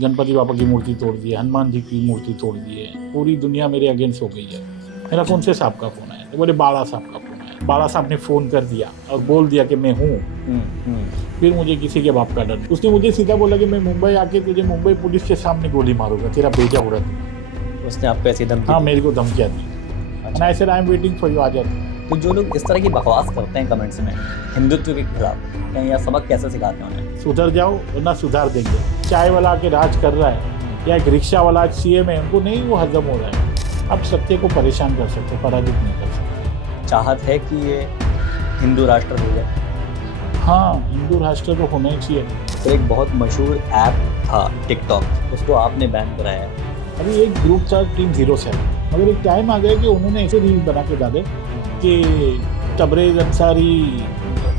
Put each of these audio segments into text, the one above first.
गणपति बाबा की मूर्ति तोड़ दी है, हनुमान जी की मूर्ति तोड़ दी है, पूरी दुनिया मेरे अगेंस्ट हो गई है। मेरा कौन से साहब का फ़ोन आया? तो बोले बाला साहब का फ़ोन आया। बाला साहब ने फ़ोन कर दिया और बोल दिया कि मैं हूँ। फिर मुझे किसी के बाप का डर नहीं। उसने मुझे सीधा बोला कि मैं मुंबई आके तुझे मुंबई पुलिस के सामने गोली मारूंगा, तेरा बेजा उड़ा दूंगा। उसने आपको ऐसी धमकी हाँ, दी? मेरे को धमकियाँ दी। And I said I am waiting for you, आ जा। तो जो लोग इस तरह की बकवास करते हैं कमेंट्स में हिंदुत्व के खिलाफ, क्या यह सबक कैसे सिखाते हैं उन्हें? सुधर जाओ वरना सुधार देंगे। चाय वाला आके राज कर रहा है या एक रिक्शा वाला आज सीएम है, उनको नहीं वो हजम हो रहा है। अब सत्य को परेशान कर सकते, पराजित नहीं कर सकते। चाहत है कि ये हिंदू राष्ट्र हो जाए? हाँ, हिंदू राष्ट्र तो होना ही चाहिए। तो एक बहुत मशहूर ऐप था टिकटॉक, उसको आपने बैन कराया है। अभी एक ग्रुप था टीम 07, मगर एक टाइम आ गया कि उन्होंने ऐसे रील बना के डाले कि तबरेज अंसारी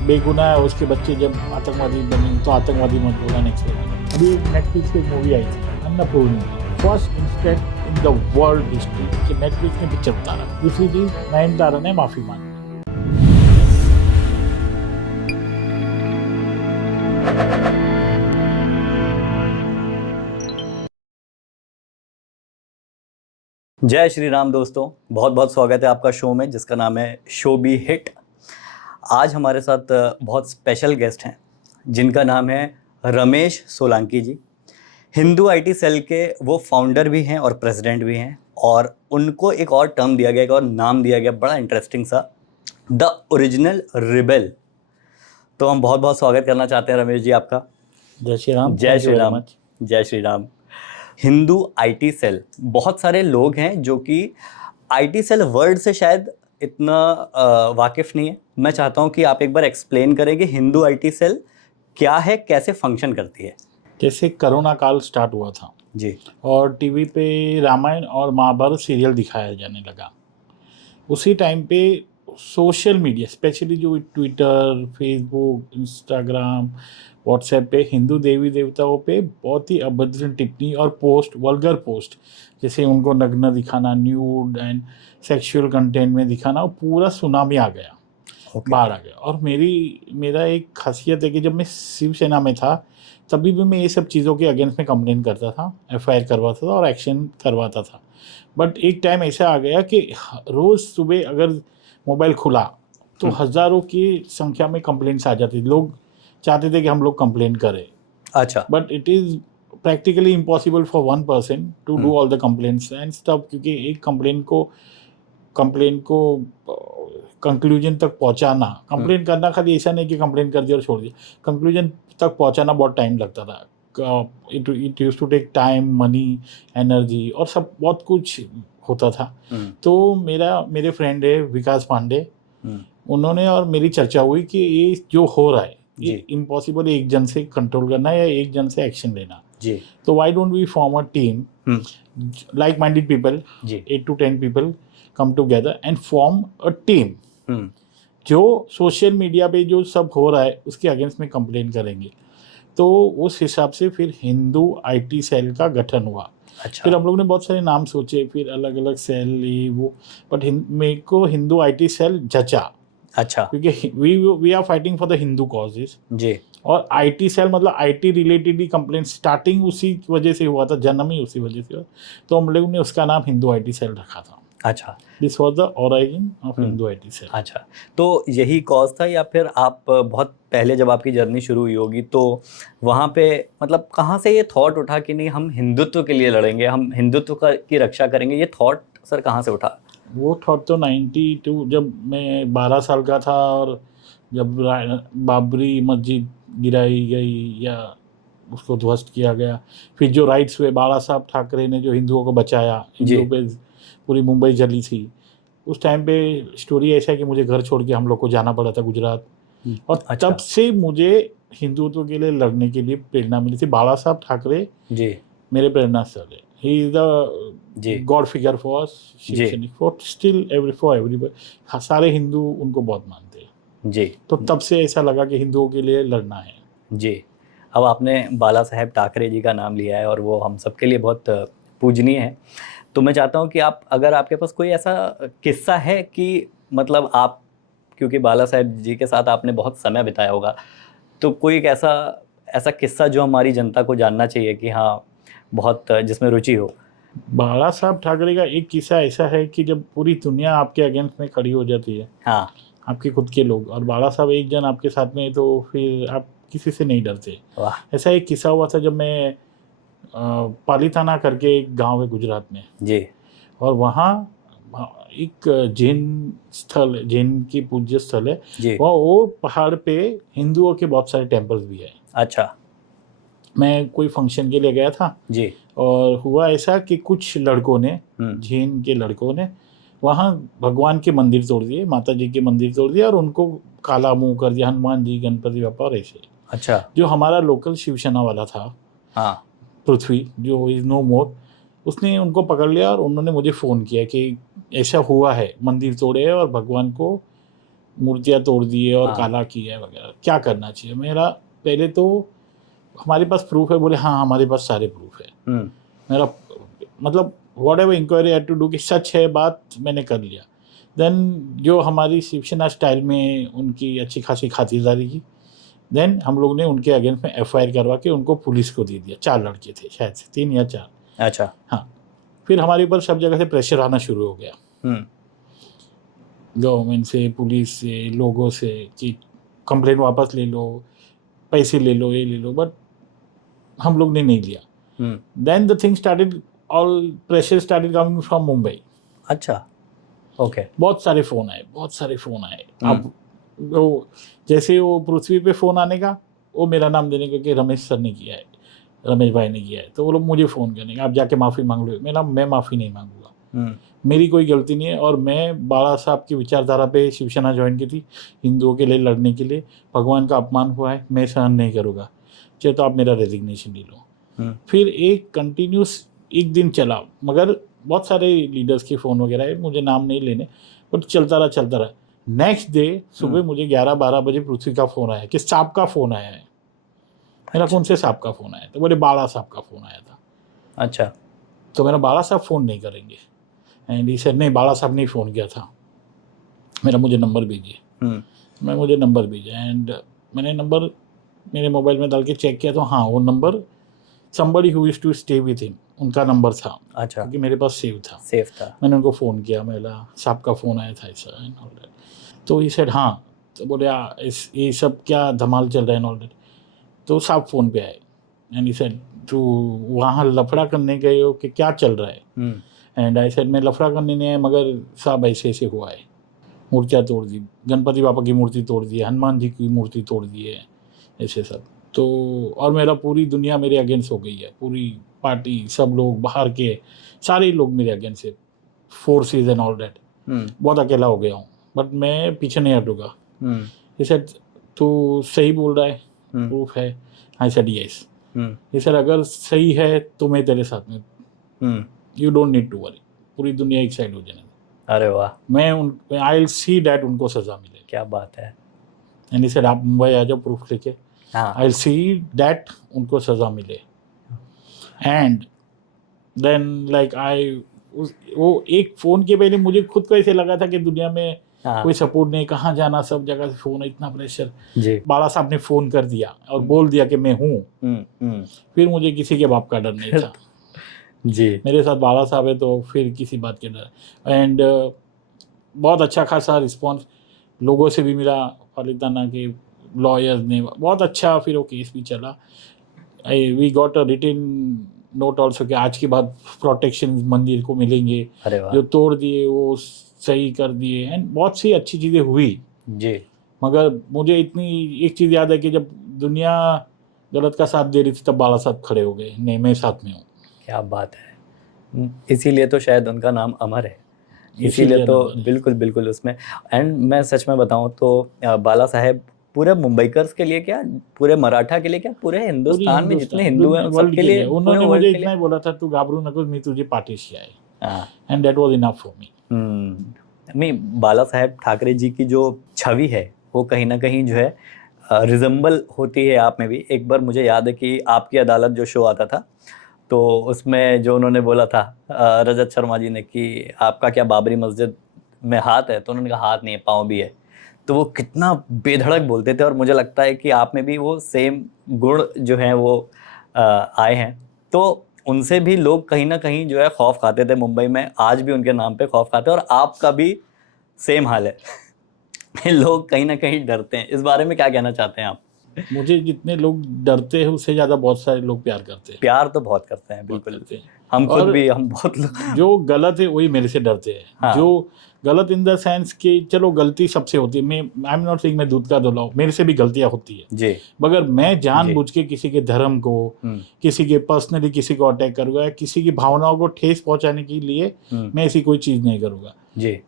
बेगुनाह है, उसके बच्चे जब आतंकवादी बने तो आतंकवादी मत बोला। नेक्स्ट अभी एक नेटफ्लिक्स पे मूवी आई थी Annapoorani, first instant in the world history कि नेटफ्लिक्स ने पिक्चर उतारा। दूसरी चीज़, नयनतारा ने माफ़ी मांगी। जय श्री राम दोस्तों, बहुत बहुत स्वागत है आपका शो में जिसका नाम है शो बी हिट। आज हमारे साथ बहुत स्पेशल गेस्ट हैं जिनका नाम है रमेश सोलंकी जी। हिंदू आईटी सेल के वो फाउंडर भी हैं और प्रेसिडेंट भी हैं, और उनको एक और टर्म दिया गया, एक और नाम दिया गया बड़ा इंटरेस्टिंग सा, द ओरिजिनल रिबेल। तो हम बहुत बहुत स्वागत करना चाहते हैं रमेश जी आपका। जय श्री राम। जय श्री राम। जय श्री राम। हिंदू आईटी सेल, बहुत सारे लोग हैं जो कि आईटी सेल वर्ड से शायद इतना वाकिफ़ नहीं है। मैं चाहता हूं कि आप एक बार एक्सप्लेन करें कि हिंदू आईटी सेल क्या है, कैसे फंक्शन करती है। जैसे कोरोना काल स्टार्ट हुआ था जी। और टीवी पे रामायण और महाभारत सीरियल दिखाया जाने लगा, उसी टाइम पे सोशल मीडिया स्पेशली जो ट्विटर, फेसबुक, इंस्टाग्राम, व्हाट्सएप पे हिंदू देवी देवताओं पे बहुत ही अभद्र टिप्पणी और पोस्ट, वल्गर पोस्ट, जैसे उनको नग्न दिखाना, न्यूड एंड सेक्सुअल कंटेंट में दिखाना, वो पूरा सुनामी आ गया, बाहर आ गया। और मेरा एक खासियत है कि जब मैं शिवसेना में था तभी भी मैं ये सब चीज़ों के अगेंस्ट में कंप्लेन करता था, एफआईआर करवाता था और एक्शन करवाता था। बट एक टाइम ऐसा आ गया कि रोज़ सुबह अगर मोबाइल खुला तो हज़ारों की संख्या में कंप्लेंट्स आ जाती थी। लोग चाहते थे कि हम लोग कंप्लेन करें। अच्छा। But it is practically impossible for one person to do all the complaints and stuff, क्योंकि एक कंप्लेन को कंक्लूजन तक पहुंचाना, कंप्लेन करना खाली ऐसा नहीं कि कंप्लेन कर दिया और छोड़ दिया, कंक्लूजन तक पहुंचाना बहुत टाइम लगता था। It use to take time, money, energy और सब बहुत कुछ होता था। तो मेरे फ्रेंड है विकास पांडे, उन्होंने और मेरी चर्चा हुई कि ये जो हो रहा है ये इम्पॉसिबल एक जन से कंट्रोल करना या एक जन से एक्शन लेना। जी। तो why don't we form a team, like minded people, 8 to 10 people come together and form a team जो सोशल मीडिया पे जो सब हो रहा है उसके अगेंस्ट में कंप्लेन करेंगे। तो उस हिसाब से फिर हिंदू आईटी सेल का गठन हुआ। अच्छा। फिर हम लोग ने बहुत सारे नाम सोचे, फिर अलग अलग सेल ये वो, बट मेरे को हिंदू आईटी सेल जचा। अच्छा। क्योंकि we are fighting for the Hindu causes. जी। और आईटी सेल मतलब आईटी रिलेटेड ही कंप्लेंट स्टार्टिंग उसी वजह से हुआ था, जन्म ही उसी वजह से हुआ। तो हम लोगों ने उसका नाम हिंदू आईटी सेल रखा था। अच्छा। This was the origin of Hindu IT cell. अच्छा, तो यही कॉज था या फिर आप बहुत पहले जब आपकी जर्नी शुरू हुई होगी तो वहाँ पे मतलब कहाँ से ये थॉट उठा कि नहीं हम हिंदुत्व के लिए लड़ेंगे, हम हिंदुत्व की रक्षा करेंगे, ये थॉट सर कहाँ से उठा? वो थॉट तो 92 जब मैं 12 साल का था और जब बाबरी मस्जिद गिराई गई या उसको ध्वस्त किया गया, फिर जो राइट्स हुए, बाला साहब ठाकरे ने जो हिंदुओं को बचाया, हिंदुओं पे पूरी मुंबई जली थी, उस टाइम पे स्टोरी ऐसा है कि मुझे घर छोड़ के हम लोग को जाना पड़ा था गुजरात। और अच्छा। तब से मुझे हिंदुत्व के लिए लड़ने के लिए प्रेरणा मिली थी। बाला साहब ठाकरे जी मेरे प्रेरणा स्थल है। ही is the God figure for Shiv Sainik, for still everybody, सारे हिंदू उनको बहुत मानते हैं जी। तो तब से ऐसा लगा कि हिंदुओं के लिए लड़ना है जी। अब आपने बाला साहेब ठाकरे जी का नाम लिया है और वो हम सबके लिए बहुत पूजनीय है, तो मैं चाहता हूँ कि आप, अगर आपके पास कोई ऐसा किस्सा है कि मतलब आप, क्योंकि बाला साहेब जी के साथ आपने बहुत समय बिताया होगा, तो कोई एक ऐसा किस्सा जो हमारी जनता को जानना चाहिए कि हाँ बहुत जिसमें रुचि हो। बाला साहब ठाकरे का एक किस्सा ऐसा है कि जब पूरी दुनिया आपके अगेंस्ट में खड़ी हो जाती है, हाँ। आपके खुद के लोग, और बाला साहब एक जन आपके साथ में, तो फिर आप किसी से नहीं डरते। वाह। ऐसा एक किस्सा हुआ था जब मैं पालीताना करके एक गांव है गुजरात में, जी। और वहाँ एक जैन स्थल, जैन की पूज्य स्थल है। जी। वो पहाड़ पे हिंदुओं के बहुत सारे टेम्पल्स भी है। अच्छा। मैं कोई फंक्शन के लिए गया था, जी। और हुआ ऐसा कि कुछ लड़कों ने, हम्म। जैन के लड़कों ने, वहाँ भगवान के मंदिर तोड़ दिए, माता जी के मंदिर तोड़ दिए, और उनको काला मुंह कर दिया, हनुमान जी, गणपति बापा और ऐसे। अच्छा। जो हमारा लोकल शिवसेना वाला था, हाँ। पृथ्वी, जो इज नो मोर, उसने उनको पकड़ लिया और उन्होंने मुझे फ़ोन किया कि ऐसा हुआ है, मंदिर तोड़े और भगवान को मूर्तियाँ तोड़ दी है और हाँ। काला किया है वगैरह, क्या करना चाहिए। मेरा पहले तो, हमारे पास प्रूफ है? बोले हाँ, हमारे पास सारे प्रूफ है। मेरा मतलब whatever inquiry had to do, कि सच है बात, मैंने कर लिया। देन जो हमारी शिवसेना स्टाइल में उनकी अच्छी खासी खातिरदारी की, देन हम लोग ने उनके अगेंस्ट में एफआईआर करवा के उनको पुलिस को दे दिया। 4 लड़के थे शायद से, 3 या 4। अच्छा। हाँ। फिर हमारे ऊपर सब जगह से प्रेशर आना शुरू हो गया, गवर्नमेंट से, पुलिस से, लोगों से, कि कंप्लेन वापस ले लो, पैसे ले लो, ये ले लो, बट हम लोग ने नहीं लिया। Then the thing started, all pressure started coming from Mumbai. अच्छा। ओके। बहुत सारे फ़ोन आए, बहुत सारे फ़ोन आए। अब वो जैसे वो पृथ्वी पे फ़ोन आने का, वो मेरा नाम देने का कि रमेश सर ने किया है, रमेश भाई ने किया है, तो वो लोग मुझे फ़ोन करेंगे, आप जाके माफ़ी मांग लो। मैं माफ़ी नहीं मांगूंगा, मेरी कोई गलती नहीं है। और मैं बाला साहब की विचारधारा पे शिवसेना ज्वाइन की थी, हिंदुओं के लिए लड़ने के लिए। भगवान का अपमान हुआ है, मैं सहन नहीं करूँगा, चाहे तो आप मेरा रेजिग्नेशन ले लो। फिर एक कंटिन्यूस एक दिन चला, मगर बहुत सारे लीडर्स के फ़ोन वगैरह है, मुझे नाम नहीं लेने, बट चलता रहा। नेक्स्ट डे सुबह मुझे 11-12 बजे पृथ्वी का फ़ोन आया कि साहब का फ़ोन आया है। मेरा कौन से साहब का फ़ोन आया? तो बोले बाला साहब का फ़ोन आया था। अच्छा। तो मेरा बाला साहब फ़ोन नहीं करेंगे, एंड ही सेड नहीं, बाला साहब ने फ़ोन किया था, मुझे नंबर भेजिए। मैं मुझे नंबर भेजा, एंड मैंने नंबर मेरे मोबाइल में डाल के चेक किया, तो हाँ, वो number somebody who used to stay with him, उनका नंबर था। अच्छा। क्योंकि मेरे पास सेव था। सेफ था। मैंने उनको फ़ोन किया, मेरा साहब का फ़ोन आया था ऐसा एंड ऑल दैट। तो ही सेड हाँ। तो बोले ये सब क्या धमाल चल रहा है एंड ऑल दैट। तो साहब फ़ोन पे आए, एंड ही सेड, तो वहाँ लफड़ा करने गए हो कि क्या चल रहा है? एंड आई सेड, मैं लफड़ा करने नहीं आया, मगर साहब ऐसे ऐसे हुआ है, मूर्तियाँ तोड़ दी, गणपति बापा की मूर्ति तोड़ दी है, हनुमान जी की मूर्ति तोड़ दी है, ऐसे सब। तो और मेरा पूरी दुनिया मेरे अगेंस्ट हो गई है, पूरी पार्टी, सब लोग बाहर के सारे लोग मेरे अगेंस्ट है, फोर्सेस एंड ऑल दैट। बहुत अकेला हो गया हूँ, बट मैं पीछे नहीं हटूंगा। ये सेड, तू सही बोल रहा है, प्रूफ है? I said yes. ये सर अगर सही है तो मैं तेरे साथ में, you don't need to worry, पूरी दुनिया एक साइड हो जाने। अरे वाह। मैं आई विल सी दैट उनको सजा मिले। क्या बात है। एंड सर आप मुंबई आ जाओ प्रूफ लेके, हाँ। आई विल सी दैट उनको सजा मिले। एंड देन लाइक वो एक फ़ोन के पहले मुझे खुद को ऐसे लगा था कि दुनिया में हाँ। कोई सपोर्ट नहीं, कहाँ जाना, सब जगह से फ़ोन है, इतना प्रेशर। जी। बाला साहब ने फ़ोन कर दिया और बोल दिया कि मैं हूँ। फिर मुझे किसी के बाप का डर नहीं था। जी। मेरे साथ बाला साहब है तो फिर किसी बात के डर। एंड बहुत अच्छा खासा रिस्पॉन्स लोगों से भी मिला, पालिताना के लॉयर्स ने बहुत अच्छा, फिर वो केस भी चला। We got a written note also कि आज के बाद प्रोटेक्शन मंदिर को मिलेंगे। अरे वाह। जो तोड़ दिए वो सही कर दिए, एंड बहुत सी अच्छी चीज़ें हुई। जी। मगर मुझे इतनी एक चीज़ याद है कि जब दुनिया गलत का साथ दे रही थी, तब बाला साहब खड़े हो गए, नहीं मैं साथ में हूँ। क्या बात है। इसीलिए तो शायद उनका नाम अमर है, इसीलिए इसीलिए तो नंबर है। बिल्कुल बिल्कुल उसमें। एंड मैं सच में बताऊं तो बाला साहेब पूरे मुंबईकर्स के लिए क्या, पूरे मराठा के लिए क्या, पूरे पूरी हिंदुस्तान में जितने हिंदुस्तान, हिंदू हैं उन वर्ल्ड सबके के लिए, लिए पूरे उन्होंने मुझे वर्ल्ड के इतना लिए। ही बोला था, तू घाबरू नको, मैं तुझे पार्टीशी आए, हाँ। And that was enough for me. नहीं, बाला साहेब ठाकरे जी की जो छवि है वो कहीं ना कहीं जो है रिजेंबल होती है आप में भी। एक बार मुझे याद है कि आपकी अदालत जो शो आता था, तो उसमें जो उन्होंने बोला था रजत शर्मा जी ने कि आपका क्या बाबरी मस्जिद में हाथ है, तो उन्होंने कहा हाथ नहीं है, पाँव भी है। तो वो कितना बेधड़क बोलते थे, और मुझे लगता है कि आप में भी वो सेम गुण जो हैं वो आए हैं। तो उनसे भी लोग कहीं ना कहीं जो है खौफ खाते थे मुंबई में, आज भी उनके नाम पे खौफ खाते हैं, और आपका भी सेम हाल है। लोग कहीं ना कहीं डरते हैं। इस बारे में क्या कहना चाहते हैं आप? मुझे जितने लोग डरते हैं उससे ज़्यादा बहुत सारे लोग प्यार करते हैं, प्यार तो बहुत करते हैं, बहुत बिल्कुल। करते हैं। हम खुद और भी, हम बहुत लोग। जो गलत है वही मेरे से डरते हैं। हाँ। जो गलत इन द सेंस कि चलो गलती सबसे होती है, मैं आई एम नॉट सेइंग मैं दूध का धुला हूँ, मेरे से भी गलतियाँ होती है, जी। मगर मैं जानबूझ के किसी के धर्म को, किसी के पर्सनली किसी को अटैक करूँगा, किसी की भावनाओं को ठेस पहुंचाने के लिए मैं ऐसी कोई चीज़ नहीं करूँगा। जी।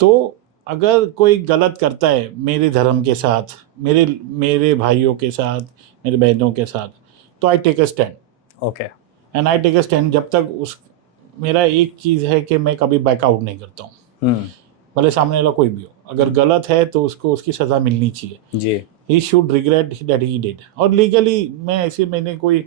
तो अगर कोई गलत करता है मेरे धर्म के साथ, मेरे मेरे भाइयों के साथ, मेरे बहनों के साथ, तो I take a stand. Okay. And I take a stand. जब तक उस मेरा एक चीज़ है कि मैं कभी बैकआउट नहीं करता हूँ, भले सामने वाला कोई भी हो। अगर गलत है तो उसको उसकी सज़ा मिलनी चाहिए। जी। He should regret that he did. और लीगली मैंने कोई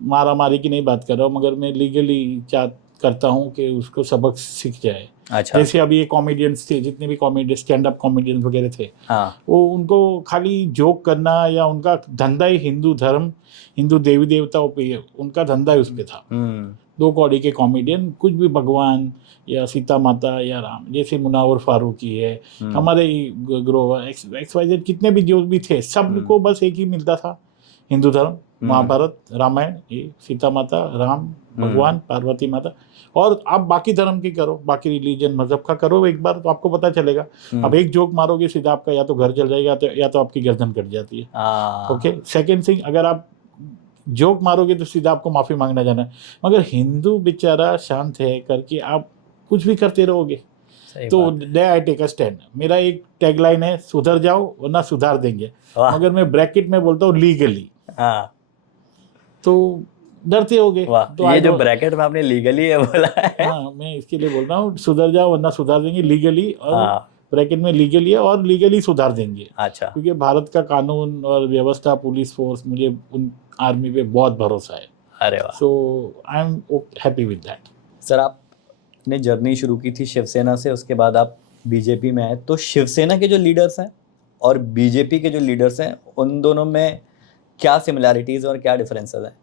मारा मारी की नहीं बात कर रहा हूँ, मगर मैं लीगली क्या करता हूँ कि उसको सबक सीख जाए। अच्छा। जैसे अभी ये कॉमेडियंस थे, जितने भी कॉमेडी स्टैंड अप कॉमेडियंस वगैरह थे, हाँ। वो उनको खाली जोक करना या उनका धंधा ही हिंदू धर्म, हिंदू देवी देवताओं पे है, उनका धंधा ही उस पे था। दो कौड़ी के कॉमेडियन कुछ भी भगवान या सीता माता या राम, जैसे मुनावर फारूकी है, हमारे ग्रोवर XYZ कितने भी जो भी थे, सबको बस एक ही मिलता था, हिंदू धर्म, महाभारत, रामायण, ये सीता माता, राम भगवान, पार्वती माता। और आप बाकी धर्म की करो, बाकी रिलीजन मजहब का करो एक बार, तो आपको पता चलेगा। अब एक जोक मारोगे सीधा आपका या तो घर जल जाएगा या तो आपकी गर्दन कट जाती है। ओके। सेकेंड थिंग, अगर आप जोक मारोगे तो सीधा आपको माफ़ी मांगना जाना है। मगर हिंदू बेचारा शांत है करके आप कुछ भी करते रहोगे, तो दे आई टेक अ स्टैंड। मेरा एक टैगलाइन है, सुधर जाओ वरना सुधार देंगे, मगर मैं ब्रैकेट में बोलता हूँ लीगली। तो डरते होगे तो ये जो ब्रैकेट में आपने लीगली है बोला है, हाँ, मैं इसके लिए बोल रहा हूँ, सुधर जाओ वरना सुधार देंगे, लीगली। और ब्रैकेट में लीगली है और लीगली सुधार देंगे। अच्छा। क्योंकि भारत का कानून और व्यवस्था, पुलिस फोर्स, मुझे उन आर्मी पे बहुत भरोसा है। अरे वाह। So I am happy with that. Sir, आपने जर्नी शुरू की थी शिवसेना से, उसके बाद आप बीजेपी में आए, तो शिवसेना के जो लीडर्स हैं और बीजेपी के जो लीडर्स हैं, उन दोनों में क्या सिमिलैरिटीज और क्या डिफरेंसेस हैं?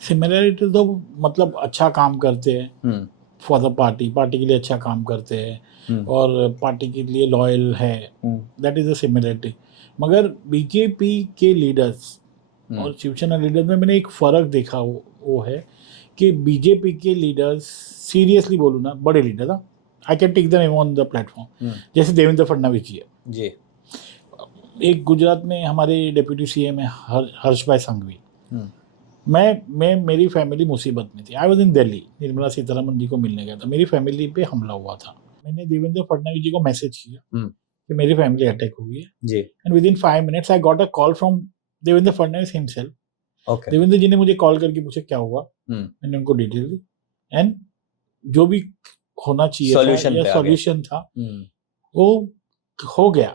सिमिलरिटी तो मतलब अच्छा काम करते हैं फॉर द पार्टी, पार्टी के लिए अच्छा काम करते हैं और पार्टी के लिए लॉयल है, दैट इज द सिमिलरिटी। मगर बीजेपी के लीडर्स और शिवसेना लीडर्स में मैंने एक फ़र्क देखा, वो है कि बीजेपी के लीडर्स, सीरियसली बोलूँ ना, बड़े लीडर ना, I can take them on the platform, जैसे देवेंद्र फडणवीस जी है जी। एक गुजरात में हमारे डेप्यूटी CM है हर्ष भाई संघवी। मैं मेरी फैमिली मुसीबत में थी, I was in Delhi, Nirmala Sitharaman ji को मिलने गया था, मेरी फैमिली पे हमला हुआ था। मैंने देवेंद्र फडणवीस जी को मैसेज किया कि मेरी फैमिली अटैक हुई है जी, and within 5 minutes I got a call from Devendra Fadnavis himself. Okay. Devendra ji ने मुझे कॉल करके पूछा क्या हुआ, मैंने उनको डिटेल दी एंड जो भी होना चाहिए था या सॉल्यूशन था वो हो गया।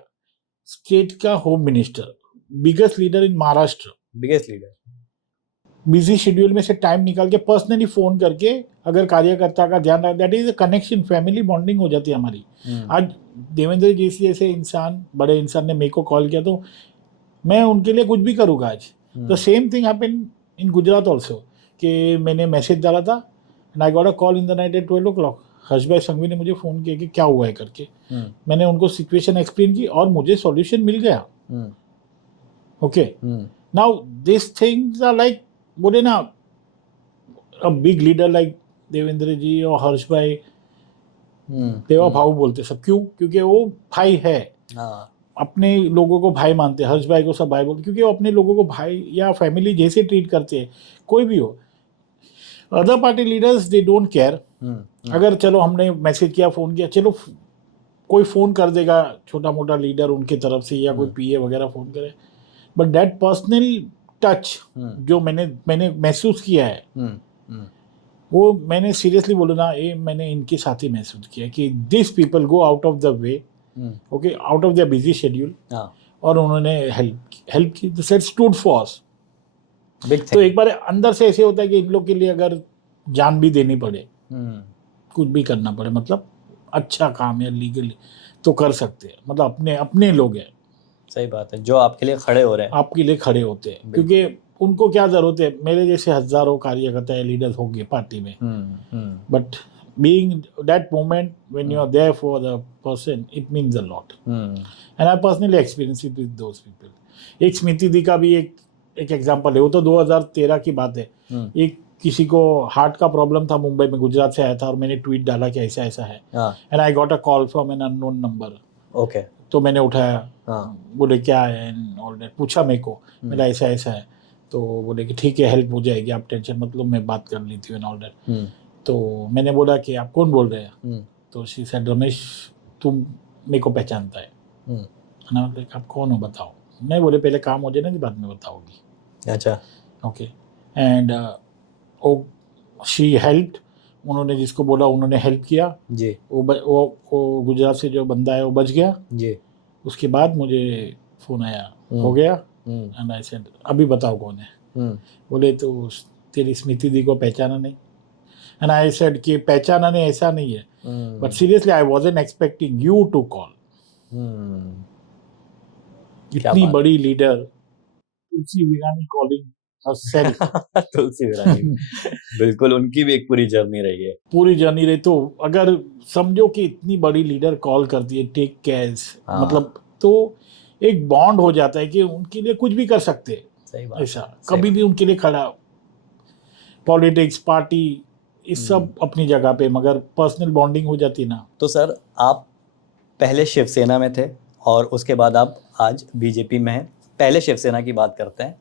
स्टेट का home minister, biggest leader in Maharashtra, biggest leader, busy schedule में से टाइम निकाल के पर्सनली फोन करके अगर कार्यकर्ता का ध्यान रखा, that is a connection, family bonding हो जाती है हमारी। आज देवेंद्र जी जैसे इंसान, बड़े इंसान ने मेरे को कॉल किया तो मैं उनके लिए कुछ भी करूँगा आज। The same thing happen in Gujarat also, कि मैंने मैसेज डाला था and I got a call in the night at 12 o'clock। Harsh bhai Sanghavi ने मुझे फ़ोन किया कि क्या हुआ है करके। मैंने उनको सिचुएशन एक्सप्लेन की और मुझे सॉल्यूशन मिल गया। Okay, now this things are like, बोले ना, a big leader like Devendra ji और हर्ष भाई, देवा भाव बोलते सब, क्यों? क्योंकि वो भाई है, अपने लोगों को भाई मानते हैं। हर्ष भाई को सब भाई बोलते क्योंकि वो अपने लोगों को भाई या फैमिली जैसे ट्रीट करते हैं, कोई भी हो। Other party leaders they don't care. अगर चलो हमने मैसेज किया, फ़ोन किया, चलो कोई फ़ोन कर देगा छोटा मोटा लीडर उनकी तरफ से या कोई PA वगैरह फ़ोन करे, बट दैट पर्सनल टच जो मैंने महसूस किया है, वो मैंने सीरियसली बोला ना, ये मैंने इनके साथ ही महसूस किया कि this people go out of the way, okay, out of their busy schedule, और उन्होंने हेल्प की, the set stood for us. तो एक बार अंदर से ऐसे होता है कि इन लोग के लिए अगर जान भी देनी पड़े, कुछ भी करना पड़े, मतलब अच्छा काम है लीगली तो कर सकते हैं, मतलब अपने लोग हैं। सही बात है, जो आपके लिए खड़े हो रहे हैं, आपके लिए खड़े होते हैं। क्योंकि उनको क्या जरूरत है, मेरे जैसे हजारों कार्यकर्ता लीडर्स होंगे पार्टी में, but being that moment when you are there for the person, it means a lot. And I personally experienced it with those people. एक स्मृति दी का भी एक एग्जांपल है, वो तो 2013 की बात है। एक किसी को हार्ट का प्रॉब्लम था, मुंबई में, गुजरात से आया था, और मैंने ट्वीट डाला कि ऐसा ऐसा है, and I got a call from an unknown number. Okay, तो मैंने उठाया, बोले क्या है एंड ऑल दैट, पूछा मेरे को, मेरा ऐसा ऐसा है, तो बोले कि ठीक है, हेल्प हो जाएगी, आप टेंशन मतलब, मैं बात कर ली थी एंड ऑल दैट। तो मैंने बोला कि आप कौन बोल रहे हैं? तो शी सेड, रमेश तुम मेरे को पहचानता है? ना, मतलब आप कौन हो बताओ। मैं बोले पहले काम हो जाए ना, बाद में बताओगी। अच्छा, ओके। एंड शी हेल्प्ड, उन्होंने जिसको बोला उन्होंने हेल्प किया जी वो गुजरात से जो बंदा है वो बच गया जी। उसके बाद मुझे फ़ोन आया, हो गया, एंड आई सेड अभी बताओ कौन है। बोले तो तेरी स्मृति दी को पहचाना नहीं। एंड आई सेड कि पहचाना नहीं ऐसा नहीं है, but seriously I wasn't expecting you to call. इतनी बड़ी leader Tulsi Virani calling herself। Tulsi Virani, बिल्कुल उनकी भी एक पूरी जर्नी रही है। पूरी जर्नी रही, तो अगर समझो कि इतनी बड़ी लीडर कॉल करती है, टेक केयर, मतलब तो एक बॉन्ड हो जाता है कि उनके लिए कुछ भी कर सकते हैं। सही बात, ऐसा कभी भी उनके लिए खड़ा। पॉलिटिक्स, पार्टी, इस सब अपनी जगह पे, मगर पर्सनल बॉन्डिंग हो जाती ना। तो सर आप पहले शिवसेना में थे और उसके बाद आप आज बीजेपी में हैं। पहले शिवसेना की बात करते हैं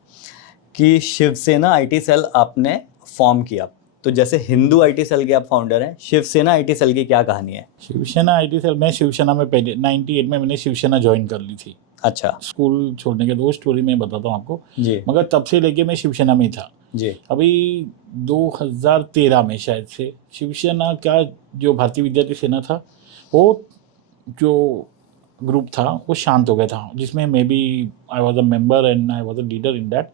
कि शिवसेना आईटी सेल आपने फॉर्म किया, तो जैसे हिंदू आईटी सेल के आप फाउंडर हैं, शिवसेना आईटी सेल की क्या कहानी है? शिवसेना आईटी सेल, मैं शिवसेना में पहले 98 में मैंने शिवसेना ज्वाइन कर ली थी। अच्छा, स्कूल छोड़ने के 2 स्टोरी मैं बताता हूँ आपको जी, मगर तब से लेके मैं शिवसेना में था जी। अभी 2013 में शायद से शिवसेना का जो भारतीय विद्यार्थी सेना था, वो जो ग्रुप था वो शांत हो गया था, जिसमें maybe I was a member and I was a leader in that.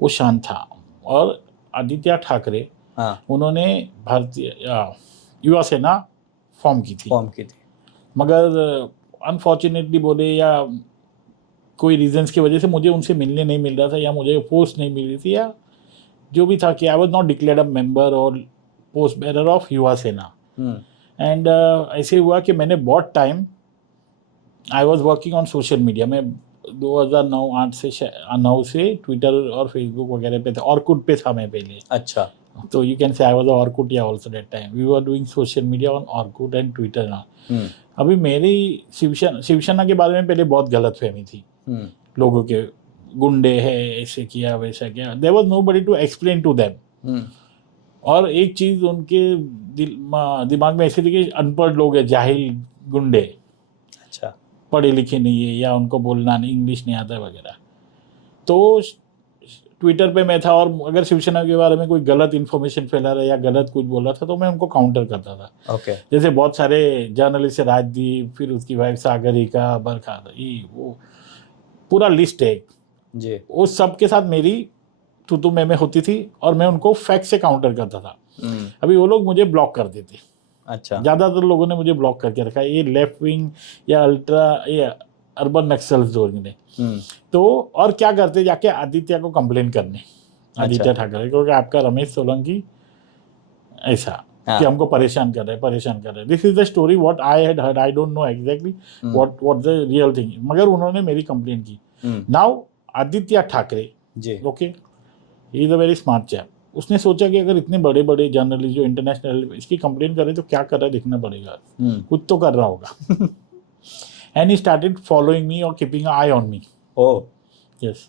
वो शांत था, और आदित्य ठाकरे उन्होंने भारतीय युवा सेना फॉर्म की थी। मगर अनफॉर्चुनेटली बोले या कोई रीजंस की वजह से मुझे उनसे मिलने नहीं मिल रहा था, या मुझे पोस्ट नहीं मिल रही थी, या जो भी था कि आई was not declared a member और पोस्ट बेरर ऑफ युवा सेना। एंड ऐसे हुआ कि मैंने बहुत time I was working on social media में 2009 से ट्विटर और फेसबुक वगैरह पे था, ऑर्कुट पे था मैं पहले। अच्छा, तो you can say I was Orkut या also that time we were doing social media on Orkut and Twitter ना। अभी मेरी शिवसेना के बारे में पहले बहुत गलत फहमी थी, लोगों के गुंडे है, ऐसे किया वैसा किया, there was nobody to explain to them. और एक चीज उनके दिमाग में ऐसी थी कि अनपढ़ लोग हैं, जाहिल गुंडे, अच्छा, पढ़े लिखे नहीं है, या उनको बोलना नहीं, इंग्लिश नहीं आता वगैरह। तो ट्विटर पे मैं था, और अगर शिवसेना के बारे में कोई गलत इन्फॉर्मेशन फैला रहा है या गलत कुछ बोला था तो मैं उनको काउंटर करता था। ओके, जैसे बहुत सारे जर्नलिस्ट है, राजदीप, फिर उसकी वाइफ सागरिका, बरखा, ये वो पूरा लिस्ट है जी, उस सब के साथ मेरी तू मैं होती थी, और मैं उनको फैक्ट से काउंटर करता था। अभी वो लोग मुझे ब्लॉक कर देते। अच्छा, ज़्यादातर लोगों ने मुझे ब्लॉक करके रखा है, ये लेफ्ट विंग या अल्ट्रा या अर्बन नक्सल्स जो ने। तो और क्या करते, जाके आदित्य को कंप्लेन करने, आदित्य ठाकरे को, कि आपका रमेश सोलंकी ऐसा कि हमको परेशान कर रहे हैं। This is the story what I had heard, I don't know exactly what the real thing, मगर उन्होंने मेरी कंप्लेन की। Now Aditya Thackeray, okay, he is a very smart chap. उसने सोचा कि अगर इतने बड़े बड़े जर्नलिस्ट जो इंटरनेशनल इसकी कंप्लेन करे तो क्या कर रहा है देखना पड़ेगा, कुछ तो कर रहा होगा। And he started following me और keeping eye on me. Oh, yes.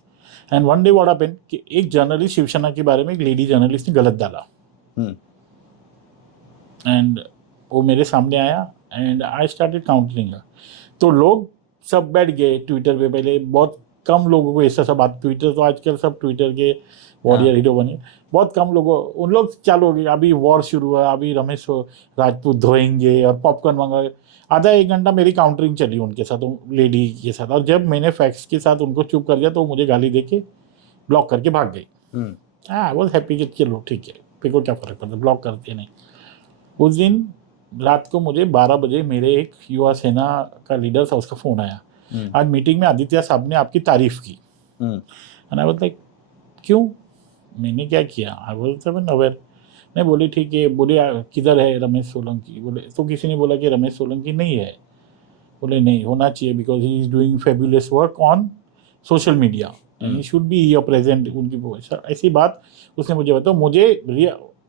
And one day what happened कि एक जर्नलिस्ट शिवसेना के बारे में, एक लेडी जर्नलिस्ट ने गलत डाला, एंड वो मेरे सामने आया एंड आई स्टार्टेड काउंटरिंग। तो लोग सब बैठ गए ट्विटर पे। पहले बहुत कम लोगों को ऐसा सब बात, ट्विटर तो आजकल सब ट्विटर के वॉरियर हीरो बने, बहुत कम लोगों, उन लोग चालू हो गए, अभी वॉर शुरू हुआ, अभी रमेश राजपूत धोएंगे और पॉपकॉर्न मंगा। आधा एक घंटा मेरी काउंटरिंग चली उनके साथ, लेडी के साथ, और जब मैंने फैक्ट्स के साथ उनको चुप कर दिया तो मुझे गाली दे के ब्लॉक करके भाग गई। हाँ, आई वॉज हैप्पी कि चलो ठीक है, फिर को क्या फ़र्क पड़ता, ब्लॉक करते नहीं। उस दिन रात को मुझे 12 बजे मेरे एक युवा सेना का लीडर था, उसका फ़ोन आया, आज मीटिंग में आदित्य साहब ने आपकी तारीफ की। एंड आई वाज लाइक क्यों? मैंने क्या किया, आई वॉज अवेयर। नहीं बोली ठीक है, बोले किधर है रमेश सोलंकी, बोले तो किसी ने बोला कि रमेश सोलंकी नहीं है, बोले नहीं होना चाहिए because he is doing fabulous work on social media and he should be here present उनकी ऐसी बात उसने मुझे बताया। मुझे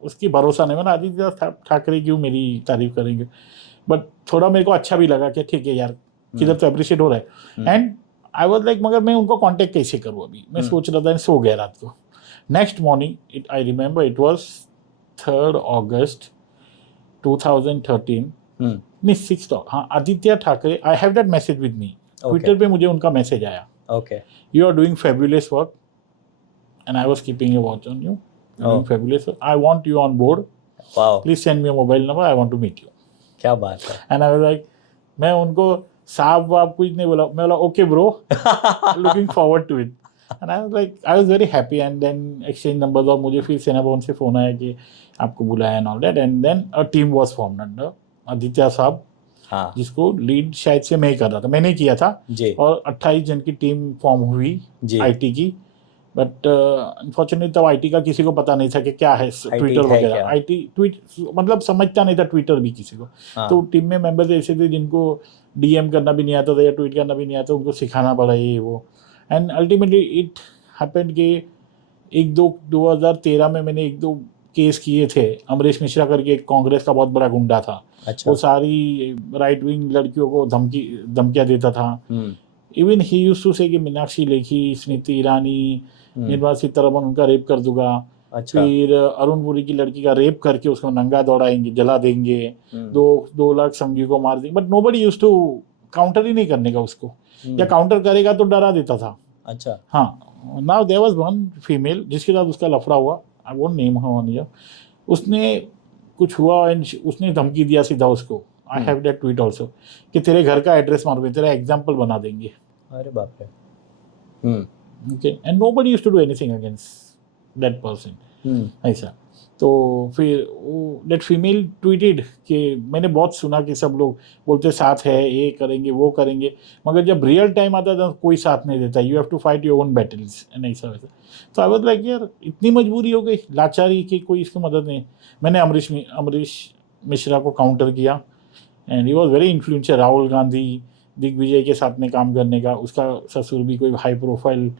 उसकी भरोसा नहीं, मैंने आदित्य ठाकरे क्यों मेरी तारीफ करेंगे, बट थोड़ा मेरे को अच्छा भी लगा कि ठीक है यार किधर तो अप्रिशिएट हो रहा है। एंड आई वॉज लाइक मगर मैं उनको कांटेक्ट कैसे करूँ, अभी मैं सोच रहा था, सो गया रात को। Next morning it I remember it was 3 August 2013, नहीं 6 हाँ, Aditya Thackeray, I have that message with me, Twitter पे मुझे उनका मैसेज आया, okay, you are doing fabulous work and I was keeping a watch on you, doing fabulous work, I want you on board, wow, please send me a mobile number, I want to meet you. क्या बात है। And I was like, मैं उनको साहब वाप कुछ नहीं बोला, मैं बोला okay bro, looking forward to it. And I was like, I was very happy and then exchange numbers, और मुझे फिर सेना भवन से फोन आया कि आपको बुलाया and all that, and then a team was formed under Aditya sahab, हाँ जिसको लीड शायद से मैं ही कर रहा था, मैंने किया था जी, और 28 जन की टीम फॉर्म हुई जी, आईटी की। बट अनफॉर्चुनेटली तब आईटी का किसी को पता नहीं था कि क्या है IT ट्विटर है वगैरह, क्या? आईटी ट्वीट मतलब समझता नहीं था ट्विटर भी किसी को। हाँ, तो टीम में मेंबर्स ऐसे थे जिनको डीएम करना भी नहीं आता था या ट्वीट करना भी नहीं आता, उनको सिखाना पड़ा ये वो। एंड अल्टीमेटली इट हैपेंड कि 2013 में मैंने 1-2 केस किए थे। अमरीश मिश्रा करके एक कांग्रेस का बहुत बड़ा गुंडा था, अच्छा, वो सारी राइट विंग लड़कियों को धमकियाँ देता था। इवन ही यूज्ड टू से कि मीनाक्षी लेखी, स्मृति ईरानी, निर्मला सीतारमण, उनका रेप कर दूंगा। अच्छा, फिर अरुण पुरी की लड़की का रेप करके उसको नंगा दौड़ाएंगे, जला देंगे, 2 लाख संघियों को मार देंगे, but nobody used to counter ही नहीं करने का उसको, या काउंटर करेगा तो डरा देता था। अच्छा, हाँ, now there was one female जिसके साथ उसका लफड़ा हुआ, I won't name her on here, उसने कुछ हुआ एंड उसने धमकी दिया सीधा उसको, I have that tweet also, कि तेरे घर का एड्रेस मारूंगे, तेरा एग्जाम्पल बना देंगे। अरे बाप रे, okay, and nobody used to do anything against that person, ऐसा। तो फिर वो दैट फीमेल ट्वीटेड कि मैंने बहुत सुना कि सब लोग बोलते साथ है, ये करेंगे वो करेंगे, मगर जब रियल टाइम आता था कोई साथ नहीं देता, you have to fight your own battles and ऐसा वैसा। तो आई वाज लाइक यार इतनी मजबूरी हो गई, लाचारी की कोई इसकी मदद नहीं। मैंने अमरीश मिश्रा को काउंटर किया and he was very influential, Rahul Gandhi, Digvijay के साथ में काम करने का, उसका ससुर भी कोई हाई प्रोफाइल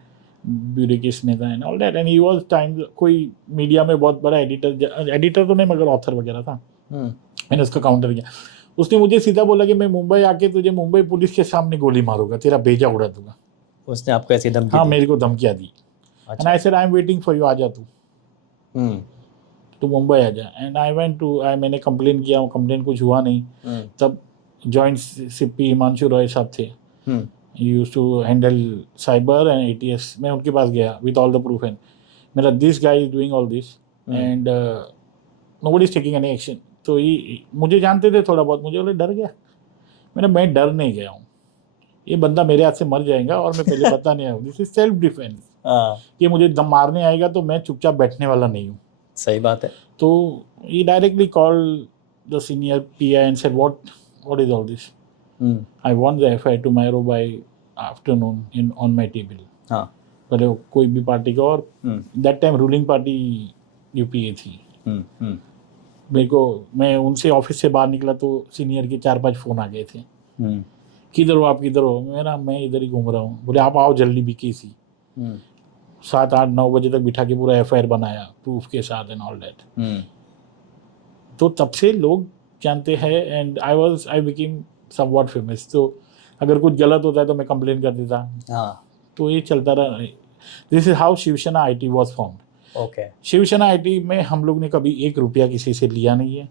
ब्यूरोक्रेट में था and all that, and he was time कोई मीडिया में बहुत बड़ा एडिटर तो नहीं मगर ऑथर वगैरह था। मैंने उसका काउंटर किया, उसने मुझे सीधा बोला कि मैं मुंबई आके तुझे मुंबई पुलिस के सामने गोली मारूंगा, तेरा भेजा उड़ा दूंगा। उसने आपको ऐसी धमकी हाँ, दी? मेरे को धमकियाँ दी। And I said I am waiting for you, आ जा तू मुंबई आ जा। एंड आई वेंट टू, मैंने कंप्लेन किया, कंप्लेन कुछ हुआ नहीं। तब जॉइंट सीपी हिमांशु रॉय साहब थे, used to handle cyber and ATS. मैं उनके पास गया with all the proof and मेरा this guy is doing all this and nobody is taking any action. तो ये मुझे जानते थे थोड़ा बहुत, मुझे बोले डर गया। मैं डर नहीं गया हूँ, ये बंदा मेरे हाथ से मर जाएगा और मैं पहले बता नहीं आया, दिस इज सेल्फ डिफेंस। कि मुझे दम मारने आएगा तो मैं चुपचाप बैठने वाला नहीं हूँ। सही बात है। तो he directly called the senior PI and said, what is all this? I want the FIR tomorrow by afternoon on my table. हाँ, बोले कोई भी पार्टी का, और that time ruling party UPA थी। मेरे को, मैं उनसे ऑफिस से बाहर निकला तो सीनियर के 4-5 फोन आ गए थे, किधर हो आप, किधर हो? मैं इधर ही घूम रहा हूँ। बोले आप आओ जल्दी BKC। 7-8-9 बजे तक बिठा के पूरा FIR बनाया प्रूफ के साथ एंड ऑल दैट। तो तब से लोग जानते हैं and I became somewhat famous. तो अगर कुछ गलत होता है तो मैं कंप्लेन कर देता। हाँ, तो ये चलता रहा। This is how Shiv Sena IT was formed. Okay, Shiv Sena IT में हम लोग ने कभी 1 रुपया किसी से लिया नहीं है।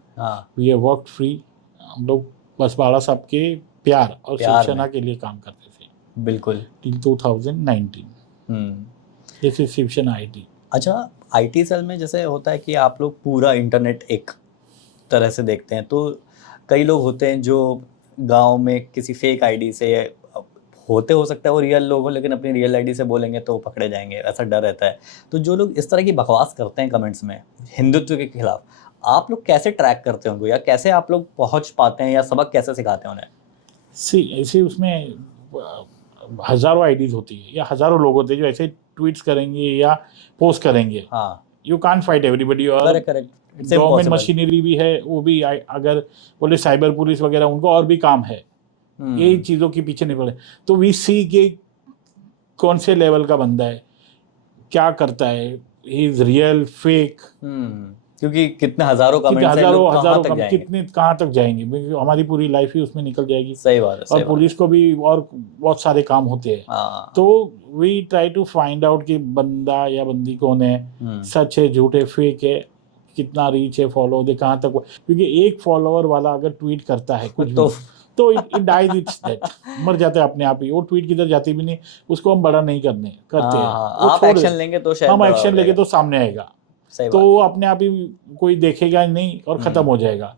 We have worked free. हम लोग बस बाला साहब के प्यार और शिवसेना के लिए काम करते थे, बिल्कुल, till 2019। This is Shiv Sena IT. अच्छा, आईटी सेल में जैसे होता है कि आप लोग पूरा इंटरनेट एक तरह से देखते हैं, तो कई लोग होते हैं जो गांव में किसी फेक आईडी से होते, हो सकता है वो रियल लोग हो, लेकिन अपनी रियल आईडी से बोलेंगे तो पकड़े जाएंगे, ऐसा डर रहता है। तो जो लोग इस तरह की बकवास करते हैं कमेंट्स में हिंदुत्व के खिलाफ, आप लोग कैसे ट्रैक करते होंगे, या कैसे आप लोग पहुंच पाते हैं, या सबक कैसे सिखाते हैं उन्हें? ऐसे उसमें हज़ारों आईडीज़ होती है या हज़ारों लोग होते हैं जो ऐसे ट्वीट्स करेंगे या पोस्ट करेंगे। हाँ, यू कांट फाइट एवरीबॉडी। और correct correct, it's government impossible. Machinery भी है, वो भी अगर बोले साइबर पुलिस वगैरह, उनको और भी काम है, यही चीज़ों के पीछे नहीं पड़े। तो वी सी के कौन से लेवल का बंदा है, क्या करता है, ही इज रियल फेक, क्योंकि कितने हज़ारों कितने कमेंट्स हैं, हज़ारों लोग कहाँ हज़ारों तक जाएंगे। कितने कहाँ तक जाएंगे, क्योंकि हमारी पूरी लाइफ ही उसमें निकल जाएगी। सही बात है, सही और बात पुलिस को भी और बहुत सारे काम होते हैं। हाँ, तो we try to find out कि बंदा या बंदी कौन है, सच है, झूठ है, फेक है, कितना रीच है, फॉलो दे कहाँ तक, क्योंकि एक फॉलोअर वाला अगर ट्वीट करता है कुछ तो भी, तो इट डाइज, इट्स डेथ, मर जाता है अपने आप ही। वो ट्वीट किधर जाती भी नहीं, उसको हम बड़ा नहीं करते हैं, हाँ, वो आप छोड़ एक्शन देते। लेंगे तो शायद हम बड़ा हो एक्शन लेके जाएगा। तो सामने आएगा, सही तो बात वो अपने आप ही कोई देखेगा नहीं और खत्म हो जाएगा।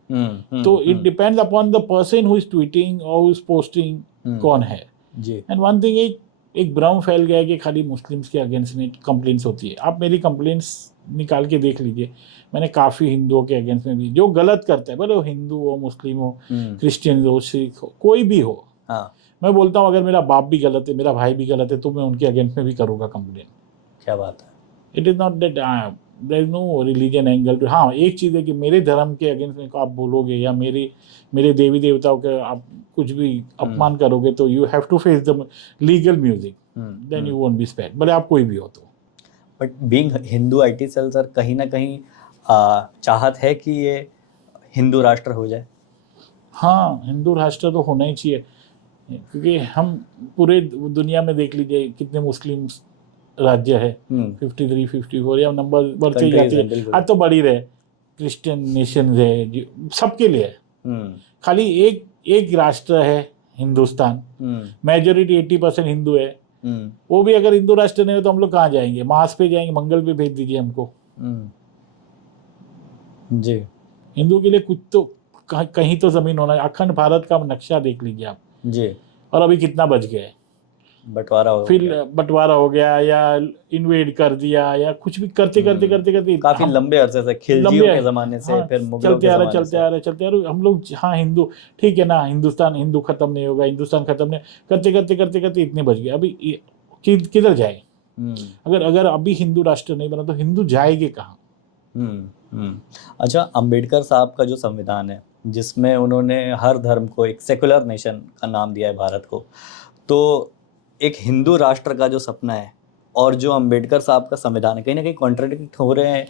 तो it depends upon the person who is tweeting और हु इज पोस्टिंग कौन है। जी। एंड वन थिंग, एक भ्रम फैल गया है कि खाली मुस्लिम्स के अगेंस्ट में कंप्लेंट्स होती है। आप मेरी कंप्लेंट्स निकाल के देख लीजिए, मैंने काफ़ी हिंदुओं के अगेंस्ट में भी, जो गलत करता है, भले वो हिंदू हो, मुस्लिम हो, क्रिश्चियन हो, सिख हो, कोई भी हो, हाँ, मैं बोलता हूँ अगर मेरा बाप भी गलत है, मेरा भाई भी गलत है, तो मैं उनके अगेंस्ट में भी करूँगा कंप्लेन। क्या बात है। It is not that there is no religion angle. हाँ, एक चीज़ है कि मेरे धर्म के अगेंस्ट में आप बोलोगे या मेरे देवी देवताओं के आप कुछ भी अपमान करोगे, तो you have to face the legal music, then you won't be spared, भले आप कोई भी हो। तो but being Hindu IT cell sir, कहीं ना कहीं चाहत है कि ये हिंदू राष्ट्र हो जाए। हाँ, हिंदू राष्ट्र तो होना ही चाहिए, क्योंकि हम पूरे दुनिया में देख लीजिए कितने मुस्लिम राज्य है, 53 54 या नंबर बढ़ते ही Countries जाती हैं, है, बिल्कुल। आज तो बढ़ ही रहे। क्रिश्चियन नेशन है, सबके लिए है। खाली एक राष्ट्र है हिंदुस्तान, मेजोरिटी 80% हिंदू है। वो भी अगर हिंदू राष्ट्र नहीं हो तो हम लोग कहाँ जाएंगे, मार्स पे जाएंगे, मंगल पे भेज दीजिए हमको। जी। हिंदू के लिए कुछ तो कहीं तो जमीन होना है। अखंड भारत का नक्शा देख लीजिए आप जी। और अभी कितना बच गया है, बंटवारा हो फिर गया। बंटवारा हो गया या इन्वेड कर दिया या कुछ भी करते करते काफी लंबे अरसे से, खिलजियों के जमाने से, हाँ, फिर मुगलों के जमाने से चलते आ रहे हम लोग। हाँ, हिंदू ठीक है ना, हिंदुस्तान हिंदू खत्म नहीं होगा, हिंदुस्तान खत्म नहीं, करते इतने बच गए। अभी किधर जाए? अगर अभी हिंदू राष्ट्र नहीं बना तो हिंदू जाएंगे कहाँ? अच्छा, अंबेडकर साहब का जो संविधान है, जिसमें उन्होंने हर धर्म को एक सेकुलर नेशन का नाम दिया है भारत को, तो एक हिंदू राष्ट्र का जो सपना है और जो अंबेडकर साहब का संविधान है, कहीं ना कहीं कॉन्ट्रडिक्ट हो रहे हैं,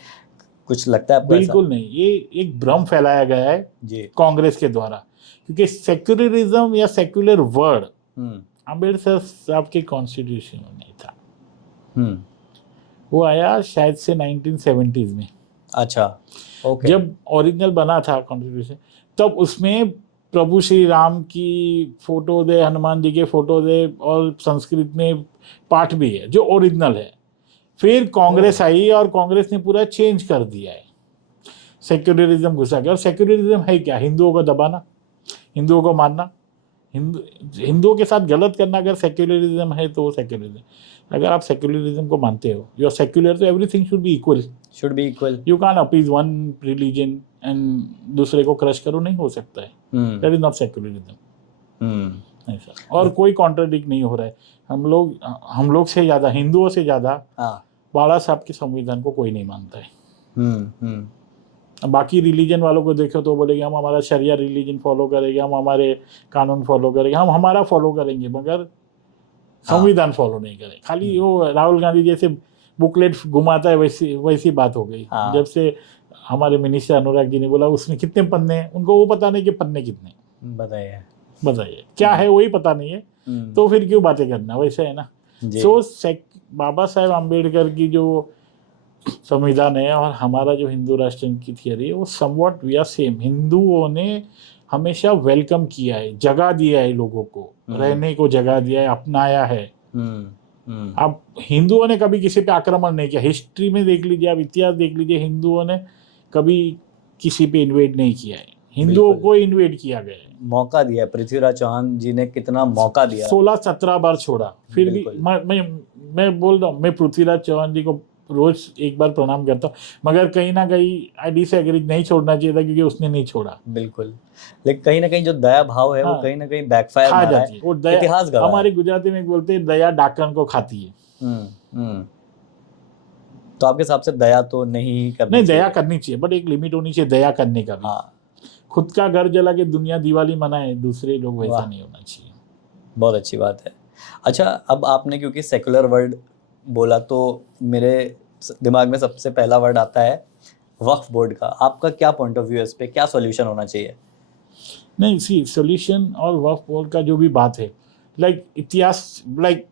कुछ लगता है आपको ऐसा? बिल्कुल नहीं, ये एक भ्रम फैलाया गया है जी। कांग्रेस के द्वारा, क्योंकि सेक्युलरिज्म या सेक्युलर वर्ड अंबेडकर साहब के कॉन्स्टिट्यूशन में नहीं था। वो आया शायद से 1970s में। अच्छा, ओके। जब ओरिजिनल बना था कॉन्स्टिट्यूशन, तब उसमें प्रभु श्री राम की फोटो दे, हनुमान जी के फोटो दे, और संस्कृत में पाठ भी है जो ओरिजिनल है। फिर कांग्रेस आई और कांग्रेस ने पूरा चेंज कर दिया है, सेक्युलरिज्म घुसा गया। और सेक्युलरिज्म है क्या? हिंदुओं को दबाना, हिंदुओं को मारना, हिंदुओं के साथ गलत करना। अगर सेक्युलरिज्म है तो वो सेक्युलरिज्म। अगर आप सेक्युलरिज्म को मानते हो, यू आर सेक्युलर, तो everything should be equal. You can appease one religion and दूसरे को क्रश करो, नहीं हो सकता है। That is not secularism. नहीं सर, और कोई कॉन्ट्रडिक्ट नहीं हो रहा है। हम लोग से ज़्यादा, हिंदुओं से ज़्यादा बाला साहब के संविधान को कोई नहीं मानता है। बाकी रिलीजन वालों को देखो तो बोलेंगे हम हमारा शरिया रिलीजन फॉलो करेंगे, हम हमारे कानून फॉलो करेंगे, हम हमारा फॉलो करेंगे, मगर संविधान फॉलो नहीं करें। खाली वो राहुल गांधी जैसे बुकलेट घुमाता है, वैसी बात हो गई। जब से हमारे मिनिस्टर अनुराग जी ने बोला उसमें कितने पन्ने हैं, उनको वो पता नहीं कि पन्ने कितने, बताइए क्या है, वही पता नहीं है, तो फिर क्यों बातें करना? वैसे है ना। सो बाबा साहेब आम्बेडकर की जो संविधान है और हमारा जो हिंदू राष्ट्र की थियरी है, वो समवॉट वी आर सेम। हिंदुओं ने हमेशा वेलकम किया है, जगह दिया है, लोगों को रहने को जगह दिया है, अपनाया है। अब हिंदुओं ने कभी किसी पे आक्रमण नहीं किया। हिस्ट्री में देख लीजिए, आप इतिहास देख लीजिए, हिंदुओं ने कभी किसी पे इन्वेड नहीं किया है, हिंदुओं को इन्वेड किया गया है, मौका दिया। पृथ्वीराज चौहान जी ने कितना मौका दिया, 16-17 बार छोड़ा, फिर भी मैं बोल रहा हूँ, मैं पृथ्वीराज चौहान जी को रोज एक बार प्रणाम करता हूँ, मगर कहीं ना कहीं आई डिसएग्री, नहीं छोड़ना चाहिए था क्योंकि उसने नहीं छोड़ा। बिल्कुल, लेकिन कहीं ना कहीं जो दया भाव है वो हाँ, कहीं ना कहीं बैकफायर खा मारा जाती है, है वो दया। इतिहास गवाह है। हमारी गुजराती में बोलते हैं दया डाकन को खाती है। हम्म। तो आपके हिसाब से दया तो नहीं करनी नहीं, चाहिए? दया करनी चाहिए बट एक लिमिट होनी चाहिए दया करने का भी। हाँ, खुद का घर जला के दुनिया दिवाली मनाए, दूसरे लोग वैसा वाह, नहीं होना चाहिए। बहुत अच्छी बात है। अच्छा, अब आपने क्योंकि सेकुलर वर्ड बोला तो मेरे दिमाग में सबसे पहला वर्ड आता है वक्फ बोर्ड का। आपका क्या पॉइंट ऑफ व्यू है इस पे, क्या सॉल्यूशन होना चाहिए? नहीं, सी सोल्यूशन और वक्फ बोर्ड का जो भी बात है, लाइक इतिहास, लाइक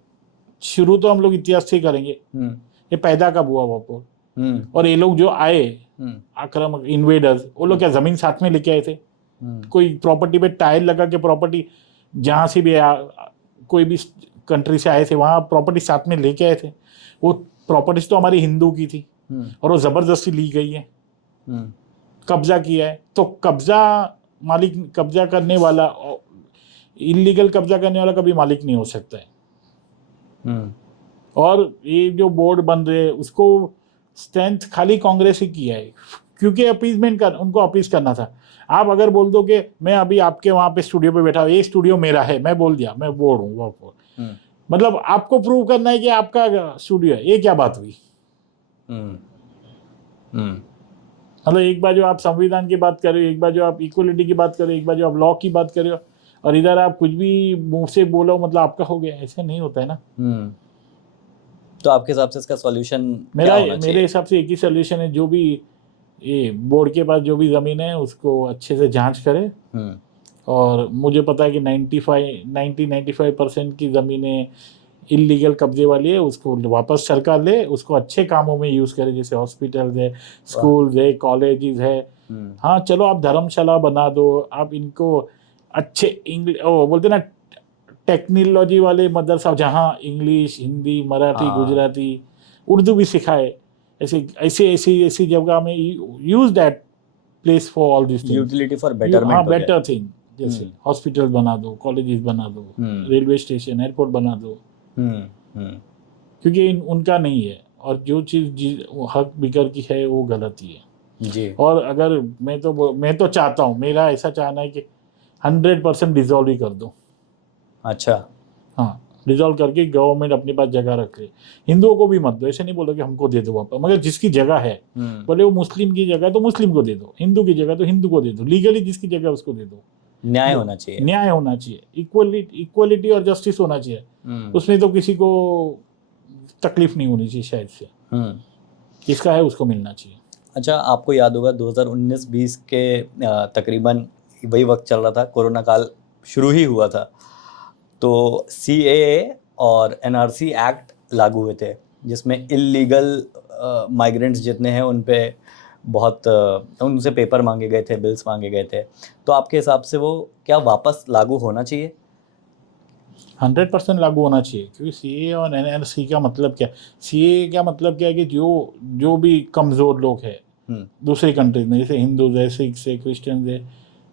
शुरू तो हम लोग इतिहास से ही करेंगे। हम्म ये पैदा कब हुआ वक्फ बोर्ड? हम्म और ये लोग जो आए हम्म आक्रामक इन्वेडर्स, वो लोग क्या जमीन साथ में लेके आए थे? कोई प्रॉपर्टी पे टाइल लगा के प्रॉपर्टी, जहाँ से भी कोई भी कंट्री से आए थे वहाँ प्रॉपर्टी साथ में लेके आए थे? वो प्रॉपर्टीज तो हमारी हिंदू की थी और वो जबरदस्ती ली गई है, हम्म कब्जा किया है। तो कब्जा, मालिक कब्जा करने वाला, इलीगल कब्जा करने वाला कभी मालिक नहीं हो सकता है। हम्म और ये जो बोर्ड बन रहे हैं उसको स्ट्रेंथ खाली कांग्रेस ही किया है, क्योंकि अपीजमेंट कर, उनको अपीज करना था। आप अगर बोल दो कि मैं अभी आपके वहाँ पे स्टूडियो पे बैठा हूँ, ये स्टूडियो मेरा है, मैं बोल दिया मैं बोर्ड हूँ, वक्फ बोर्ड, हम्म मतलब आपको प्रूव करना है कि आपका स्टूडियो है, ये क्या बात हुई? हम्म हम्म मतलब एक बार जो आप संविधान की बात कर रहे हो, एक बार जो आप इक्वलिटी की बात कर रहे हो, एक बार जो आप लॉ की बात कर रहे हो, और इधर आप कुछ भी मुंह से बोलो मतलब आपका हो गया, ऐसे नहीं होता है ना। तो आपके हिसाब से इसका सॉल्यूशन क्या मेरा होना मेरे चाहिए? हिसाब से एक ही सोल्यूशन है, जो भी ये बोर्ड के पास जो भी ज़मीन है उसको अच्छे से जांच करे। हम्म और मुझे पता है कि 95% की ज़मीनें इलीगल कब्जे वाली है, उसको वापस सरकार ले, उसको अच्छे कामों में यूज़ करे, जैसे हॉस्पिटल्स है, स्कूल्स है, कॉलेजेस है। हाँ चलो, आप धर्मशाला बना दो, आप इनको अच्छे इंग्लिश, ओ बोलते ना, टेक्नोलॉजी वाले मदरसा जहाँ इंग्लिश, हिंदी, मराठी, हाँ, गुजराती, उर्दू भी सिखाए, ऐसे ऐसे ऐसी ऐसी जगह में use that place for all this things. Utility for हाँ, बेटरमेंट हो जाए। बेटर थिंग, जैसे हॉस्पिटल बना दो, कॉलेजेस बना दो, रेलवे स्टेशन, एयरपोर्ट बना दो, हम्म क्योंकि उनका नहीं है। और जो चीज़ हक बिकर की है वो गलत ही है। जी। और अगर मैं तो चाहता हूँ, मेरा ऐसा चाहना है कि 100% डिजॉल्व ही कर दो। अच्छा। हाँ, डिजॉल्व करके गवर्नमेंट अपने पास जगह रख ले। हिंदुओं को भी मत दो, ऐसे नहीं बोलो कि हमको दे दो वापस, मगर जिसकी जगह है, बोले वो मुस्लिम की जगह है तो मुस्लिम को दे दो, हिंदू की जगह तो हिंदू को दे दो, लीगली जिसकी जगह उसको दे दो। न्याय होना चाहिए। न्याय होना चाहिए, इक्वलिटी और जस्टिस होना चाहिए। उसमें तो किसी को तकलीफ नहीं होनी चाहिए शायद से, किसका है उसको मिलना चाहिए। अच्छा, आपको याद होगा 2019-20 के तकरीबन वही वक्त चल रहा था, कोरोना काल शुरू ही हुआ था, तो CAA और NRC एक्ट लागू हुए थे, जिसमें इलीगल माइग्रेंट्स जितने हैं उन पे बहुत उनसे पेपर मांगे गए थे, बिल्स मांगे गए थे। तो आपके हिसाब से वो क्या वापस लागू होना चाहिए? 100% लागू होना चाहिए, क्योंकि CAA और NRC का मतलब क्या है? CAA का मतलब क्या है कि जो भी कमज़ोर लोग हैं दूसरी कंट्रीज में, जैसे हिंदूज है, सिख्स है, क्रिश्चियंस है,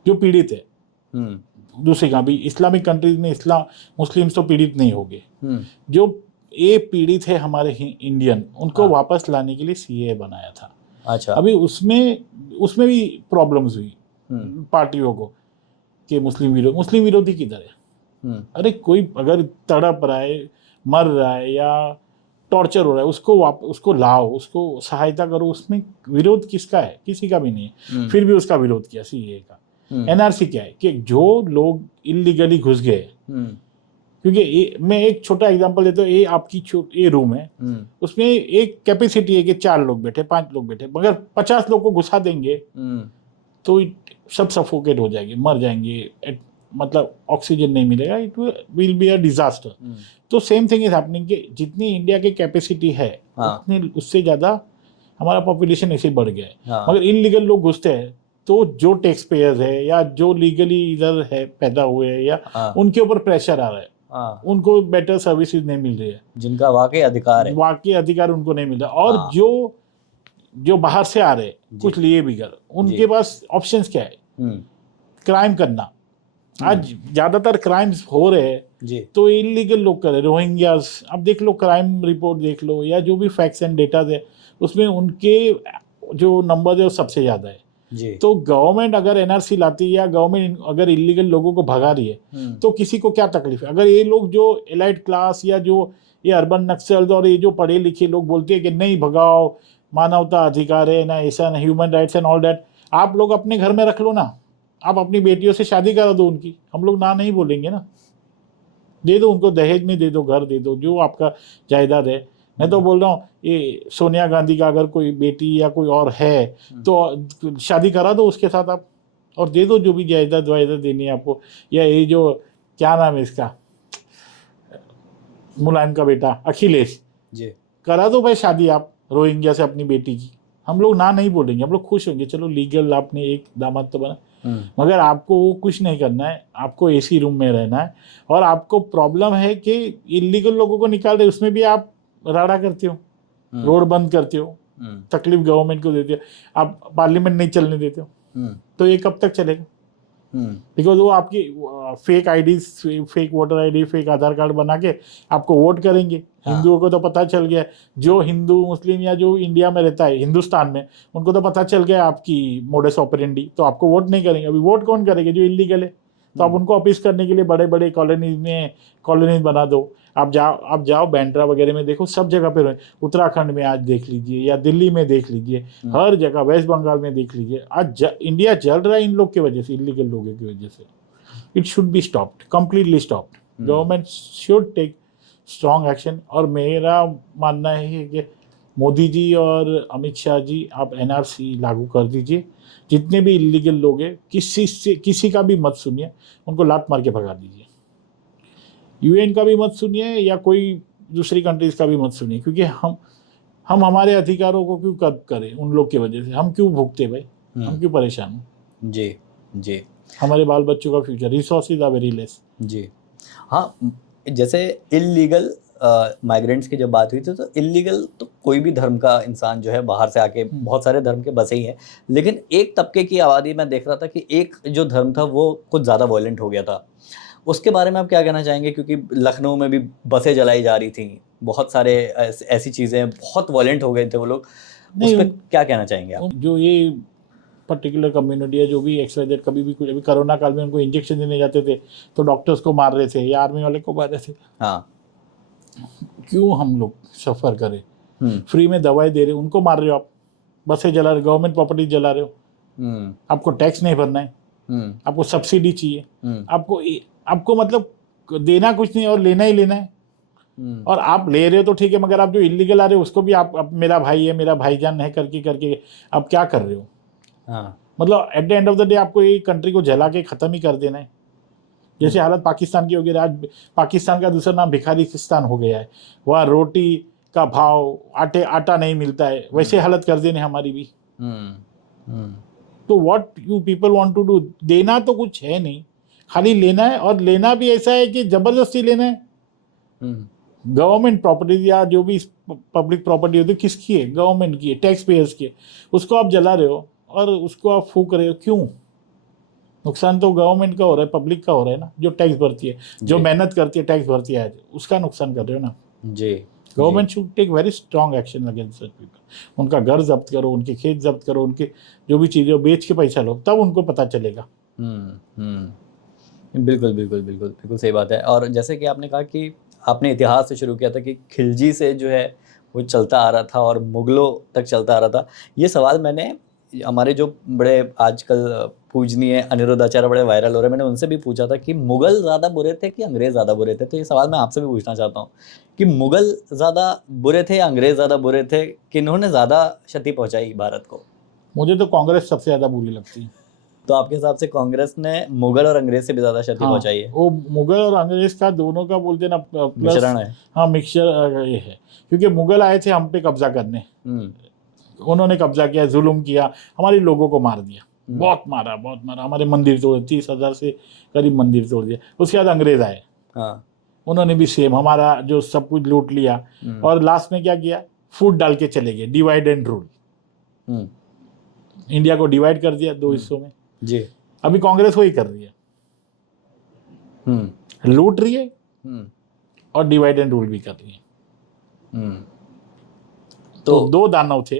जो पीड़ित है दूसरी का भी, इस्लामिक कंट्रीज में मुस्लिम्स तो पीड़ित नहीं होंगे, जो ये पीड़ित है हमारे इंडियन, उनको वापस लाने के लिए CAA बनाया था। अच्छा। अभी उसमें भी प्रॉब्लम्स हुई पार्टियों को कि मुस्लिम विरोधी किधर है? अरे कोई अगर तड़प रहा है, मर रहा है या टॉर्चर हो रहा है, उसको लाओ, उसको सहायता करो, उसमें विरोध किसका है? किसी का भी नहीं है। फिर भी उसका विरोध किया CAA का। NRC क्या है कि जो लोग इलीगली घुस गए, क्योंकि मैं एक छोटा एग्जांपल देता हूँ, ये आपकी ये रूम है, उसमें एक कैपेसिटी है कि 4 लोग बैठे, 5 लोग बैठे, मगर 50 लोग को घुसा देंगे तो सब सफोकेट हो जाएंगे, मर जाएंगे, मतलब ऑक्सीजन नहीं मिलेगा, it will be a disaster. तो सेम थिंग इज हैपनिंग कि जितनी इंडिया की कैपेसिटी है उतनी उससे ज़्यादा हमारा पॉपुलेशन ऐसे बढ़ गया है, मगर इनलीगल लोग घुसते हैं तो जो टैक्स पेयर्स है या जो लीगली इधर है पैदा हुए हैं या उनके ऊपर प्रेशर आ रहा है, उनको बेटर सर्विसेज नहीं मिल रही है, जिनका वाकई अधिकार उनको नहीं मिल रहा। और जो बाहर से आ रहे कुछ लिए बिगड़, उनके पास ऑप्शंस क्या है? क्राइम करना। आज ज्यादातर क्राइम्स हो रहे हैं जी तो इलीगल लोग कर रहे, रोहिंग्यास, अब देख लो, क्राइम रिपोर्ट देख लो, या जो भी फैक्ट्स एंड डेटा है उसमें उनके जो नंबर है वो सबसे ज़्यादा है। जी तो गवर्नमेंट अगर एनआरसी लाती है या गवर्नमेंट अगर इलीगल लोगों को भगा रही है तो किसी को क्या तकलीफ है? अगर ये लोग जो एलाइट क्लास या जो ये अर्बन नक्सल्स और ये जो पढ़े लिखे लोग बोलते हैं कि नहीं भगाओ, मानवता अधिकार है ना, ऐसा ना, human rights and all that, आप लोग अपने घर में रख लो ना, आप अपनी बेटियों से शादी करा दो उनकी, हम लोग ना नहीं बोलेंगे ना, दे दो उनको, दहेज में दे दो, घर दे दो, जो आपका जायदाद है। मैं तो बोल रहा हूँ ये सोनिया गांधी का अगर कोई बेटी या कोई और है तो शादी करा दो उसके साथ आप, और दे दो जो भी जायदाद वायदाद देनी है आपको। या ये जो क्या नाम है इसका, मुलायम का बेटा अखिलेश, जी करा दो भाई शादी आप रोहिंग्या से अपनी बेटी की, हम लोग ना नहीं बोलेंगे, हम लोग खुश होंगे, चलो लीगल आपने एक दामाद तो बना। मगर आपको वो कुछ नहीं करना है, आपको एसी रूम में रहना है। और आपको प्रॉब्लम है कि इलीगल लोगों को निकाल रहे, उसमें भी आप राड़ा करते हो, रोड बंद करते हो, तकलीफ गवर्नमेंट को देते हो, आप पार्लियामेंट नहीं चलने देते हो, तो ये कब तक चलेगा? बिकॉज वो आपकी fake ID, fake voter ID, fake Aadhaar card बना के आपको वोट करेंगे। हिंदुओं को तो पता चल गया, जो हिंदू मुस्लिम या जो इंडिया में रहता है हिंदुस्तान में, उनको तो पता चल गया आपकी मोडस ऑपरेंडी, तो आपको वोट नहीं करेंगे। अभी वोट कौन करेंगे? जो इलीगल है। तो आप उनको अपीस करने के लिए बड़े बड़े कॉलोनीज बना दो। आप जाओ बैंड्रा वगैरह में देखो, सब जगह पे उत्तराखंड में आज देख लीजिए, या दिल्ली में देख लीजिए, हर जगह, वेस्ट बंगाल में देख लीजिए, आज इंडिया जल रहा है इन लोग की वजह से, इलीगल लोगों की वजह से। It should be stopped, completely stopped. Government should take strong action. और मेरा मानना है कि मोदी जी और अमित शाह जी, आप एनआरसी लागू कर दीजिए। जितने भी इलीगल लोग हैं, किसी का भी मत सुनिए, उनको लात मार के भगा दीजिए। यूएन का भी मत सुनिए या कोई दूसरी कंट्रीज का भी मत सुनिए, क्योंकि हम हमारे अधिकारों को क्यों कब करें उन लोग की वजह से? हम क्यों भुगते भाई? हम क्यों परेशान हो? जी जी हमारे बाल बच्चों का future, resources are very less. जी हाँ, जैसे इलीगल माइग्रेंट्स की जब बात हुई थी, तो इलीगल तो कोई भी धर्म का इंसान जो है बाहर से आके, बहुत सारे धर्म के बसे ही हैं, लेकिन एक तबके की आबादी में देख रहा था कि एक जो धर्म था वो कुछ ज़्यादा वायलेंट हो गया था। उसके बारे में आप क्या कहना चाहेंगे? क्योंकि लखनऊ में भी बसें जलाई जा रही थी, बहुत सारे ऐसी चीज़ें, बहुत वायलेंट हो गए थे वो लोग। उस पर क्या कहना चाहेंगे आप? जो ये पर्टिकुलर कम्युनिटी है, जो भी XYZ, कभी भी कुछ, अभी कोरोना काल में उनको इंजेक्शन देने जाते थे तो डॉक्टर्स को मार रहे थे या आर्मी वाले को मार रहे थे। हाँ, क्यों हम लोग सफ़र करें? फ्री में दवाई दे रहे हो, उनको मार रहे हो आप। बसें जला रहे हो, गवर्नमेंट प्रॉपर्टी जला रहे हो। आपको टैक्स नहीं भरना है, आपको सब्सिडी चाहिए, आपको मतलब देना कुछ नहीं और लेना ही लेना है। और आप ले रहे हो तो ठीक है, मगर आप जो इलीगल आ रहे हो उसको भी आप मेरा भाई है, मेरा भाईजान है करके करके आप क्या कर रहे हो? हाँ, मतलब eight the end of the day आपको ये कंट्री को जला के ख़त्म ही कर देना है। जैसे हालत पाकिस्तान की हो गई, आज पाकिस्तान का दूसरा नाम भिखारिस्तान हो गया है। वहाँ रोटी का भाव, आटा नहीं मिलता है, वैसे हालत कर देने हमारी भी। तो what you people want to do? देना तो कुछ है नहीं, खाली लेना है, और लेना भी ऐसा है कि जबरदस्ती लेना है। गवर्नमेंट प्रॉपर्टी या जो भी पब्लिक प्रॉपर्टी होती है किसकी है? गवर्नमेंट की है, टैक्स पेयर्स की है। उसको आप जला रहे हो और उसको आप फूक रहे हो, क्यों? नुकसान तो गवर्नमेंट का हो रहा है, पब्लिक का हो रहा है ना, जो टैक्स भरती है, जो मेहनत करती है, टैक्स भरती है, उसका नुकसान कर रहे हो ना जी। Government should take very strong action against such people. उनका घर जब्त करो, उनके खेत जब्त करो, उनके जो भी चीज़ें बेच के पैसा लो, तब उनको पता चलेगा। बिल्कुल बिल्कुल बिल्कुल बिल्कुल सही बात है। और जैसे कि आपने कहा कि आपने इतिहास से शुरू किया था कि खिलजी से जो है वो चलता आ रहा था और मुग़लों तक चलता आ रहा था। ये सवाल मैंने हमारे जो बड़े आजकल पूजनीय अनिरुद्धाचार्य बड़े वायरल हो रहे हैं, मैंने उनसे भी पूछा था कि मुग़ल ज़्यादा बुरे थे कि अंग्रेज़ ज़्यादा बुरे थे? तो ये सवाल मैं आपसे भी पूछना चाहता हूँ कि मुग़ल ज़्यादा बुरे थे या अंग्रेज़ ज़्यादा बुरे थे? किन्होंने ज़्यादा क्षति पहुँचाई भारत को? मुझे तो कांग्रेस सबसे ज़्यादा बुरी लगती है। तो आपके हिसाब से कांग्रेस ने मुग़ल और अंग्रेज़ से भी ज़्यादा क्षति पहुँचाई है? वो मुग़ल और अंग्रेज़ का दोनों का बोलते ना प्लस मिश्रण है। हाँ, मिक्सचर ये है, क्योंकि मुग़ल आए थे हम पे कब्जा करने, उन्होंने कब्जा किया, जुल्म किया, हमारे लोगों को मार दिया, बहुत मारा, हमारे मंदिर तोड़, 30,000 से करीब मंदिर तोड़ दिया। उसके बाद अंग्रेज आए, उन्होंने भी सेम हमारा जो सब कुछ लूट लिया, और लास्ट में क्या किया? फूट डाल के चले गए, डिवाइड एंड रूल। इंडिया को डिवाइड कर दिया 2 हिस्सों में जी। अभी कांग्रेस वही कर रही है, लूट रही है, और डिवाइड एंड रूल भी कर रही है। तो तो 2 दानव थे,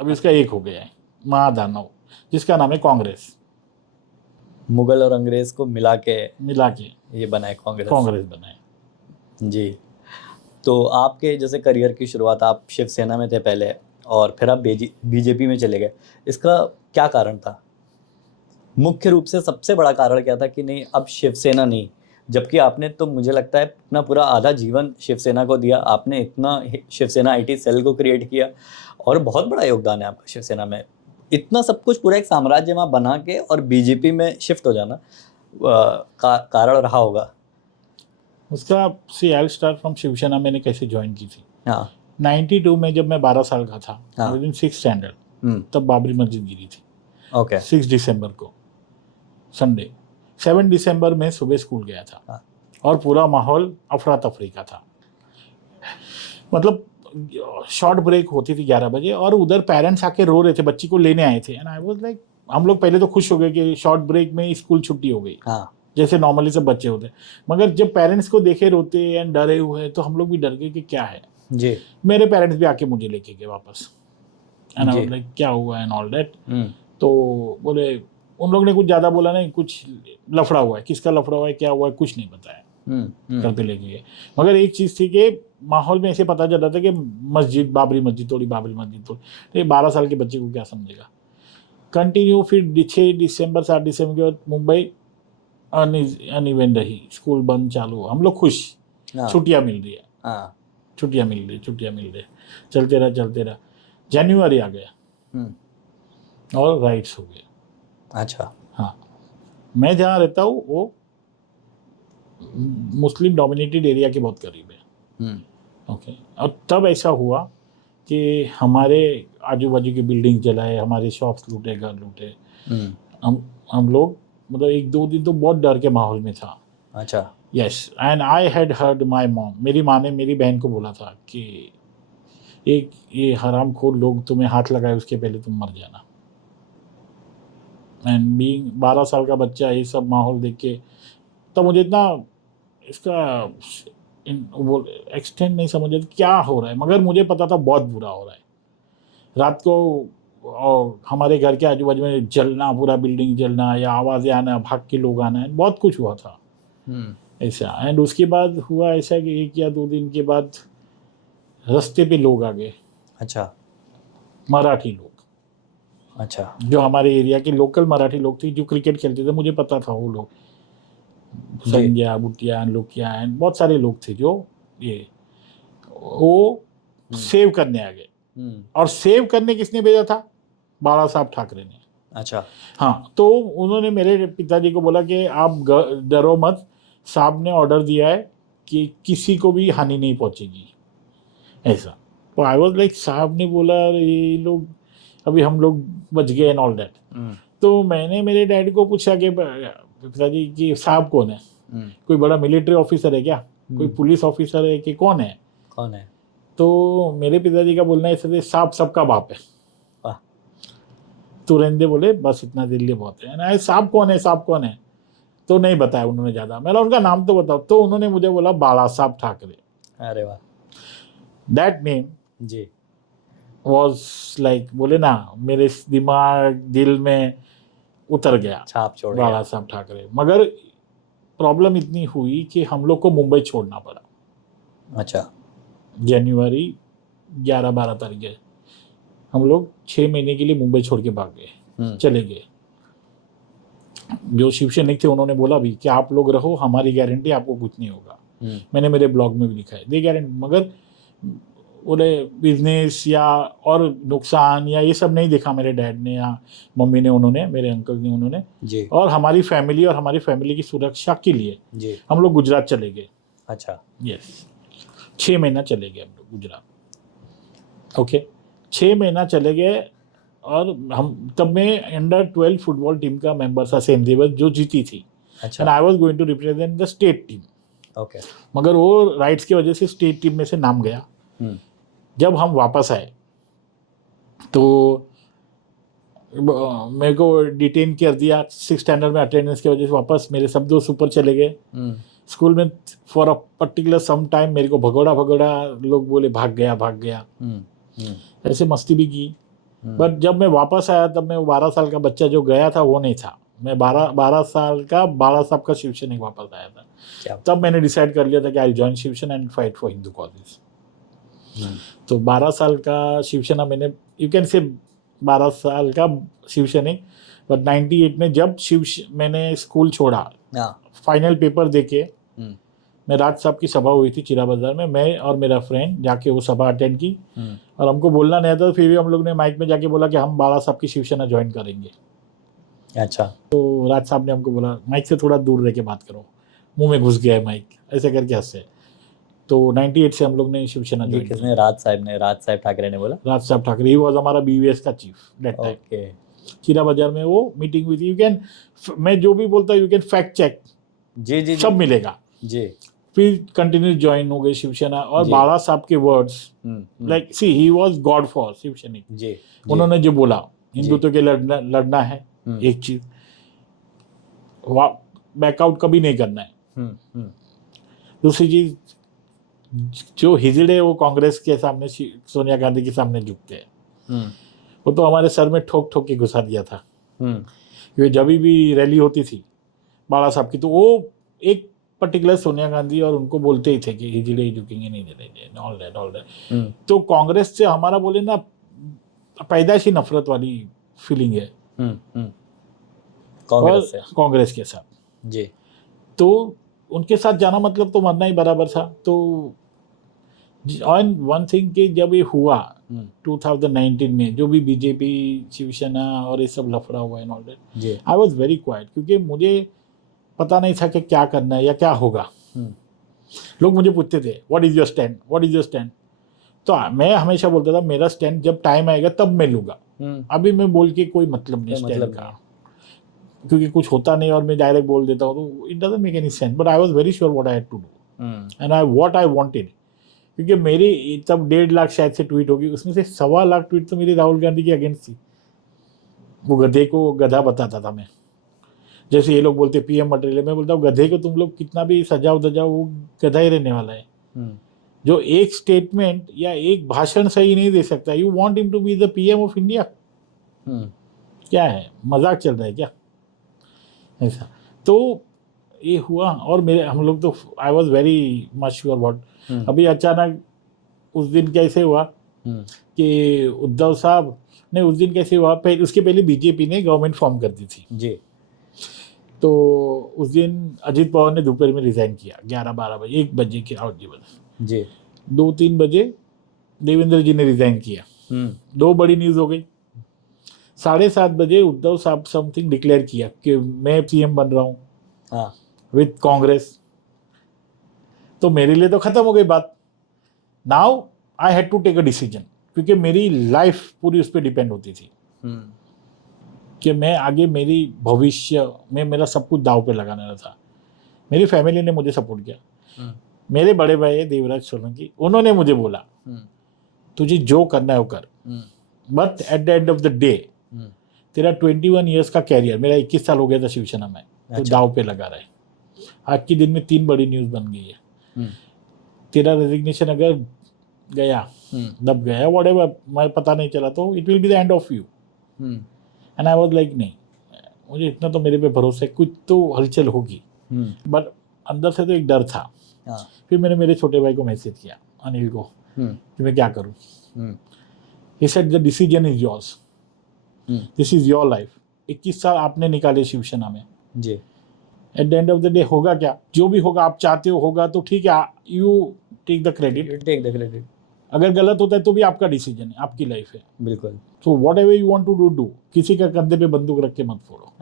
अभी उसका एक हो गया है, महादानव, जिसका नाम है कांग्रेस। मुगल और अंग्रेज को मिला के मिला के ये बनाए कांग्रेस। कांग्रेस बनाए। जी। तो आपके जैसे करियर की शुरुआत आप शिवसेना में थे पहले, और फिर आप बीजेपी में चले गए, इसका क्या कारण था? मुख्य रूप से सबसे बड़ा कारण क्या था कि नहीं अब शिवसेना नहीं, जबकि आपने तो मुझे लगता है अपना पूरा आधा जीवन शिवसेना को दिया, आपने इतना शिवसेना आईटी सेल को क्रिएट किया और बहुत बड़ा योगदान है आपका शिवसेना में, इतना सब कुछ पूरा एक साम्राज्य वहाँ बना के और बीजेपी में शिफ्ट हो जाना कारण रहा होगा। उसका सी आई स्टार्ट फ्रॉम शिवसेना मैंने कैसे ज्वाइन की थी। हाँ 92 में जब मैं 12 साल का था, हाँ। विद इन 6th स्टैंडर्ड, तब बाबरी मस्जिद गिरी थी। ओके 6 दिसंबर को, संडे। 7 दिसंबर में सुबह स्कूल गया था। हाँ। और पूरा माहौल अफरा तफरी का था। मतलब शॉर्ट ब्रेक होती थी 11 बजे, और उधर पेरेंट्स आके रो रहे थे, बच्ची को लेने आए थे। एंड आई वाज लाइक, हम लोग पहले तो खुश हो गए कि शॉर्ट ब्रेक में स्कूल छुट्टी हो गई, हाँ जैसे नॉर्मली सब बच्चे होते। मगर जब पेरेंट्स को देखे रोते एंड डरे हुए, तो हम लोग भी डर गए कि क्या है। जी। मेरे पेरेंट्स भी आके मुझे लेके गए वापस, एंड आई जी। वाज लाइक क्या हुआ एंड ऑल दैट। हम्म। तो बोले, उन लोग ने कुछ ज़्यादा बोला नहीं, कुछ लफड़ा हुआ है, किसका लफड़ा हुआ है, क्या हुआ है, कुछ नहीं बताया। घर पे लेके गए। मगर एक चीज़ थी कि माहौल में ऐसे पता चल रहा था कि मस्जिद, बाबरी मस्जिद तोड़ी, बाबरी मस्जिद तोड़ी। तो ये 12 साल के बच्चे को क्या समझेगा। कंटिन्यू फिर 6 दिसंबर 7 दिसंबर के बाद मुंबई अनइवन रही, स्कूल बंद चालू, हम लोग खुश, छुट्टियाँ मिल रही है, हाँ छुट्टियाँ मिल रही, चलते रहा। जनवरी आ गया और राइट्स हो गए। अच्छा। हाँ, मैं जहाँ रहता हूँ वो मुस्लिम डोमिनेटेड एरिया के बहुत करीब है। ओके। और तब ऐसा हुआ कि हमारे आजू बाजू की बिल्डिंग जलाए, हमारे शॉप्स लूटे, घर लूटे। हम लोग मतलब 1-2 दिन तो बहुत डर के माहौल में था। अच्छा। Yes, and I had heard my mom, मेरी माँ ने मेरी बहन को बोला था कि एक ये हरामखोर लोग तुम्हें हाथ लगाए उसके पहले तुम मर जाना। एंड बीइंग 12 साल का बच्चा, ये सब माहौल देख के तब मुझे इतना इसका वो एक्सटेंड नहीं समझ क्या हो रहा है, मगर मुझे पता था बहुत बुरा हो रहा है। रात को और हमारे घर के आजू बाजू में जलना, पूरा बिल्डिंग जलना, या आवाज़ें आना, भाग के लोग आना, बहुत कुछ हुआ था ऐसा। एंड उसके बाद हुआ ऐसा कि 1 या 2 दिन के बाद रास्ते पे लोग आ गए। अच्छा। मराठी लोग, अच्छा। जो हमारे एरिया के लोकल मराठी लोग थे, जो क्रिकेट खेलते थे, मुझे पता था वो लोग, संज्ञा, बुटिया, लोकिया, एंड बहुत सारे लोग थे जो ये वो सेव करने आ गए। और सेव करने किसने भेजा था? बाला साहब ठाकरे ने। अच्छा। हाँ, तो उन्होंने मेरे पिताजी को बोला कि आप डरो मत, साहब ने ऑर्डर दिया है कि किसी को भी हानि नहीं पहुंचेगी, ऐसा। तो आई वाज लाइक, साहब ने बोला ये लोग, अभी हम लोग बच गए एंड ऑल दैट। तो मैंने मेरे डैड को पूछा कि पिताजी कि साहब कौन है, कोई बड़ा मिलिट्री ऑफिसर है क्या, कोई पुलिस ऑफिसर है कि कौन है? तो मेरे पिताजी का बोलना है, साहब सबका बाप है। तो रेंदे बोले बस इतना दिल लिए बहुत है। साहब कौन है, साहब कौन है? तो नहीं बताया उन्होंने ज़्यादा। मैंने उनका नाम तो बताओ, तो उन्होंने मुझे बोला बाला साहब ठाकरे। अरे वाह। दैट नेम जी वॉज लाइक, बोले ना, मेरे दिमाग दिल में उतर गया, छाप छोड़ बाला गया। साहब ठाकरे। मगर प्रॉब्लम इतनी हुई कि हम लोग को मुंबई छोड़ना पड़ा। अच्छा। जनवरी 11-12 तारीख है, हम लोग 6 महीने के लिए मुंबई छोड़ के भाग गए, चले गए। जो शिव सैनिक थे उन्होंने बोला भी कि आप लोग रहो, हमारी गारंटी, आपको कुछ नहीं होगा। मैंने मेरे ब्लॉग में भी लिखा है, दे गारंटी। मगर बोले बिजनेस या और नुकसान या ये सब नहीं देखा मेरे डैड ने या मम्मी ने, उन्होंने, मेरे अंकल ने, उन्होंने जी। और हमारी फैमिली और हमारी फैमिली की सुरक्षा के लिए जी। हम लोग गुजरात चले गए। अच्छा। यस, 6 महीना चले गए हम लोग गुजरात। ओके, 6 महीना चले गए। और हम तब मैं अंडर-12 फुटबॉल टीम का मेंबर था, सेंट जेवियर्स, जो जीती थी। अच्छा। And I was going to represent the state team. Okay. मगर वो राइट्स की वजह से स्टेट टीम में से नाम गया। जब हम वापस आए तो मेरे को डिटेन कर दिया 6 स्टैंडर्ड में, अटेंडेंस की वजह से वापस मेरे सब दोस्त ऊपर चले गए। स्कूल में for a particular some time मेरे को भगोड़ा भगोड़ा लोग बोले भाग गया ऐसे मस्ती भी की। बट जब मैं वापस आया तब मैं वो 12 साल का बच्चा जो गया था वो नहीं था। मैं 12 साल का बाला साहब का शिवसेना वापस आया था। तब मैंने डिसाइड कर लिया था कि I join Shiv Sena and fight for Hindu causes. तो 12 साल का शिवसेना मैंने, यू कैन से 12 साल का शिवसैनिक। बट 98 में जब मैंने स्कूल छोड़ा, फाइनल पेपर देके मैं राज साहब की सभा हुई थी चिरा बाजार में, मैं और मेरा फ्रेंड जाके वो सभा अटेंड की। और हमको बोलना नहीं आता, फिर भी हम लोग ने माइक में जाके बोला कि हम बाला साहब की शिवसेना ज्वाइन करेंगे। अच्छा। तो राज साहब ने हमको बोला माइक से थोड़ा दूर रह के बात करो, मुंह में घुस गया है माइक, ऐसे करके हंसे। तो 98 से हम लोग ने शिवसेना ज्वाइन किसने? राज साहब ठाकरे ने बोला? राज साहब ठाकरे, ही वाज हमारा BVS का चीफ दैट टाइम। ओके। चिरा बाजार में वो मीटिंग हुई थी। यू कैन, मैं जो भी बोलता हूँ यू कैन फैक्ट चेक, जी सब मिलेगा जी। फिर कंटिन्यूस ज्वाइन हो गए शिवसेना। और जी। बाला साहब के words, like see he was god for Shivsainik. जी। उन्होंने जो बोला हिंदुत्व के लड़ना है, एक चीज बैकआउट कभी नहीं करना है। दूसरी चीज, जो हिजड़े वो कांग्रेस के सामने सोनिया गांधी के सामने झुकते हैं, वो तो हमारे सर में ठोक ठोक के घुसा दिया था। क्योंकि जब भी रैली होती थी बाला साहब की, तो वो एक पर्टिकुलर सोनिया गांधी और उनको बोलते ही थे कि हिजड़े झुकेंगे नहीं, ऑल दैट। तो कांग्रेस से हमारा बोले ना पैदाइशी नफरत वाली फीलिंग है कांग्रेस के साथ जी। तो उनके साथ जाना मतलब तो मरना ही बराबर था। तो वन थिंग कि जब ये हुआ 2019 में, जो भी बीजेपी शिवसेना और ये सब लफड़ा हुआ है, आई वॉज वेरी क्वाइट, क्योंकि मुझे पता नहीं था कि क्या करना है या क्या होगा। लोग मुझे पूछते थे what is your stand, what is your stand. तो मैं हमेशा बोलता था मेरा स्टैंड जब टाइम आएगा तब मैं लूंगा, अभी मैं बोल के कोई मतलब नहीं स्टैंड का, क्योंकि कुछ होता नहीं और मैं डायरेक्ट बोल देता हूँ तो it doesn't make any sense. But I was very sure what I had to do and what I wanted. क्योंकि मेरी तब 1.5 लाख शायद से ट्वीट होगी, उसमें से 1.25 लाख ट्वीट तो मेरी राहुल गांधी के अगेंस्ट थी। वो गधे को गधा बताता था मैं, जैसे ये लोग बोलते PM मटेरियल, मैं बोलता हूँ गधे को तुम लोग कितना भी सजाओ दजाओ वो गधा ही रहने वाला है। जो एक स्टेटमेंट या एक भाषण सही नहीं दे सकता, you want him to be the PM of India. क्या है, मजाक चल रहा है क्या? ऐसा तो ये हुआ। और मेरे हम लोग तो I was very much sure what. अभी अचानक उस दिन कैसे हुआ कि उद्धव साहब ने, उस दिन कैसे हुआ, पहले उसके पहले बीजेपी ने गवर्नमेंट फॉर्म कर दी थी जी। तो उस दिन अजीत पवार ने दोपहर में रिजाइन किया 11-12 बजे, 1 बजे के जी 2-3 बजे देवेंद्र जी ने रिजाइन किया। 2 बड़ी न्यूज हो गई। 7:30 बजे उद्धव साहब समथिंग डिक्लेयर किया कि मैं PM बन रहा हूँ विथ कांग्रेस। तो मेरे लिए तो खत्म हो गई बात। Now I had to take a decision, क्योंकि मेरी लाइफ पूरी उस पर डिपेंड होती थी कि मैं आगे, मेरी भविष्य में मेरा सब कुछ दाव पे लगाना था। मेरी फैमिली ने मुझे सपोर्ट किया। मेरे बड़े भाई देवराज सोलंकी, उन्होंने मुझे बोला तुझे जो करना है वो कर, but at the end of the day तेरा 21 ईयर्स का कैरियर, मेरा 21 साल हो गया था शिवसेना में, तो दाव पे लगा रहा है। आज के दिन में 3 बड़ी न्यूज बन गई है। तेरा रेजिग्नेशन अगर गया, दब गया, व्हाटएवर, मैं पता नहीं चला, तो it will be the end of you. And I was like नहीं, मुझे इतना तो मेरे पे भरोसा है, कुछ तो हलचल होगी। बट अंदर से तो एक डर था। फिर मैंने मेरे छोटे भाई को मैसेज किया, अनिल को, कि मैं क्या करूं। He said the decision is yours, this is your life. 21 साल आपने निकाले शिवसेना में जी। At the end of the day होगा क्या, जो भी होगा आप चाहते हो होगा तो ठीक है, यू टेक द क्रेडिट। अगर गलत होता है तो भी आपका डिसीजन है, आपकी लाइफ है। बिल्कुल। So whatever you want to do, किसी का कंधे पे बंदूक रख के मत फोड़ो।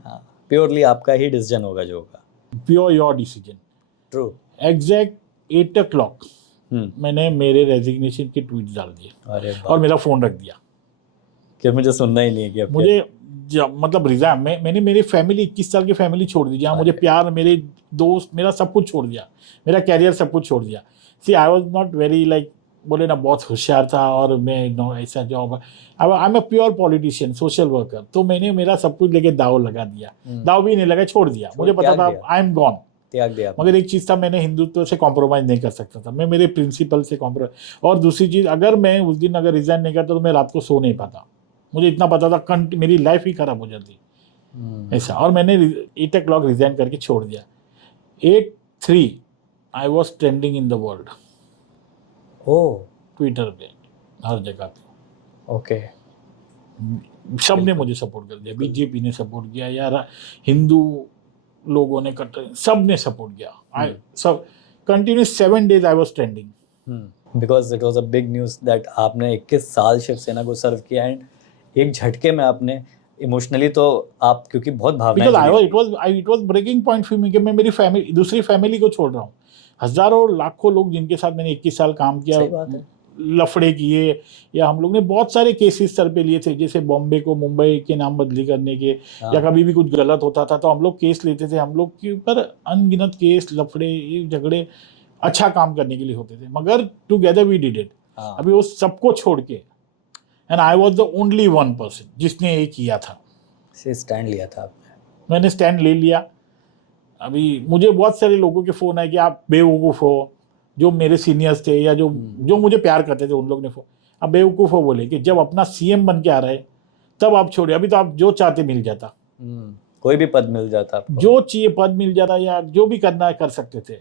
प्योरली आपका ही डिसीजन होगा जो होगा, pure your decision. True. Exact 8 o'clock मैंने मेरे रेजिग्नेशन के ट्वीट डाल दिए और मेरा फोन रख दिया कि मुझे सुनना ही नहीं है कि मुझे मतलब रिजाइन, मैंने मेरी फैमिली, 21 साल की फैमिली छोड़ दी, जहाँ मुझे प्यार, मेरे दोस्त, मेरा सब कुछ छोड़ दिया, मेरा कैरियर सब कुछ छोड़ दिया। See I was not very like, बोले ना बहुत होशियार था और मैं नो ऐसा job, I am a pure politician, social worker. तो मैंने मेरा सब कुछ लेके दाव लगा दिया, दाव भी नहीं लगा, छोड़ दिया। मुझे पता था आई एम गॉन। त्याग दिया आपने। मगर एक चीज़ था, मैंने हिंदुत्व से कॉम्प्रोमाइज़ नहीं कर सकता था, मैं मेरे प्रिंसिपल से कॉम्प्रोमाइज। और दूसरी चीज़, अगर मैं उस दिन अगर रिज़ाइन नहीं करता तो मैं रात को सो नहीं पाता, मुझे इतना पता था मेरी लाइफ ही ख़राब हो जाती ऐसा। और मैंने 8 o'clock रिज़ाइन करके छोड़ दिया। 8:03 I was trending in the world, oh Twitter पे, हर जगह पे। ओके। सब ने मुझे सपोर्ट कर दिया, बीजेपी ने सपोर्ट किया यार, हिंदू लोगों ने सब ने सपोर्ट किया। आई सब continuous 7 days I was trending. Because it was a big news that आपने 21 साल शिवसेना को सर्व किया एंड एक झटके में आपने इमोशनली तो आप, क्योंकि बहुत भावनाएं बिकॉज जुड़ी it was breaking point for me कि मैं मेरी फैमिली, दूसरी फैमिली को छोड़ रहा हूँ। हजारों लाखों लोग जिनके साथ मैंने 21 साल काम किया, सही बात है। लफड़े किए, या हम लोग ने बहुत सारे केसेस सर पे लिए थे, जैसे बॉम्बे को मुंबई के नाम बदली करने के, या कभी भी कुछ गलत होता था तो हम लोग केस लेते थे, हम लोग के ऊपर अनगिनत केस, लफड़े, ये झगड़े अच्छा काम करने के लिए होते थे, मगर टुगेदर वी डिड इट। अभी वो सबको छोड़ के, and I was the only one person जिसने ये किया था। स्टैंड लिया था आपने। मैंने स्टैंड ले लिया। अभी मुझे बहुत सारे लोगों के फ़ोन आए कि आप बेवकूफ़ हो, जो मेरे सीनियर्स थे या जो मुझे प्यार करते थे, उन लोग ने फ़ोन, आप बेवकूफ़ हो बोले कि जब अपना सीएम बन के आ रहे तब आप छोड़िए, अभी तो आप जो चाहते मिल जाता, कोई भी पद मिल जाता आपको, जो चाहिए पद मिल जाता, या जो भी करना है कर सकते थे।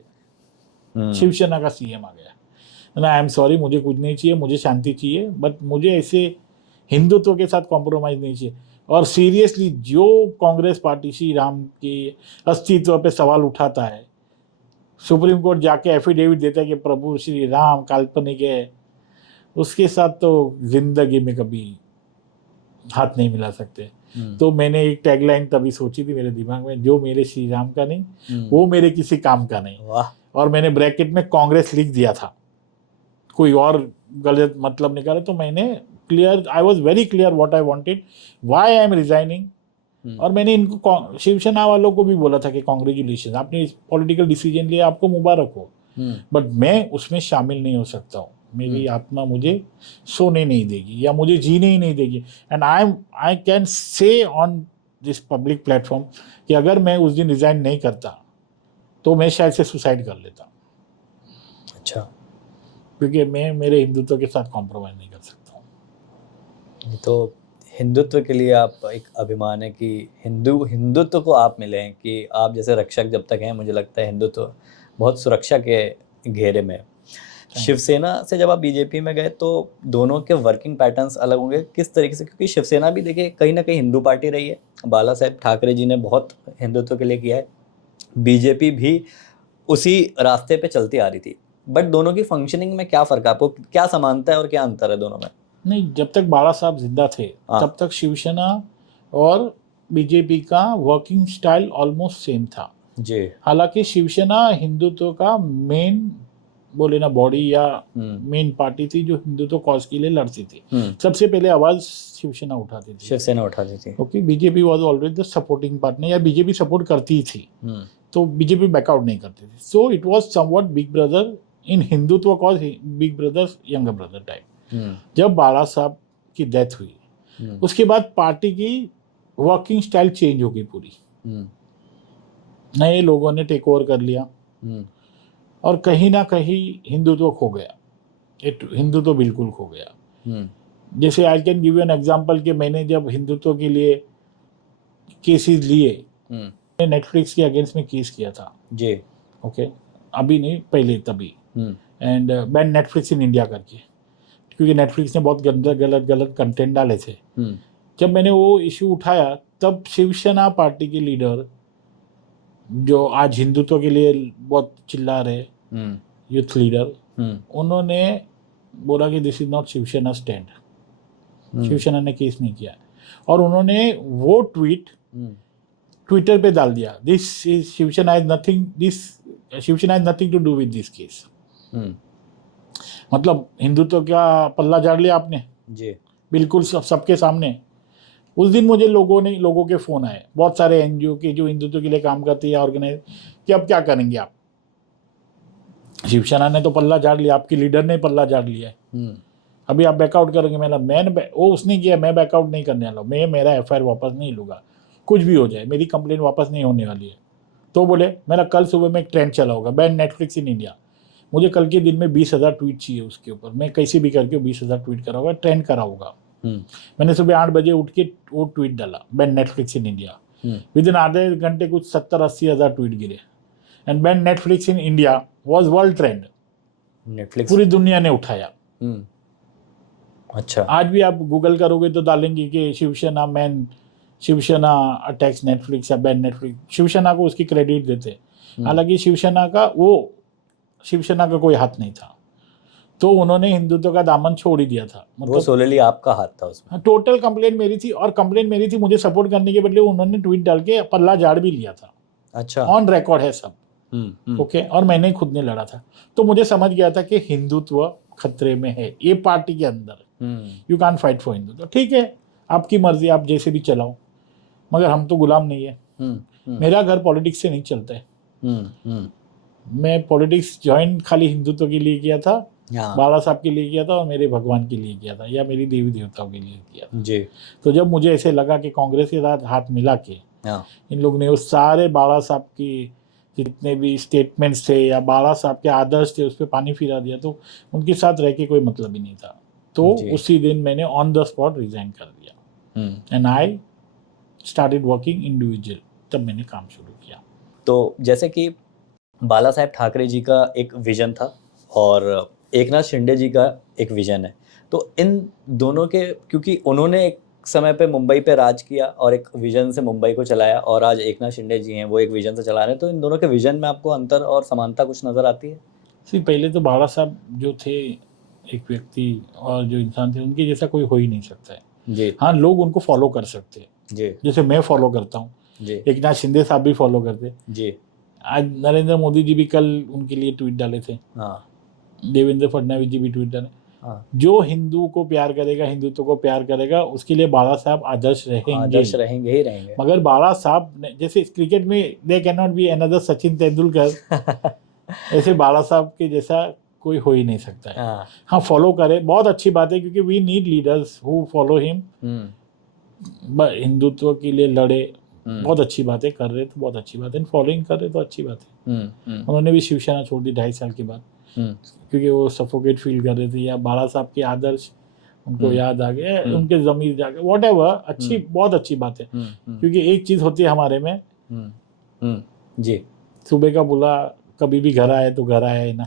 शिवसेना का सीएम आ गया ना, आई एम सॉरी, मुझे कुछ नहीं चाहिए, मुझे शांति चाहिए, बट मुझे ऐसे हिंदुत्व के साथ कॉम्प्रोमाइज़ नहीं चाहिए। और सीरियसली जो कांग्रेस पार्टी श्री राम के अस्तित्व पे सवाल उठाता है, सुप्रीम कोर्ट जाके एफिडेविट देता है कि प्रभु श्री राम काल्पनिक है, उसके साथ तो जिंदगी में कभी हाथ नहीं मिला सकते। तो मैंने एक टैगलाइन तभी सोची थी मेरे दिमाग में, जो मेरे श्री राम का नहीं वो मेरे किसी काम का नहीं। और मैंने ब्रैकेट में कांग्रेस लिख दिया था, कोई और गलत मतलब निकाले तो मैंने clear, I was very clear what I wanted, why I am resigning. और मैंने इनको, शिवसेना वालों को भी बोला था कि कांग्रेचुलेशन, आपने पॉलिटिकल डिसीजन लिया, आपको मुबारक हो, बट मैं उसमें शामिल नहीं हो सकता हूँ, मेरी आत्मा मुझे सोने नहीं देगी या मुझे जीने ही नहीं देगी। And I can say on this public platform कि अगर मैं उस दिन रिजाइन नहीं करता तो मैं शायद से सुसाइड कर लेता। अच्छा, क्योंकि मैं मेरे हिंदुत्व के साथ कॉम्प्रोमाइज़ नहीं कर सकता हूँ। तो हिंदुत्व के लिए आप एक अभिमान है कि हिंदुत्व को आप मिले हैं, कि आप जैसे रक्षक जब तक हैं, मुझे लगता है हिंदुत्व बहुत सुरक्षा के घेरे में। शिवसेना से जब आप बीजेपी में गए तो दोनों के वर्किंग पैटर्न्स अलग होंगे किस तरीके से, क्योंकि शिवसेना भी देखिए कहीं ना कहीं हिंदू पार्टी रही है, बाला साहेब ठाकरे जी ने बहुत हिंदुत्व के लिए किया है, बीजेपी भी उसी रास्ते पे चलती आ रही थी, बट दोनों की फंक्शनिंग में क्या फ़र्क है, आपको क्या समानता है और क्या अंतर है दोनों में? नहीं, जब तक बाला साहब जिंदा थे तब तक शिवसेना और बीजेपी का वर्किंग स्टाइल ऑलमोस्ट सेम था जी। हालांकि शिवसेना हिंदुत्व का मेन बोले ना बॉडी या मेन पार्टी थी जो हिंदुत्व कॉज के लिए लड़ती थी। सबसे पहले आवाज शिवसेना उठाती थी। Okay, BJP was always the supporting partner, या बीजेपी सपोर्ट करती थी तो बीजेपी बैकआउट नहीं करती थी। So it was somewhat big brother in Hindutva cause, big brother younger brother type. जब बाला साहब की डेथ हुई उसके बाद पार्टी की वर्किंग स्टाइल चेंज हो गई पूरी, नए लोगों ने टेक ओवर कर लिया और कहीं ना कहीं हिंदुत्व खो गया, हिंदुत्व बिल्कुल खो गया। जैसे I can give you an example कि मैंने जब हिंदुत्व के लिए केसेस लिए, मैंने नेटफ्लिक्स के अगेंस्ट में केस किया था जी। ओके, अभी नहीं पहले तभी, and ban Netflix in India करके, क्योंकि नेटफ्लिक्स ने बहुत गलत कंटेंट डाले थे। जब मैंने वो इशू उठाया तब शिवसेना पार्टी के लीडर जो आज हिंदुत्व के लिए बहुत चिल्ला रहे, यूथ लीडर, उन्होंने बोला कि this is not Shiv Sena stand, Shiv Sena ने केस नहीं किया, और उन्होंने वो ट्विटर पे डाल दिया, this is Shiv Sena has nothing to do with this case. मतलब हिंदुत्व का पल्ला झाड़ लिया आपने जी, बिल्कुल सबके सामने। उस दिन मुझे लोगों के फ़ोन आए, बहुत सारे एनजीओ के जो हिंदुत्व के लिए काम करती है ऑर्गेनाइज, कि अब क्या करेंगे आप, शिवसेना ने तो पल्ला झाड़ लिया, आपके लीडर ने पल्ला झाड़ लिया है, अभी आप बैकआउट करेंगे। वो उसने किया, मैं बैकआउट नहीं करने वाला, मैं मेरा एफआईआर वापस नहीं लूँगा, कुछ भी हो जाए मेरी कंप्लेन वापस नहीं होने वाली है। तो बोले मेरा कल सुबह में एक ट्रेंड चला होगा, बैन नेटफ्लिक्स इन इंडिया। मुझे कल के दिन में 20,000 ट्वीट चाहिए उसके ऊपर, मैं कैसे भी करके 20,000 ट्वीट करा होगा, ट्रेंड करा होगा। मैंने सुबह 8 बजे उठ के वो ट्वीट डाला, ban Netflix in India. With in आधे घंटे कुछ 70-80 हज़ार ट्वीट गिरे। And ban Netflix in India was world trend, Netflix पूरी दुनिया ने उठाया। अच्छा, आज भी आप गूगल करोगे तो डालेंगे कि शिवसेना अटैक्स नेटफ्लिक्स या बैन नेटफ्लिक्स। शिवसेना को उसकी क्रेडिट देते, हालांकि शिवसेना का कोई हाथ नहीं था, तो उन्होंने हिंदुत्व का दामन छोड़ ही दिया था। वो सोलेली आपका हाथ था उसमें। टोटल कंप्लेंट मेरी थी, और कंप्लेंट मेरी थी, मुझे सपोर्ट करने के बदले उन्होंने ट्वीट डाल के पल्ला झाड़ भी लिया था। अच्छा, ऑन रिकॉर्ड है सब। ओके, और मैंने खुद ने लड़ा था, तो मुझे समझ गया था कि हिंदुत्व खतरे में है ये पार्टी के अंदर। You can fight for Hindutva, ठीक है, आपकी मर्जी, आप जैसे भी चलाओ, मगर हम तो गुलाम नहीं है। मेरा घर पॉलिटिक्स से नहीं चलता है। मैं पॉलिटिक्स ज्वाइन खाली हिंदुत्व के लिए किया था, बाला साहब के लिए किया था, और मेरे भगवान के लिए किया था, या मेरी देवी देवताओं के लिए किया था जी। तो जब मुझे ऐसे लगा कि कांग्रेस के साथ हाथ मिला के इन लोग ने उस सारे बाला साहब की जितने भी स्टेटमेंट्स थे या बाला साहब के आदर्श थे उस पर पानी फिरा दिया, तो उनके साथ रह के कोई मतलब ही नहीं था। तो उसी दिन मैंने ऑन द स्पॉट रिजाइन कर दिया and I started working individual. तब मैंने काम शुरू किया। तो जैसे कि बाला साहेब ठाकरे जी का एक विजन था और एकनाथ शिंदे जी का एक विजन है, तो इन दोनों के, क्योंकि उन्होंने एक समय पे मुंबई पे राज किया और एक विजन से मुंबई को चलाया, और आज एकनाथ शिंदे जी हैं वो एक विजन से चला रहे हैं, तो इन दोनों के विजन में आपको अंतर और समानता कुछ नज़र आती है? पहले तो बाला साहब जो थे एक व्यक्ति और जो इंसान थे, उनके जैसा कोई हो ही नहीं सकता है जी। हाँ, लोग उनको फॉलो कर सकते हैं जी। जैसे मैं फॉलो करता हूँ जी। एकनाथ शिंदे साहब भी फॉलो करते जी। आज नरेंद्र मोदी जी भी कल उनके लिए ट्वीट डाले थे। हाँ। देवेंद्र फडणवीस जी भी ट्वीट डाले। हाँ। जो हिंदू को प्यार करेगा, हिंदुत्व को प्यार करेगा, उसके लिए बाला साहब आदर्श रहेंगे, आदर्श रहेंगे ही रहेंगे। मगर बाला साहब ने, जैसे क्रिकेट में they can not be another Sachin Tendulkar ऐसे बाला साहब के जैसा कोई हो ही नहीं सकता है। हाँ, फॉलो करे, बहुत अच्छी बात है, क्योंकि we need leaders who follow him. Hindutva के लिए लड़े, बहुत अच्छी बात है, कर रहे तो बहुत अच्छी बात है, फॉलोइंग कर रहे तो अच्छी बात है। उन्होंने भी शिवसेना छोड़ दी 2.5 साल के बाद, क्योंकि वो सफोकेट फील कर रहे थे, या बाला साहब के आदर्श उनको याद आ गए, उनके जमीर जाके, वॉट एवर, अच्छी, बहुत अच्छी बात है। क्योंकि एक चीज होती है हमारे में जी, सुबह का बुला, कभी भी घर आए तो घर आए ना,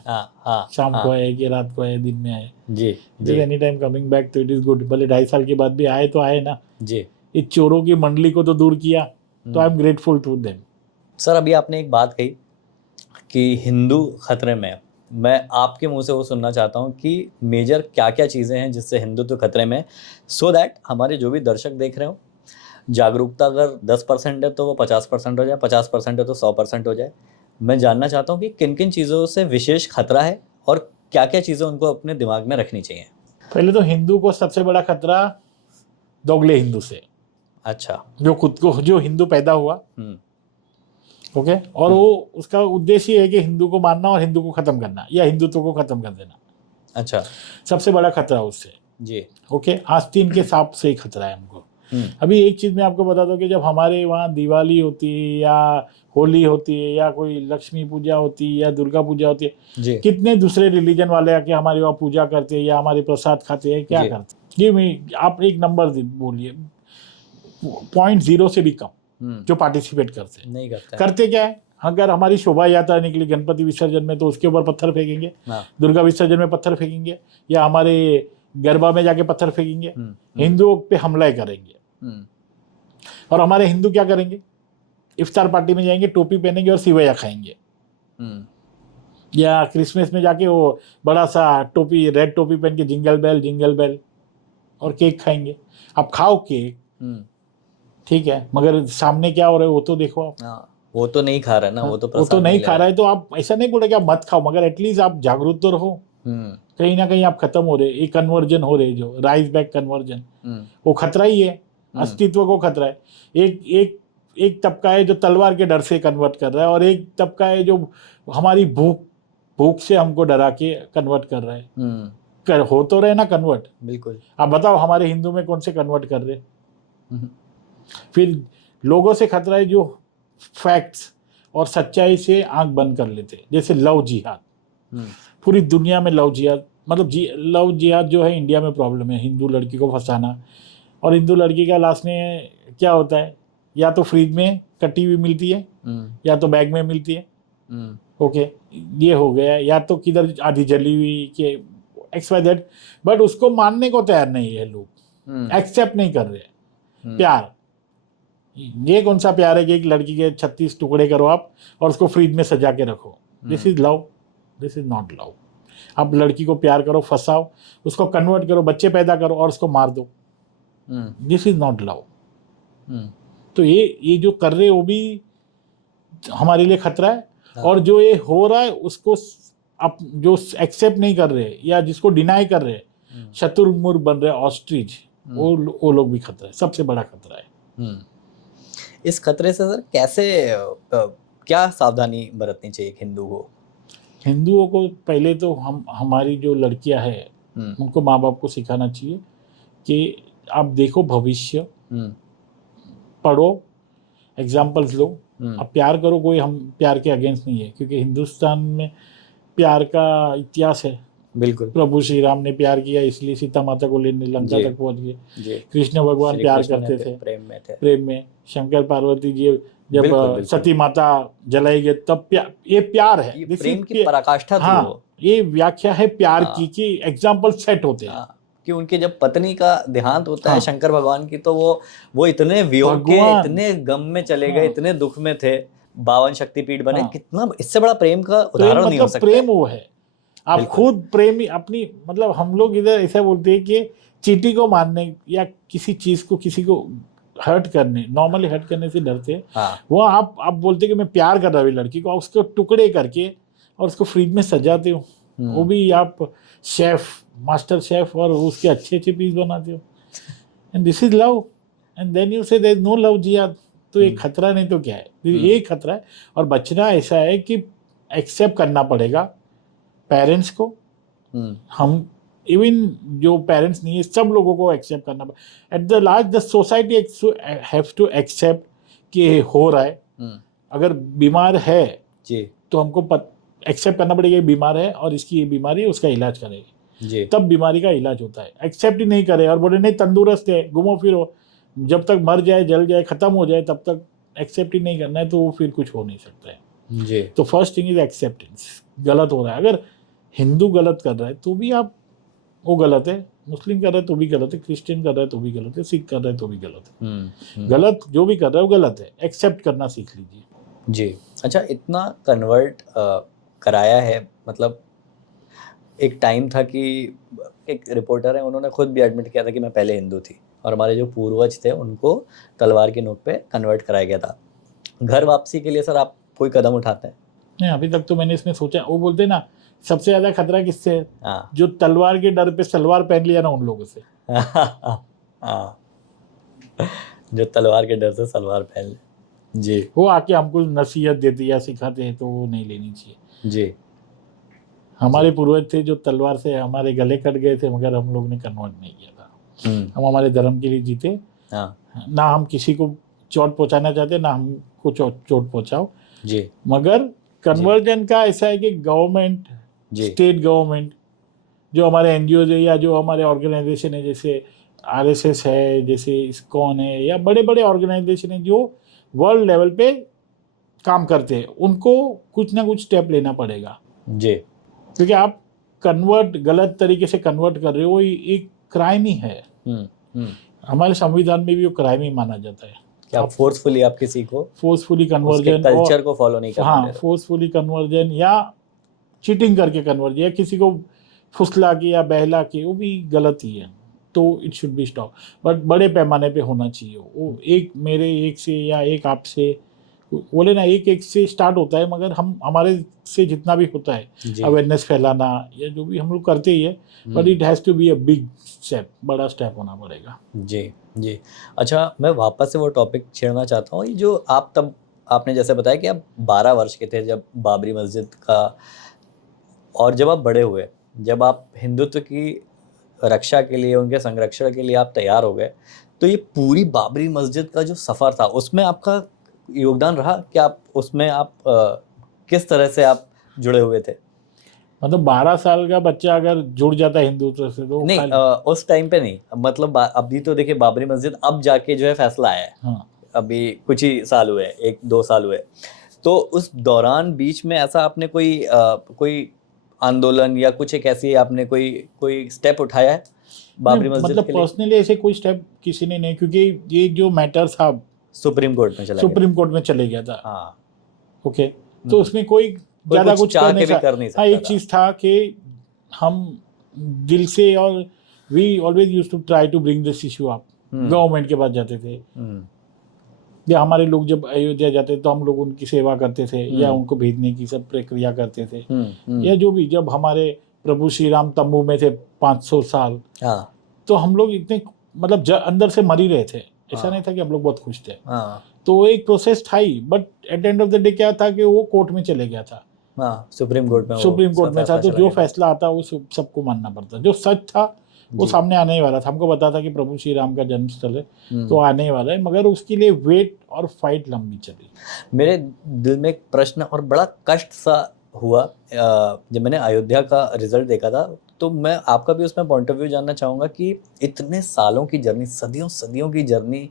शाम हाँ। को आए कि रात को आए, दिन में आए, जी। एनी टाइम कमिंग बैक तो इट इज गुड। भले 2.5 साल के बाद भी आए तो आए ना जी। इस चोरों की मंडली को तो दूर किया, तो I am grateful to them. Sir, अभी आपने एक बात कही कि हिंदू खतरे में है। मैं आपके मुंह से वो सुनना चाहता हूँ कि मेजर क्या क्या चीज़ें हैं जिससे हिंदुत्व खतरे में है, सो दैट हमारे जो भी दर्शक देख रहे हो, जागरूकता अगर 10% है तो वो 50% हो जाए, 50% है तो 100% हो जाए। मैं जानना चाहता हूँ कि किन किन चीज़ों से विशेष खतरा है और क्या क्या चीज़ें उनको अपने दिमाग में रखनी चाहिए। पहले तो हिंदू को सबसे बड़ा खतरा दोगले हिंदू से। अच्छा। जो खुद को, जो हिंदू पैदा हुआ, ओके, और वो उसका उद्देश्य ये है कि हिंदू को मारना और हिंदू को खत्म करना, या हिंदुत्व को खत्म कर देना। अच्छा। सबसे बड़ा खतरा उससे। जी। ओके, आस्तीन के सांप से ही खतरा है हमको। अभी एक चीज मैं आपको बता दूं कि जब हमारे वहाँ दिवाली होती है या होली होती है या कोई लक्ष्मी पूजा होती है या दुर्गा पूजा होती है, कितने दूसरे रिलीजन वाले आके हमारे वहाँ पूजा करते हैं या हमारे प्रसाद खाते हैं, क्या करते हैं? ये आप एक नंबर बोलिए, 0.0 से भी कम जो पार्टिसिपेट करते हैं। नहीं करते क्या है, अगर हमारी शोभा यात्रा निकली गणपति विसर्जन में तो उसके ऊपर पत्थर फेंकेंगे, दुर्गा विसर्जन में पत्थर फेंकेंगे, या हमारे गरबा में जाके पत्थर फेंकेंगे, हिंदुओं पे हमला करेंगे। और हमारे हिंदू क्या करेंगे, इफ्तार पार्टी में जाएंगे, टोपी पहनेंगे और सिवैया खाएंगे, या क्रिसमस में जाके वो बड़ा सा टोपी, रेड टोपी पहन के जिंगल बेल और केक खाएंगे। आप खाओ केक, ठीक है, मगर सामने क्या हो रहा है वो तो देखो आप। वो तो नहीं खा रहा है ना, वो तो नहीं खा रहा है, तो आप ऐसा नहीं बोले कि आप मत खाओ, मगर एटलीस्ट आप जागरूक तो रहो। कहीं ना कहीं आप खत्म हो रहे, एक कन्वर्जन हो रहे, जो राइज बैक कन्वर्जन, वो खतरा ही है, अस्तित्व को खतरा है। एक तबका है जो तलवार के डर से कन्वर्ट कर रहा है, और एक तबका है जो हमारी भूख से हमको डरा के कन्वर्ट कर रहा है। हो तो रहे ना कन्वर्ट, बिल्कुल। आप बताओ हमारे हिंदू में कौन से कन्वर्ट कर रहे। फिर लोगों से खतरा है जो फैक्ट्स और सच्चाई से आंख बंद कर लेते, जैसे लव जिहाद। हम्म, पूरी दुनिया में लव जिहाद, मतलब लव जिहाद जो है इंडिया में प्रॉब्लम है, हिंदू लड़की को फंसाना। और हिंदू लड़की का लास्ट में क्या होता है, या तो फ्रिज में कटी हुई मिलती है या तो बैग में मिलती है। ओके, ये हो गया, या तो किधर आधी जली हुई कि एक्स वाई जेड, बट उसको मानने को तैयार नहीं है लोग, एक्सेप्ट नहीं कर रहे। प्यार, ये कौन सा प्यार है कि एक लड़की के 36 टुकड़े करो आप और उसको फ्रिज में सजा के रखो? This is love, this is not love. आप लड़की को प्यार करो, फंसाओ, उसको कन्वर्ट करो, बच्चे पैदा करो और उसको मार दो। This is not love. तो ये जो कर रहे हो वो भी हमारे लिए खतरा है। हाँ। और जो ये हो रहा है उसको आप जो एक्सेप्ट नहीं कर रहे या जिसको डिनाई कर रहे, शतुरमुर्ग बन रहे, ऑस्ट्रिच, वो लोग भी खतरा है, सबसे बड़ा खतरा है। इस खतरे से सर कैसे क्या सावधानी बरतनी चाहिए एक हिंदू को? हिंदुओं को पहले तो हमारी जो लड़कियां हैं उनको माँ बाप को सिखाना चाहिए कि आप देखो भविष्य, पढ़ो, एग्जाम्पल्स लो, अब प्यार करो। कोई हम प्यार के अगेंस्ट नहीं है, क्योंकि हिंदुस्तान में प्यार का इतिहास है। बिल्कुल, प्रभु श्री राम ने प्यार किया, इसलिए सीता माता को लेने लंका तक पहुंच गए। कृष्ण भगवान श्री प्यार कृष्ण करते ने थे, प्रेम में। शंकर पार्वती जी जब बिल्कुल। सती माता जलाई गई तब ये प्यार है, ये प्रेम की पराकाष्ठा थी। हाँ, ये व्याख्या है प्यार की कि एग्जाम्पल सेट होते हैं। कि उनके जब पत्नी का देहांत होता है शंकर भगवान की, तो वो इतने वियोग के, इतने गम में चले गए, इतने दुख में थे, 52 शक्तिपीठ बने। कितना इससे बड़ा प्रेम का उदाहरण नहीं हो सकता। प्रेम वो है, आप खुद प्रेमी अपनी, मतलब हम लोग इधर ऐसा बोलते हैं कि चींटी को मारने या किसी चीज को, किसी को हर्ट करने, नॉर्मली हर्ट करने से डरते हैं। वो आप बोलते कि मैं प्यार कर रहा हूँ लड़की को, उसको टुकड़े करके और उसको फ्रिज में सजाते हो, वो भी आप शेफ, मास्टर शेफ, और उसके अच्छे अच्छे पीस बनाते हो। And this is love, and then you say there is no love jihad. तो एक खतरा नहीं तो क्या है, ये खतरा है। और बचना ऐसा है कि एक्सेप्ट करना पड़ेगा पेरेंट्स को। हम इवन जो पेरेंट्स नहीं है, सब लोगों को एक्सेप्ट करना पड़ेगा। At the last the society have to accept कि हो रहा है। अगर बीमार है तो हमको एक्सेप्ट करना पड़ेगा, बीमार है और इसकी ये बीमारी है, उसका इलाज करेगी, तब बीमारी का इलाज होता है। एक्सेप्ट ही नहीं करे और बोले नहीं तंदुरुस्त है, घूमो फिरो, जब तक मर जाए, जल जाए, खत्म हो जाए, तब तक एक्सेप्ट ही नहीं करना है, तो फिर कुछ हो नहीं सकता है। तो फर्स्ट थिंग इज एक्सेप्टेंस। गलत हो रहा है, अगर हिंदू गलत कर रहा है तो भी आप, वो गलत है, मुस्लिम कर रहा है तो भी गलत है, क्रिश्चियन कर रहा है तो भी गलत है, सिख कर रहा है तो भी गलत है। गलत जो भी कर रहा है वो गलत है, एक्सेप्ट करना सीख लीजिए। जी, अच्छा, इतना कन्वर्ट कराया है, मतलब एक टाइम था कि एक रिपोर्टर है, उन्होंने खुद भी एडमिट किया था कि मैं पहले हिंदू थी और हमारे जो पूर्वज थे उनको तलवार की नोक पे कन्वर्ट कराया गया था। घर वापसी के लिए सर आप कोई कदम उठाते हैं? नहीं, अभी तक तो मैंने इसमें सोचा, वो बोलते हैं ना सबसे ज्यादा खतरा किससे है? जो तलवार के डर पे सलवार पहन लिया ना, उन लोगों से। जो तलवार के डर से सलवार पहन ले, जी, वो आके हमको नसीहत देते या सिखाते हैं, तो वो नहीं लेनी चाहिए। जी, हमारे पूर्वज थे जो तलवार से हमारे गले कट गए थे, मगर हम लोग ने कन्वर्ट नहीं किया था। हम हमारे धर्म के लिए जीते। ना हम किसी को चोट पहुंचाना चाहते, ना हमको चोट पहुंचाओ जी। मगर कन्वर्जन का ऐसा है कि गवर्नमेंट, स्टेट गवर्नमेंट, जो हमारे एनजीओ है या जो हमारे ऑर्गेनाइजेशन है, जैसे आरएसएस है, जैसे इस्कॉन है, या बड़े बड़े ऑर्गेनाइजेशन है जो वर्ल्ड लेवल पे काम करते हैं, उनको कुछ ना कुछ स्टेप लेना पड़ेगा जी। क्योंकि आप कन्वर्ट, गलत तरीके से कन्वर्ट कर रहे हो, वो एक क्राइम ही है। हमारे संविधान में भी वो क्राइम ही माना जाता है कि आप फोर्सफुली, आप किसी को फोर्सफुली कन्वर्जन, कल्चर को फॉलो नहीं करना। हाँ, फोर्सफुली कन्वर्जन या चीटिंग करके कन्वर्जन, या किसी को फुसला के या बहला के, वो भी गलत ही है। तो it should be stop, but बड़े पैमाने पे होना चाहिए। वो एक मेरे एक से या एक आपसे, बोले ना, एक से स्टार्ट होता है, मगर हम हमारे से जितना भी होता है अवेयरनेस फैलाना या जो भी हम लोग करते ही है, but it has to be a big step, बड़ा स्टेप होना पड़ेगा। जी, जी। अच्छा, मैं वापस से वो टॉपिक छेड़ना चाहता हूँ, ये जो तब आपने जैसे बताया कि आप 12 वर्ष के थे जब बाबरी मस्जिद का, और जब आप बड़े हुए, जब आप हिंदुत्व की रक्षा के लिए, उनके संरक्षण के लिए आप तैयार हो गए, तो ये पूरी बाबरी मस्जिद का जो सफ़र था उसमें आपका योगदान रहा कि आप उसमें आप किस तरह से आप जुड़े हुए थे? मतलब 12 साल का बच्चा अगर जुड़ जाता है हिंदुत्व से तो नहीं, उस टाइम पे नहीं, मतलब अभी तो देखिए बाबरी मस्जिद अब जाके जो है फैसला आया है, हाँ अभी कुछ ही साल हुए, 1-2 साल हुए। तो उस दौरान बीच में ऐसा आपने कोई आंदोलन या कुछ एक ऐसी आपने कोई स्टेप उठाया है बाबरी नहीं, मस्जिद मतलब के लिए? पर्सनली ऐसे कोई स्टेप किसी ने नहीं, क्योंकि ये जो मैटर था सुप्रीम कोर्ट में चला गया। सुप्रीम कोर्ट में चले गया था। हाँ। ओके, तो उसमें कोई कोई ज्यादा कुछ कुछ चाह कर के नहीं भी सकता। कर नहीं हाँ, सकता एक था। चीज था कि हम दिल से, और we always use to try to bring this issue up, government के पास जाते थे, या हमारे लोग जब अयोध्या जाते तो हम लोग उनकी सेवा करते थे, या उनको भेजने की सब प्रक्रिया करते थे, या जो भी, जब हमारे प्रभु श्री राम तंबू में थे 500 साल, हाँ। तो हम लोग इतने मतलब अंदर से मर ही रहे थे, ऐसा हाँ। नहीं था कि हम लोग बहुत खुश थे। हाँ। तो वो एक प्रोसेस था ही, but at end of the day क्या था कि वो कोर्ट में चले गया था, हाँ, सुप्रीम कोर्ट में सुप्रीम कोर्ट में था, तो जो गया। फैसला आता वो सबको मानना पड़ता। जो सच था वो जी। सामने आने ही वाला था। हमको पता था कि प्रभु श्री राम का जन्म स्थल है हम्म। तो आने ही वाला है, मगर उसके लिए वेट और फाइट लंबी चली। मेरे दिल में एक प्रश्न और बड़ा कष्ट सा हुआ जब मैंने अयोध्या का रिजल्ट देखा था, तो मैं आपका भी उसमें पॉइंट ऑफ व्यू जानना चाहूँगा कि इतने सालों की जर्नी, सदियों सदियों की जर्नी,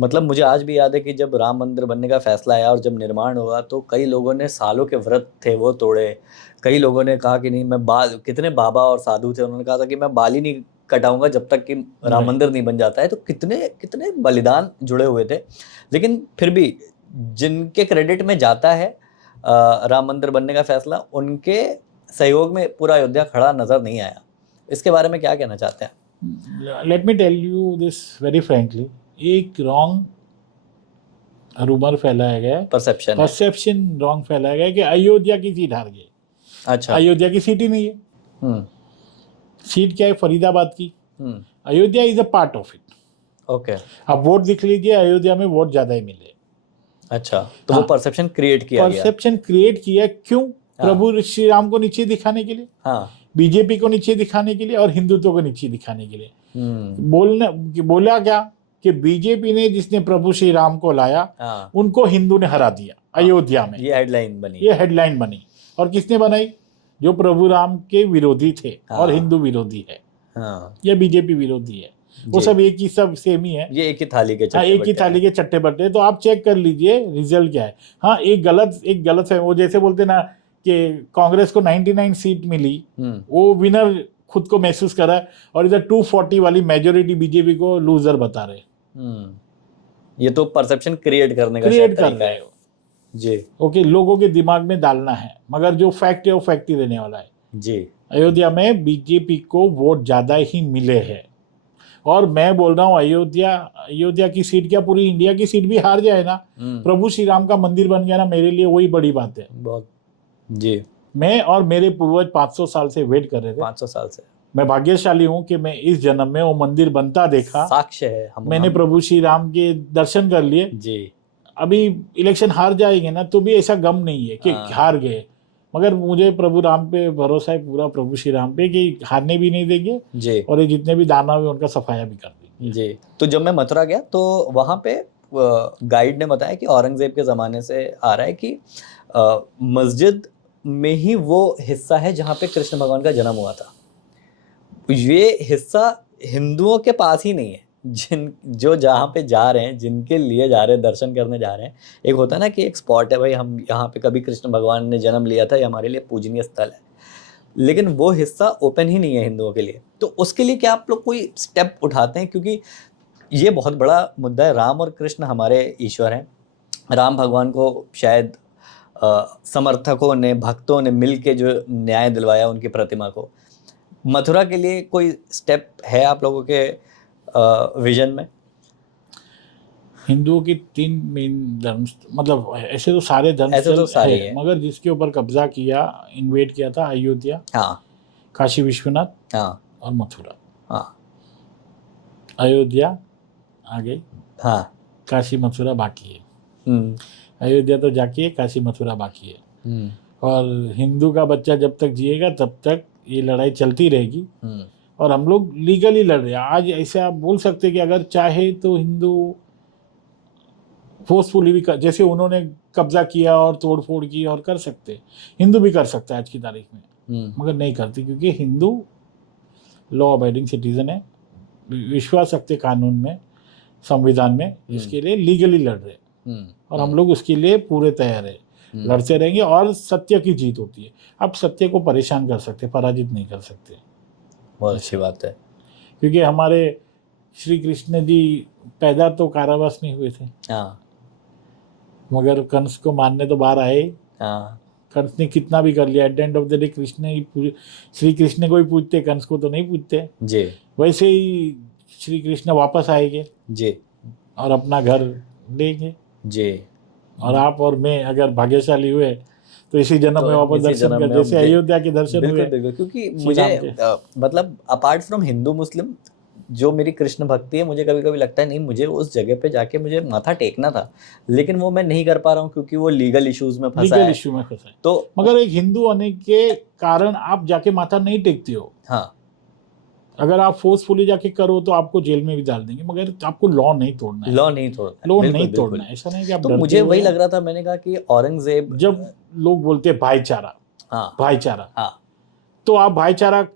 मतलब मुझे आज भी याद है कि जब राम मंदिर बनने का फैसला आया और जब निर्माण हुआ तो कई लोगों ने सालों के व्रत थे वो तोड़े, कई लोगों ने कहा कि नहीं मैं बाल, कितने बाबा और साधु थे उन्होंने कहा था कि मैं बाल ही नहीं कटाऊंगा जब तक कि राम मंदिर नहीं बन जाता है। तो कितने कितने बलिदान जुड़े हुए थे, लेकिन फिर भी जिनके क्रेडिट में जाता है राम मंदिर बनने का फैसला, उनके सहयोग में पूरा अयोध्या खड़ा नजर नहीं आया। इसके बारे में क्या कहना चाहते हैं? Let me tell you this very frankly, एक रॉन्ग रूमर फैलाया गया है, परसेप्शन है। परसेप्शन रॉन्ग फैलाया गया है कि अयोध्या की सीट हार गई। अच्छा। अयोध्या की सीट ही नहीं है। हम्म। सीट क्या है? फरीदाबाद की। Ayodhya is a part of it. Okay. अब वोट दिख लीजिए, अयोध्या में वोट ज्यादा ही मिले। अच्छा, तो वो हाँ, परसेप्शन क्रिएट किया गया। परसेप्शन क्रिएट किया क्यों? प्रभु श्री राम को नीचे दिखाने के लिए, हाँ। बीजेपी को नीचे दिखाने के लिए, और हिंदुत्व को नीचे दिखाने के लिए। बोला क्या कि बीजेपी ने, जिसने प्रभु श्री राम को लाया, हाँ। उनको हिंदू ने हरा दिया अयोध्या में। ये हेडलाइन बनी। ये हेडलाइन बनी। और किसने बनाई? जो प्रभु राम के विरोधी थे और हाँ। हिंदू विरोधी है, हाँ। या बीजेपी विरोधी है, वो जी। सब एक ही, सब सेम ही है। ये एक ही थाली के हाँ, एक ही थाली के चट्टे बट्टे। तो आप चेक कर लीजिए रिजल्ट क्या है। हाँ, एक गलत है, वो जैसे बोलते ना कि कांग्रेस को 99 सीट मिली, वो विनर खुद को महसूस करा है, और इधर 240 वाली मेजोरिटी बीजेपी को लूजर बता रहे। ये तो परसेप्शन क्रिएट करने का क्रिएट शायद कर तरीका रहे है। हो जी। ओके, लोगों के दिमाग में डालना है, मगर जो फैक्ट है वो फैक्ट ही रहने वाला है। जी। अयोध्या में बीजेपी को वोट ज्यादा ही मिले हैं, और मैं बोल रहा हूँ अयोध्या की सीट क्या, पूरी इंडिया की सीट भी हार जाए ना, प्रभु श्री राम का मंदिर बन गया ना, मेरे लिए वही बड़ी बात है। बहुत। जी। मैं और मेरे पूर्वज 500 साल से वेट कर रहे थे। 500 साल से मैं भाग्यशाली हूँ कि मैं इस जन्म में वो मंदिर बनता देखा, साक्ष्य है। मैंने प्रभु श्री राम के दर्शन कर लिए। जी। अभी इलेक्शन हार जाएंगे ना तो भी ऐसा गम नहीं है कि हार गए, मगर मुझे प्रभु राम पे भरोसा है, पूरा प्रभु श्री राम पे, कि हारने भी नहीं देंगे जी। और ये जितने भी दानव है उनका सफाया भी कर देंगे। जी। तो जब मैं मथुरा गया तो वहाँ पे गाइड ने बताया कि औरंगजेब के ज़माने से आ रहा है कि मस्जिद में ही वो हिस्सा है जहाँ पे कृष्ण भगवान का जन्म हुआ था। ये हिस्सा हिंदुओं के पास ही नहीं है, जो जहाँ पे जा रहे हैं, जिनके लिए जा रहे हैं, दर्शन करने जा रहे हैं। एक होता है ना कि एक स्पॉट है, भाई हम यहाँ पे कभी कृष्ण भगवान ने जन्म लिया था, ये हमारे लिए पूजनीय स्थल है, लेकिन वो हिस्सा ओपन ही नहीं है हिंदुओं के लिए। तो उसके लिए क्या आप लोग कोई स्टेप उठाते हैं? क्योंकि ये बहुत बड़ा मुद्दा है। राम और कृष्ण हमारे ईश्वर हैं। राम भगवान को शायद समर्थकों ने, भक्तों ने मिल के जो न्याय दिलवाया उनकी प्रतिमा को। मथुरा के लिए कोई स्टेप है आप लोगों के विजन में? हिंदुओं की 3 मेन धर्म, मतलब ऐसे तो सारे धर्म ऐसे तो सारे है, मगर जिसके ऊपर कब्जा किया, इन्वेड किया था, अयोध्या, हाँ, काशी विश्वनाथ, हाँ, और मथुरा। हाँ, अयोध्या आ गई, हाँ, काशी मथुरा बाकी है। अयोध्या तो जाके, काशी मथुरा बाकी है। और हिंदू का बच्चा जब तक जिएगा तब तक ये लड़ाई चलती रहेगी, और हम लोग लीगली लड़ रहे हैं। आज ऐसे आप बोल सकते कि अगर चाहे तो हिंदू फोर्सफुली भी जैसे उन्होंने कब्जा किया और तोड़ फोड़ की और कर सकते, हिंदू भी कर सकता है आज की तारीख में, मगर नहीं करती, क्योंकि हिंदू लॉ अबाइडिंग सिटीजन है, विश्वास रखते कानून में, संविधान में, इसके लिए लीगली लड़ रहे, और हम लोग उसके लिए पूरे तैयार है, लड़ते रहेंगे, और सत्य की जीत होती है। अब सत्य को परेशान कर सकते, पराजित नहीं कर सकते। बहुत अच्छी बात है। क्योंकि हमारे श्री कृष्ण जी पैदा तो कारावास में हुए थे, हाँ मगर कंस को मारने तो बाहर आए। हाँ कंस ने कितना भी कर लिया, eight the end of the day Shri Krishna को ही पूछते, कंस को तो नहीं पूछते। जी वैसे ही श्री कृष्ण वापस आएंगे जी और अपना घर लेंगे, जी। और आप और मैं अगर भाग्यशाली हुए तो इसी जन्म तो में वापस इसी दर्शन जन्म कर, में हम जैसे अयोध्या के दर्शन बिल्कुल हुए। बिल्कुल, क्योंकि श्री मुझे राम के। मतलब अपार्ट फ्रॉम हिंदू मुस्लिम जो मेरी कृष्ण भक्ति है, मुझे कभी कभी लगता है नहीं, मुझे उस जगह पे जाके मुझे माथा टेकना था, लेकिन वो मैं नहीं कर पा रहा हूँ क्योंकि वो लीगल इश्यूज में फंसा लीगल है। इश्यू में फंसा है, तो मगर एक हिंदू होने के कारण आप जाके माथा नहीं टेकते हो। हाँ, अगर आप फोर्सफुली जाके करो तो आपको जेल में भी डाल देंगे, मगर आपको लॉ नहीं तोड़ना है, लॉ नहीं तोड़ना है, लॉ बिल्कुल नहीं बिल्कुल। तोड़ना है। ऐसा नहीं कि आप तो डरते मुझे हुए वही हैं। लग रहा था, मैंने कहा कि औरंगजेब, जब लोग बोलते हैं भाईचारा, हाँ भाईचारा, हाँ तो आप भाईचारा,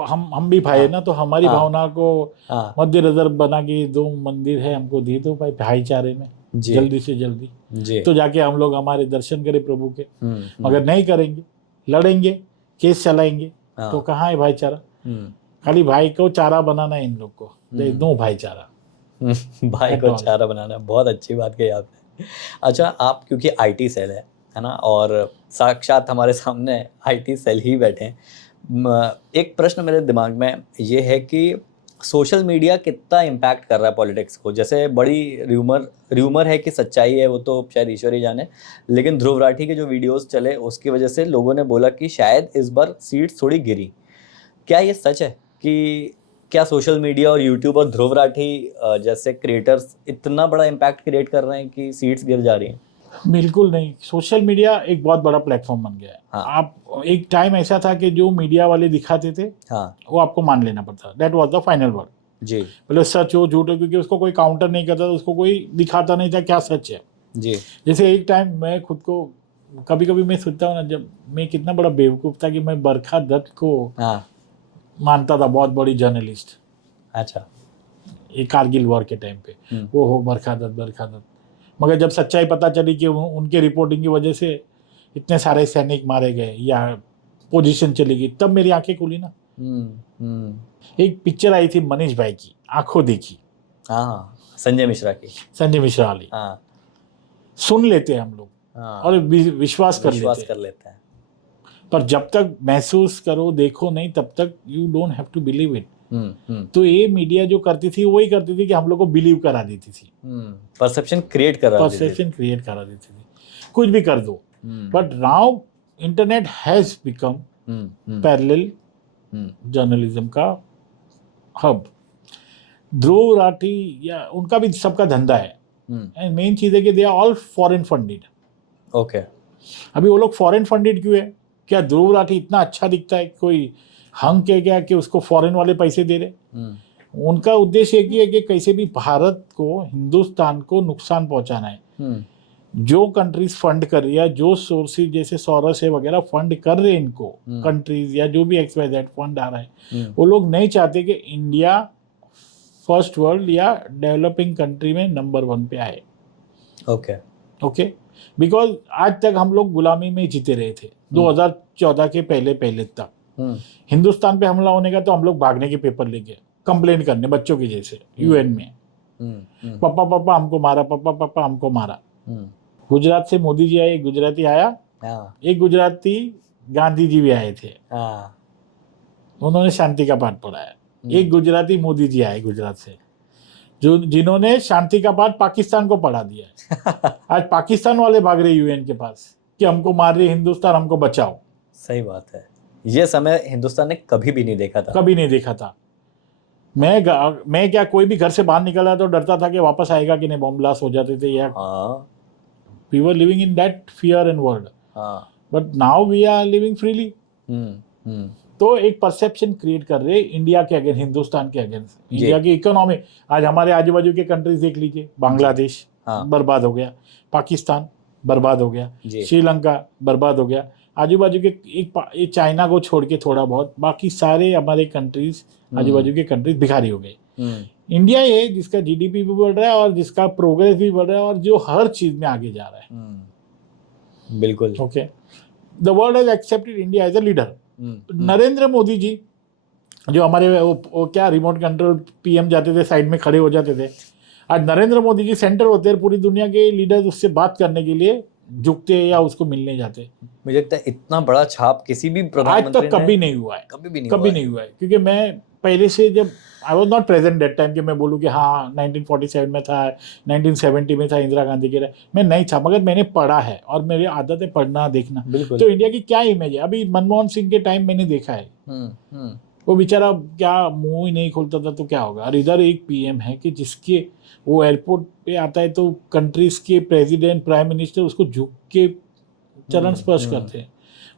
हम भी भाई है हाँ ना, तो हमारी हाँ भावना को हाँ मध्य नजर बना के 2 मंदिर है, हमको दे दो भाई भाईचारे में, जी जल्दी से जल्दी, जी। तो जाके हम लोग हमारे दर्शन करें प्रभु के। हम्म। मगर नहीं करेंगे, लड़ेंगे, केस चलाएंगे, हाँ, तो कहाँ है भाईचारा? हम्म, खाली भाई को चारा बनाना है इन लोग को, देयर इज नो भाईचारा भाई एट को ऑल। चारा बनाना, बहुत अच्छी बात कही आपने। अच्छा, आप क्योंकि आईटी सेल है ना, और साक्षात हमारे सामने आईटी सेल ही बैठे हैं, एक प्रश्न मेरे दिमाग में ये है कि सोशल मीडिया कितना इम्पैक्ट कर रहा है पॉलिटिक्स को। जैसे बड़ी र्यूमर है कि सच्चाई है, वो तो शायद ईश्वर ही जाने, लेकिन ध्रुव राठी के जो वीडियोस चले उसकी वजह से लोगों ने बोला कि शायद इस बार सीट्स थोड़ी गिरी। क्या ये सच है कि क्या सोशल मीडिया और यूट्यूब और ध्रुव राठी जैसे क्रिएटर्स इतना बड़ा इम्पैक्ट क्रिएट कर रहे हैं कि सीट्स गिर जा रही हैं? बिल्कुल नहीं, सोशल मीडिया एक बहुत बड़ा प्लेटफॉर्म बन गया है। हाँ। आप एक टाइम ऐसा था कि जो मीडिया वाले दिखाते थे हाँ वो आपको मान लेना पड़ता, that was the final word, जी मतलब सच हो झूठ हो, क्योंकि उसको कोई काउंटर नहीं करता था, उसको कोई दिखाता नहीं था क्या सच है। जी। जैसे एक टाइम मैं खुद को, कभी कभी मैं सोचता हूँ ना, जब मैं कितना बड़ा बेवकूफ़ था कि मैं बरखा दत्त को हाँ मानता था बहुत बड़ी जर्नलिस्ट, अच्छा। ये कारगिल वॉर के टाइम पे, वो हो बरखा दत्त। मगर जब सच्चाई पता चली कि उनके रिपोर्टिंग की वजह से इतने सारे सैनिक मारे गए या पोजीशन चली गई, तब मेरी आंखें खुली ना। एक पिक्चर आई थी मनीष भाई की, आंखों देखी, हाँ, संजय मिश्रा की। संजय मिश्रा वाली, हाँ सुन लेते हैं हम लोग हाँ, और विश्वास कर लेते हैं, कर लेते हैं। पर जब तक महसूस करो देखो नहीं, तब तक you don't have to believe it. Hmm. तो ये मीडिया जो करती थी वही करती थी कि हम लोग को बिलीव करा देती थी, परसेप्शन क्रिएट कर रहा है। परसेप्शन क्रिएट करा देती थी, कुछ भी कर दो। But now internet has become parallel journalism का हब। ध्रुव राठी या उनका भी सबका धंधा है, एंड मेन चीज है कि they are all foreign funded. Okay. अभी वो लोग फॉरेन फंडेड क्यों है? क्या ध्रुव राठी इतना अच्छा दिखता है, कोई हंक है क्या कि उसको फॉरेन वाले पैसे दे रहे? उनका उद्देश्य एक ही है कि कैसे भी भारत को, हिंदुस्तान को नुकसान पहुंचाना है। जो कंट्रीज फंड कर रही है, जो सोर्सेज जैसे सौरस है वगैरह फंड कर रहे हैं इनको, कंट्रीज या जो भी XYZ फंड आ रहा है, वो लोग नहीं चाहते कि इंडिया फर्स्ट वर्ल्ड या डेवलपिंग कंट्री में नंबर 1 पे आए। ओके, बिकॉज आज तक हम लोग गुलामी में जीते रहे थे। 2014 के पहले तक हिंदुस्तान पे हमला होने का तो हम लोग भागने के पेपर लेके कंप्लेन करने, बच्चों की जैसे UN में, पापा पापा हमको मारा, पापा पापा हमको मारा। गुजरात से मोदी जी आए, एक गुजराती आया, एक गुजराती गांधी जी भी आए थे, उन्होंने शांति का पाठ पढ़ाया। एक गुजराती मोदी जी आए गुजरात से, जिन्होंने शांति का पाठ पाकिस्तान को पढ़ा दिया। आज पाकिस्तान वाले भाग रहे UN के पास कि हमको मार रही हिंदुस्तान, हमको बचाओ। सही बात है, ये समय हिंदुस्तान ने कभी भी नहीं देखा था, कभी नहीं देखा था। मैं क्या, कोई भी घर से बाहर निकला तो डरता था कि वापस आएगा कि नहीं, बॉम्ब ब्लास्ट हो जाते थे, या we were living in that fear and world. But now we are living freely. तो एक परसेप्शन क्रिएट कर रहे इंडिया के अगेंस्ट, हिंदुस्तान के अगेंस्ट, इंडिया की इकोनॉमी। आज हमारे आजू बाजू के कंट्रीज देख लीजिए, बांग्लादेश, हाँ। बर्बाद हो गया, पाकिस्तान बर्बाद हो गया, जी। श्रीलंका बर्बाद हो गया, आजू बाजू के ये चाइना को छोड़ के थोड़ा बहुत, बाकी सारे हमारे कंट्रीज आजू बाजू के कंट्रीज भिखारी हो गए। इंडिया ये जिसका जीडीपी भी बढ़ रहा है और जिसका प्रोग्रेस भी बढ़ रहा है और जो हर चीज में आगे जा रहा है। बिल्कुल। Okay, the world has accepted India as a leader. Narendra Modi ji जो हमारे वो क्या रिमोट कंट्रोल पीएम जाते थे, साइड में खड़े हो जाते थे, आज नरेंद्र मोदी जी सेंटर होते हैं, पूरी दुनिया के लीडर्स उससे बात करने के लिए झुकते या उसको मिलने जाते। मुझे लगता है इतना बड़ा छाप किसी भी आज प्रधानमंत्री तक कभी नहीं हुआ है, कभी भी नहीं हुआ है, क्योंकि मैं पहले से जब आई was not present that time कि मैं बोलूँ कि हाँ 1947 में था, 1970 में था इंदिरा गांधी के, मैं नहीं था, मगर मैंने पढ़ा है और मेरी आदत है पढ़ना देखना। तो इंडिया की क्या इमेज है, अभी मनमोहन सिंह के टाइम मैंने देखा है, वो बेचारा क्या मुंह ही नहीं खोलता था, तो क्या होगा। और इधर एक पीएम है कि जिसके वो एयरपोर्ट पे आता है तो कंट्रीज के प्रेसिडेंट प्राइम मिनिस्टर उसको झुक के चरण स्पर्श करते हैं।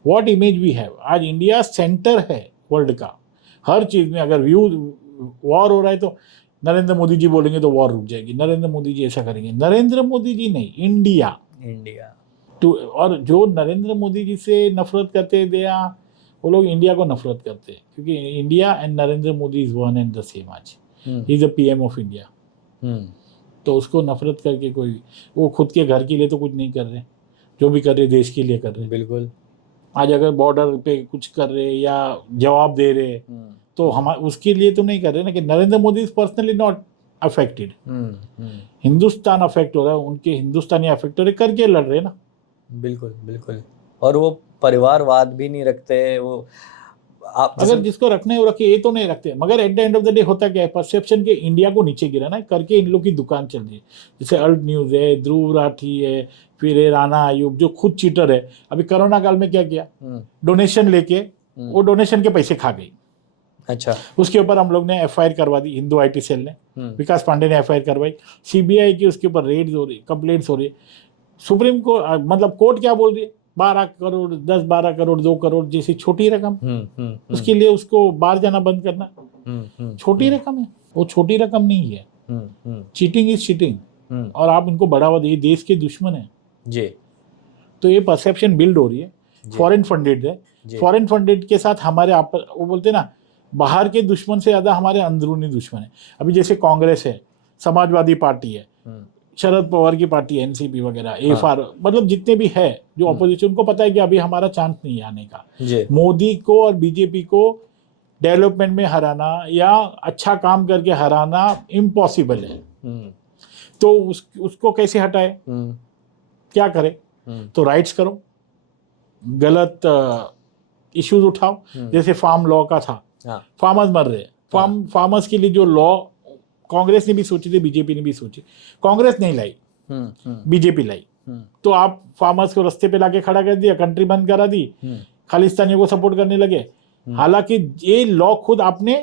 What image we have. आज इंडिया सेंटर है वर्ल्ड का, हर चीज में। अगर वॉर हो रहा है तो नरेंद्र मोदी जी बोलेंगे तो वॉर रुक जाएगी, नरेंद्र मोदी जी ऐसा करेंगे। नरेंद्र मोदी जी नहीं, इंडिया और जो नरेंद्र मोदी जी से नफरत करते हैं वो लोग इंडिया को नफरत करते हैं, क्योंकि India and Narendra Modi is one and the same. आज he is the PM of India, तो उसको नफरत करके कोई, वो खुद के घर के लिए तो कुछ नहीं कर रहे, जो भी कर रहे देश के लिए कर रहे। बिल्कुल। आज अगर बॉर्डर पे कुछ कर रहे या जवाब दे रहे तो हम उसके लिए तो नहीं कर रहे ना, कि Narendra Modi is personally not affected, Hindustan affect हो रहा है, उनके हिंदुस्तानी अफेक्ट हो रहे करके लड़ रहे ना। बिल्कुल बिल्कुल। और वो परिवारवाद भी नहीं रखते, वो आप अगर जिसको रखने है वो रखे, ये तो नहीं रखते। मगर eight the end of the day होता क्या है, परसेप्शन के इंडिया को नीचे गिराना है करके इन लोग की दुकान चल रही है। जैसे अल्ट न्यूज है, ध्रुव राठी है, फिर है राणा आयुब जो खुद चीटर है। अभी कोरोना काल में क्या किया, डोनेशन लेके वो डोनेशन के पैसे खा गई। अच्छा, उसके ऊपर हम लोग ने एफआईआर करवा दी, हिंदू आईटी सेल ने, विकास पांडे ने एफआईआर करवाई, सीबीआई की उसके ऊपर रेड्स हो रही, कंप्लेंट्स हो रही है। सुप्रीम कोर्ट मतलब कोर्ट क्या बोल रही है, 12 करोड़ 10-12 करोड़ 2 करोड़ जैसी छोटी रकम, उसके लिए उसको बाहर जाना बंद करना छोटी रकम है, वो छोटी रकम नहीं है। चीटिंग इज चीटिंग, और आप इनको बढ़ावा दिए, देश के दुश्मन है जी। तो ये परसेप्शन बिल्ड हो रही है। फॉरेन फंडेड है, फॉरेन फंडेड के साथ हमारे वो बोलते ना, बाहर के दुश्मन से ज्यादा हमारे अंदरूनी दुश्मन है। अभी जैसे कांग्रेस है, समाजवादी पार्टी है, शरद पवार की पार्टी है, एनसीपी वगैरह, एफआर, मतलब जितने भी है जो ऑपोजिशन, उनको पता है कि अभी हमारा चांस नहीं है आने का। मोदी को और बीजेपी को डेवलपमेंट में हराना या अच्छा काम करके हराना इम्पॉसिबल है। तो उसको कैसे हटाए, क्या करे, तो राइट्स करो, गलत इश्यूज उठाओ। जैसे फार्म लॉ का था, फार्मर्स मर रहे, फार्मर्स के लिए जो लॉ कांग्रेस ने भी सोची थी, बीजेपी ने भी सोची, कांग्रेस नहीं लाई, बीजेपी लाई। तो आप फार्मर्स को रास्ते पे लाके खड़ा कर दिया, कंट्री बंद करा दी, खालिस्तानियों को सपोर्ट करने लगे। हालांकि ये लॉ खुद आपने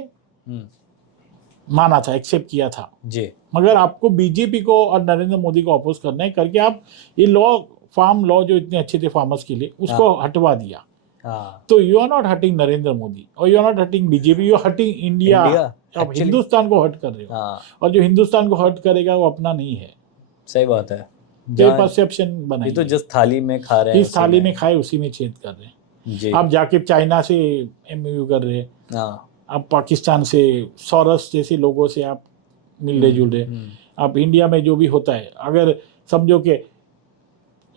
माना था, एक्सेप्ट किया था जी, मगर आपको बीजेपी को और नरेंद्र मोदी को अपोज करना है करके आप ये लॉ, फार्म लॉ जो इतने अच्छे थे फार्मर्स के लिए, उसको हटवा दिया। तो you are not hurting Narendra Modi और you are not hurting BJP, you are hurting India. आप हिंदुस्तान को हर्ट कर रहे हो, और जो हिंदुस्तान को हर्ट करेगा वो अपना नहीं है। सही बात है, जो परसेप्शन बनाई, तो जिस थाली में खा रहे हैं, इस थाली में खाए उसी में छेद कर रहे हैं। आप जाके चाइना से एमओयू कर रहे हैं, आप पाकिस्तान से सॉरस जैसे लोगों से आप मिल रहे जुल रहे, आप इंडिया में जो भी होता है, अगर समझो कि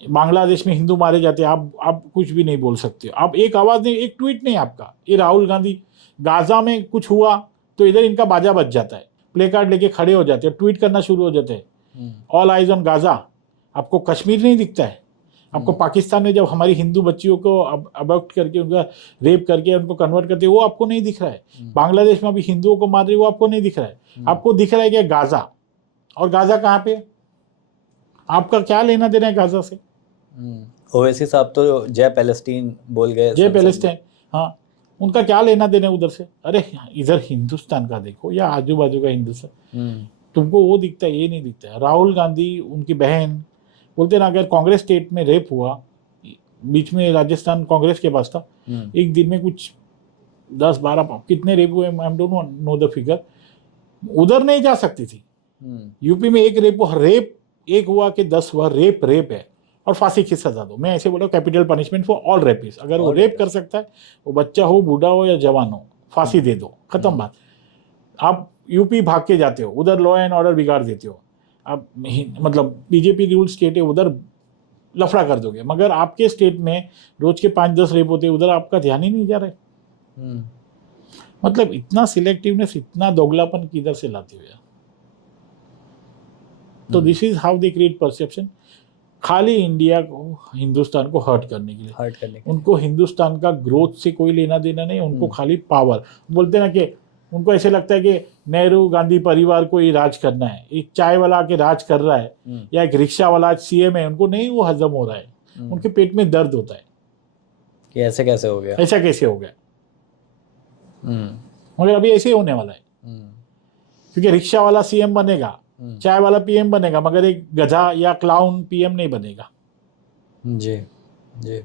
बांग्लादेश में हिंदू मारे जाते हैं, आप कुछ भी नहीं बोल सकते, आप एक आवाज नहीं, एक ट्वीट नहीं आपका। ये राहुल गांधी, गाजा में कुछ हुआ तो इधर इनका बाजा बज जाता है, प्ले कार्ड लेके खड़े हो जाते हैं, ट्वीट करना शुरू हो जाते हैं, ऑल आइज ऑन गाजा। आपको कश्मीर नहीं दिखता है, आपको पाकिस्तान में जब हमारी हिंदू बच्चियों को अबॉक्ट करके उनका रेप करके उनको कन्वर्ट करते, वो आपको नहीं दिख रहा है। बांग्लादेश में अभी हिंदुओं को मार रही, वो आपको नहीं दिख रहा है। आपको दिख रहा है कि गाजा, और गाजा कहाँ पे, आपका क्या लेना देना है गाजा से। ओवैसी साहब तो जय पैलेस्टीन बोल गए, जय पैलेस्टाइन, हाँ, उनका क्या लेना देना उधर से। अरे इधर हिंदुस्तान का देखो या आजू बाजू का हिंदुस्तान, तुमको वो दिखता है, ये नहीं दिखता है। राहुल गांधी, उनकी बहन बोलते ना, अगर कांग्रेस स्टेट में रेप हुआ, बीच में राजस्थान कांग्रेस के पास था, एक दिन में कुछ 10-12 कितने रेप हुए, I don't know the figure, उधर नहीं जा सकती थी। यूपी में एक रेप एक हुआ कि 10 हुआ, रेप है और फांसी की सजा दो। मैं ऐसे बोल रहा हूँ, capital punishment for all rapist. अगर वो All रेप कर सकता है, वो बच्चा हो, बूढ़ा हो या जवान हो, फांसी दे दो, खत्म बात। आप यूपी भाग के जाते हो, उधर लॉ एंड ऑर्डर बिगाड़ देते हो। आप मतलब बीजेपी रूल स्टेट है, उधर लफड़ा कर दोगे, मगर आपके स्टेट में रोज के 5-10 रेप होते हैं, उधर आपका ध्यान ही नहीं जा रहा है। मतलब इतना सिलेक्टिवनेस, इतना दोगलापन किधर से लाते हो यार। तो this is how they create perception, खाली इंडिया को, हिंदुस्तान को हर्ट करने के लिए। उनको हिंदुस्तान का ग्रोथ से कोई लेना देना नहीं, उनको खाली पावर। बोलते ना कि उनको ऐसे लगता है कि नेहरू गांधी परिवार को ही राज करना है, एक चाय वाला के राज कर रहा है या एक रिक्शा वाला सीएम है, उनको नहीं वो हजम हो रहा है। उनके पेट में दर्द होता है कि ऐसे कैसे हो गया, ऐसा कैसे हो गया। मगर अभी ऐसे ही होने वाला है, क्योंकि रिक्शा वाला सीएम बनेगा, चाय वाला पीएम बनेगा, मगर एक गधा या क्लाउन पीएम नहीं बनेगा। जी जी।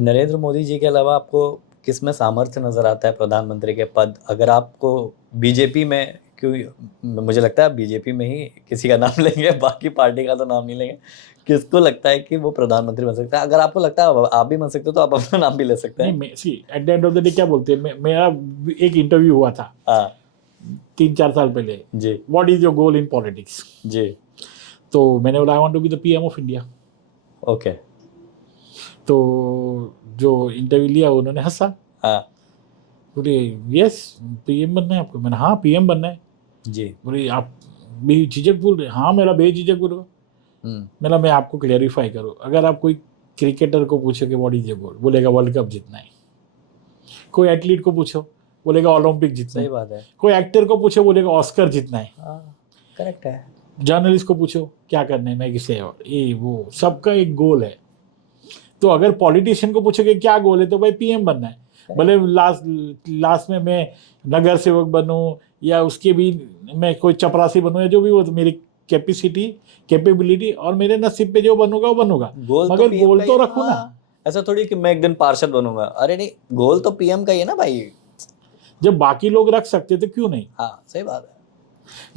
नरेंद्र मोदी जी के अलावा आपको किस में सामर्थ्य नजर आता है प्रधानमंत्री के पद? अगर आपको बीजेपी में, क्यों मुझे लगता है आप बीजेपी में ही किसी का नाम लेंगे, बाकी पार्टी का तो नाम नहीं लेंगे, किसको लगता है कि वो प्रधानमंत्री बन सकता है? अगर आपको लगता है आप भी बन सकते हो तो आप अपना नाम भी ले सकते हैं। नहीं, see at the end of the day क्या बोलते हैं, मेरा एक इंटरव्यू हुआ था 3-4 साल पहले जी, what is your goal in politics. जी, तो मैंने बोला I want to be the PM of India. Okay. तो जो इंटरव्यू लिया उन्होंने हंसा, बोले यस पीएम बनना है आपको। मैंने हाँ पीएम बनना है जी। बोले आप बेझिझक बोल रहे? हाँ मेरा बेझिझक बोल रहा। मेरा मैं आपको क्लेरिफाई करूँ, अगर आप कोई क्रिकेटर को पूछो कि व्हाट इज योर गोल, बोलेगा वर्ल्ड कप जीतना है। कोई एथलीट को पूछो, बोलेगा ओलंपिक जीतना है। सही बात है। कोई एक्टर को पूछो, बोलेगा ऑस्कर जीतना है। करेक्ट है। जर्नलिस्ट को पूछो क्या करना है, मैं किसे, ये वो सबका एक गोल है। तो अगर पॉलिटिशियन को पूछोगे क्या गोल है, तो भाई पीएम बनना है। भले लास्ट में मैं नगर सेवक बनूं या उसके भी मैं कोई चपरासी बनूं या जो भी, वो तो मेरी कैपेबिलिटी और मेरे नसीब पे जो बनूंगा वो बनूंगा, मगर गोल तो रखूं ना। ऐसा थोड़ी कि मैं एक दिन पार्षद बनूंगा, अरे नहीं, गोल तो पीएम का ही है ना भाई। जब बाकी लोग रख सकते तो क्यों नहीं। हाँ सही बात है।